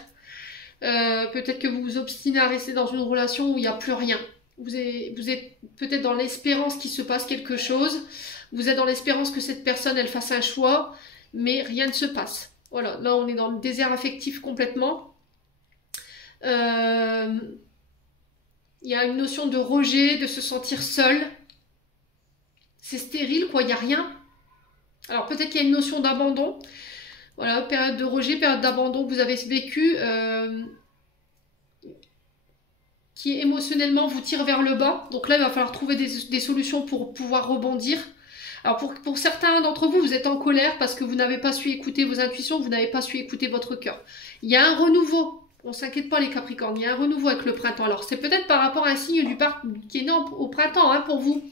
Peut-être que vous vous obstinez à rester dans une relation où il n'y a plus rien. Vous êtes peut-être dans l'espérance qu'il se passe quelque chose. Vous êtes dans l'espérance que cette personne, elle fasse un choix, mais rien ne se passe. Voilà, là on est dans le désert affectif complètement. Il y a une notion de rejet, de se sentir seul. C'est stérile, quoi, il n'y a rien. Alors peut-être qu'il y a une notion d'abandon. Voilà, période de rejet, période d'abandon que vous avez vécu, qui émotionnellement vous tire vers le bas. Donc là, il va falloir trouver des solutions pour pouvoir rebondir. Alors pour certains d'entre vous, vous êtes en colère parce que vous n'avez pas su écouter vos intuitions, vous n'avez pas su écouter votre cœur. Il y a un renouveau. On ne s'inquiète pas les Capricornes, il y a un renouveau avec le printemps. Alors c'est peut-être par rapport à un signe qui est né au printemps hein, pour vous.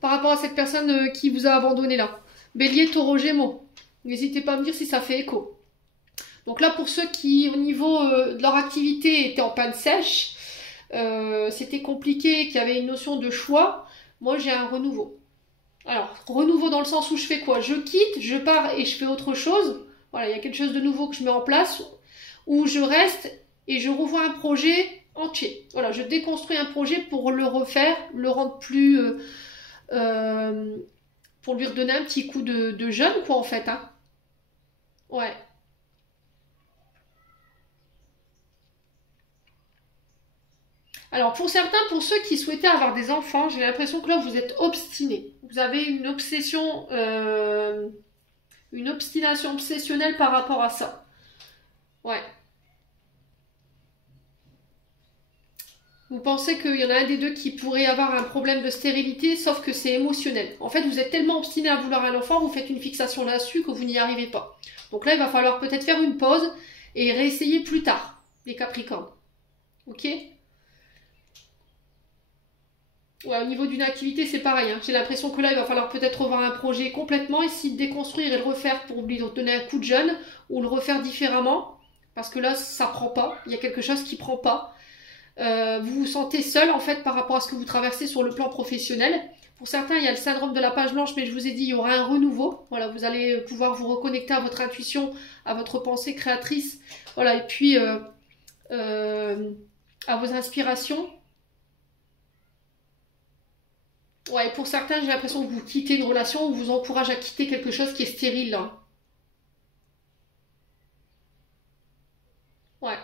Par rapport à cette personne qui vous a abandonné là. Bélier, Taureau, Gémeaux. N'hésitez pas à me dire si ça fait écho. Donc là, pour ceux qui, au niveau de leur activité, étaient en panne sèche, c'était compliqué, qu'il y avait une notion de choix, moi j'ai un renouveau. Alors, renouveau dans le sens où je fais quoi? Je quitte, je pars et je fais autre chose. Voilà, il y a quelque chose de nouveau que je mets en place, ou je reste et je revois un projet entier. Voilà, je déconstruis un projet pour le refaire, le rendre plus... pour lui redonner un petit coup de jeune, quoi, en fait. Hein. Ouais. Alors, pour certains, pour ceux qui souhaitaient avoir des enfants, j'ai l'impression que là, vous êtes obstinés. Vous avez une obsession, une obstination obsessionnelle par rapport à ça. Ouais. Vous pensez qu'il y en a un des deux qui pourrait avoir un problème de stérilité, sauf que c'est émotionnel. En fait, vous êtes tellement obstiné à vouloir un enfant, vous faites une fixation là-dessus que vous n'y arrivez pas. Donc là, il va falloir peut-être faire une pause et réessayer plus tard, les Capricornes. Ok? Ouais, au niveau d'une activité, c'est pareil. Hein. J'ai l'impression que là, il va falloir peut-être revoir un projet complètement, essayer de déconstruire et le refaire pour lui donner un coup de jeune, ou le refaire différemment, parce que là, ça prend pas. Il y a quelque chose qui prend pas. Vous vous sentez seul en fait par rapport à ce que vous traversez sur le plan professionnel. Pour certains, il y a le syndrome de la page blanche, mais je vous ai dit, il y aura un renouveau. Voilà, vous allez pouvoir vous reconnecter à votre intuition, à votre pensée créatrice, voilà, et puis à vos inspirations. Ouais, pour certains, j'ai l'impression que vous quittez une relation ou vous encourage à quitter quelque chose qui est stérile. Là. Ouais.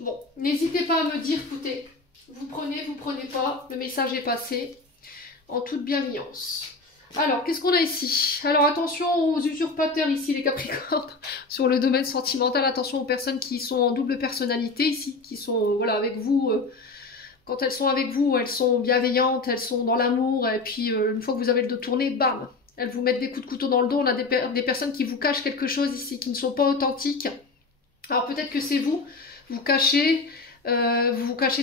Bon, n'hésitez pas à me dire, écoutez, vous prenez pas, le message est passé, en toute bienveillance. Alors, qu'est-ce qu'on a ici? Alors, attention aux usurpateurs ici, les Capricornes, sur le domaine sentimental, attention aux personnes qui sont en double personnalité ici, qui sont, voilà, avec vous, quand elles sont avec vous, elles sont bienveillantes, elles sont dans l'amour, et puis, une fois que vous avez le dos tourné, bam, elles vous mettent des coups de couteau dans le dos, on a des personnes qui vous cachent quelque chose ici, qui ne sont pas authentiques. Alors, peut-être que c'est vous, vous vous cachez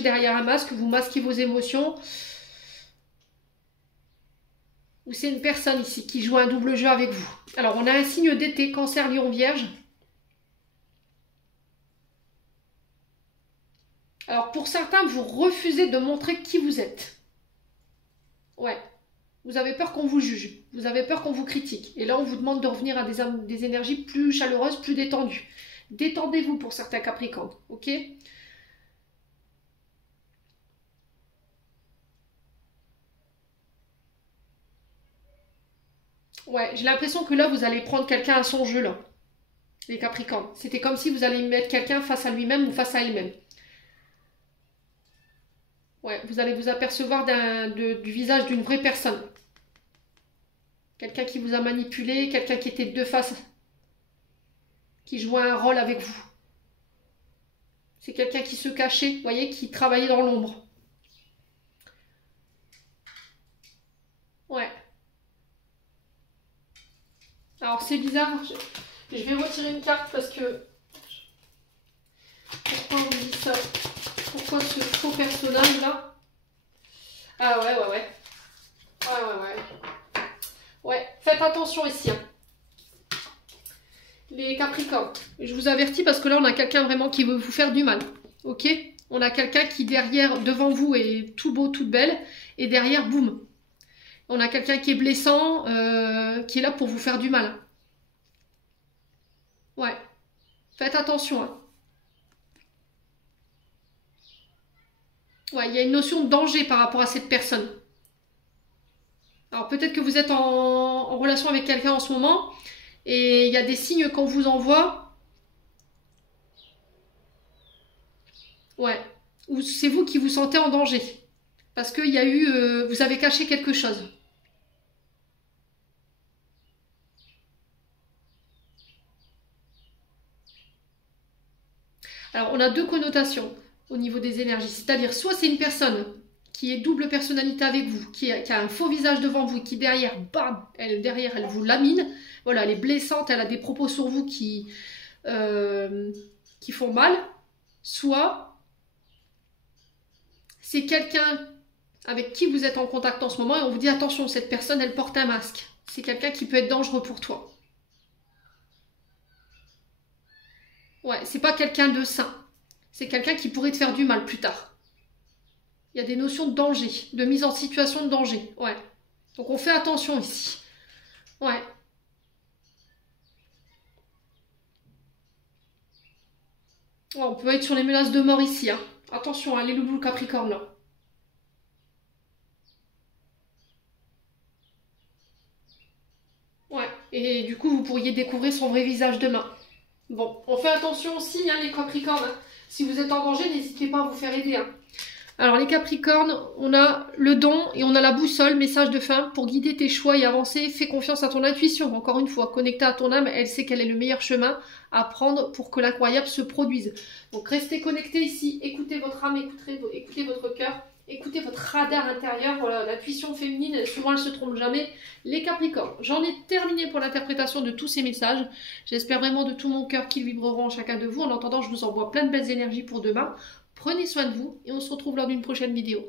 derrière un masque, vous masquez vos émotions. Ou c'est une personne ici qui joue un double jeu avec vous. Alors, on a un signe d'été, Cancer, Lion, Vierge. Alors, pour certains, vous refusez de montrer qui vous êtes. Ouais. Vous avez peur qu'on vous juge. Vous avez peur qu'on vous critique. Et là, on vous demande de revenir à des énergies plus chaleureuses, plus détendues. Détendez-vous pour certains Capricornes, ok? Ouais, j'ai l'impression que là, vous allez prendre quelqu'un à son jeu, là, les Capricornes. C'était comme si vous alliez mettre quelqu'un face à lui-même ou face à elle-même. Ouais, vous allez vous apercevoir du visage d'une vraie personne. Quelqu'un qui vous a manipulé, quelqu'un qui était de deux faces, qui jouait un rôle avec vous. C'est quelqu'un qui se cachait, vous voyez, qui travaillait dans l'ombre. Ouais. Alors c'est bizarre, je vais retirer une carte parce que... Pourquoi on dit ça? Pourquoi ce faux personnage là? Ah ouais, ouais, ouais. Ouais, ouais, ouais. Ouais, faites attention ici. Hein. Les Capricornes, je vous avertis parce que là on a quelqu'un vraiment qui veut vous faire du mal. Ok? On a quelqu'un qui derrière, devant vous est tout beau, toute belle. Et derrière, boum. On a quelqu'un qui est blessant, qui est là pour vous faire du mal. Ouais. Faites attention. Hein. Ouais, il y a une notion de danger par rapport à cette personne. Alors peut-être que vous êtes en relation avec quelqu'un en ce moment et il y a des signes qu'on vous envoie. Ouais. Ou c'est vous qui vous sentez en danger. Parce qu'il y a eu... vous avez caché quelque chose. Alors on a deux connotations au niveau des énergies. C'est-à-dire soit c'est une personne qui est double personnalité avec vous, qui a un faux visage devant vous, qui derrière, bam, derrière elle vous lamine. Voilà, elle est blessante, elle a des propos sur vous qui font mal. Soit c'est quelqu'un avec qui vous êtes en contact en ce moment et on vous dit attention, cette personne elle porte un masque. C'est quelqu'un qui peut être dangereux pour toi. Ouais, c'est pas quelqu'un de sain. C'est quelqu'un qui pourrait te faire du mal plus tard. Il y a des notions de danger, de mise en situation de danger. Ouais. Donc on fait attention ici. Ouais. Ouais, on peut être sur les menaces de mort ici. Hein. Attention, hein, les loulous Capricorne là. Ouais. Et du coup, vous pourriez découvrir son vrai visage demain. Bon, on fait attention aussi, hein, les Capricornes. Hein. Si vous êtes en danger, n'hésitez pas à vous faire aider. Hein. Alors les Capricornes, on a le don et on a la boussole, message de fin, pour guider tes choix et avancer, fais confiance à ton intuition. Encore une fois, connectée à ton âme, elle sait quel est le meilleur chemin à prendre pour que l'incroyable se produise. Donc restez connectés ici, écoutez votre âme, écoutez votre cœur, écoutez votre radar intérieur. Voilà, l'intuition féminine, souvent elle se trompe jamais. Les Capricornes, j'en ai terminé pour l'interprétation de tous ces messages. J'espère vraiment de tout mon cœur qu'ils vibreront en chacun de vous. En attendant, je vous envoie plein de belles énergies pour demain. Prenez soin de vous et on se retrouve lors d'une prochaine vidéo.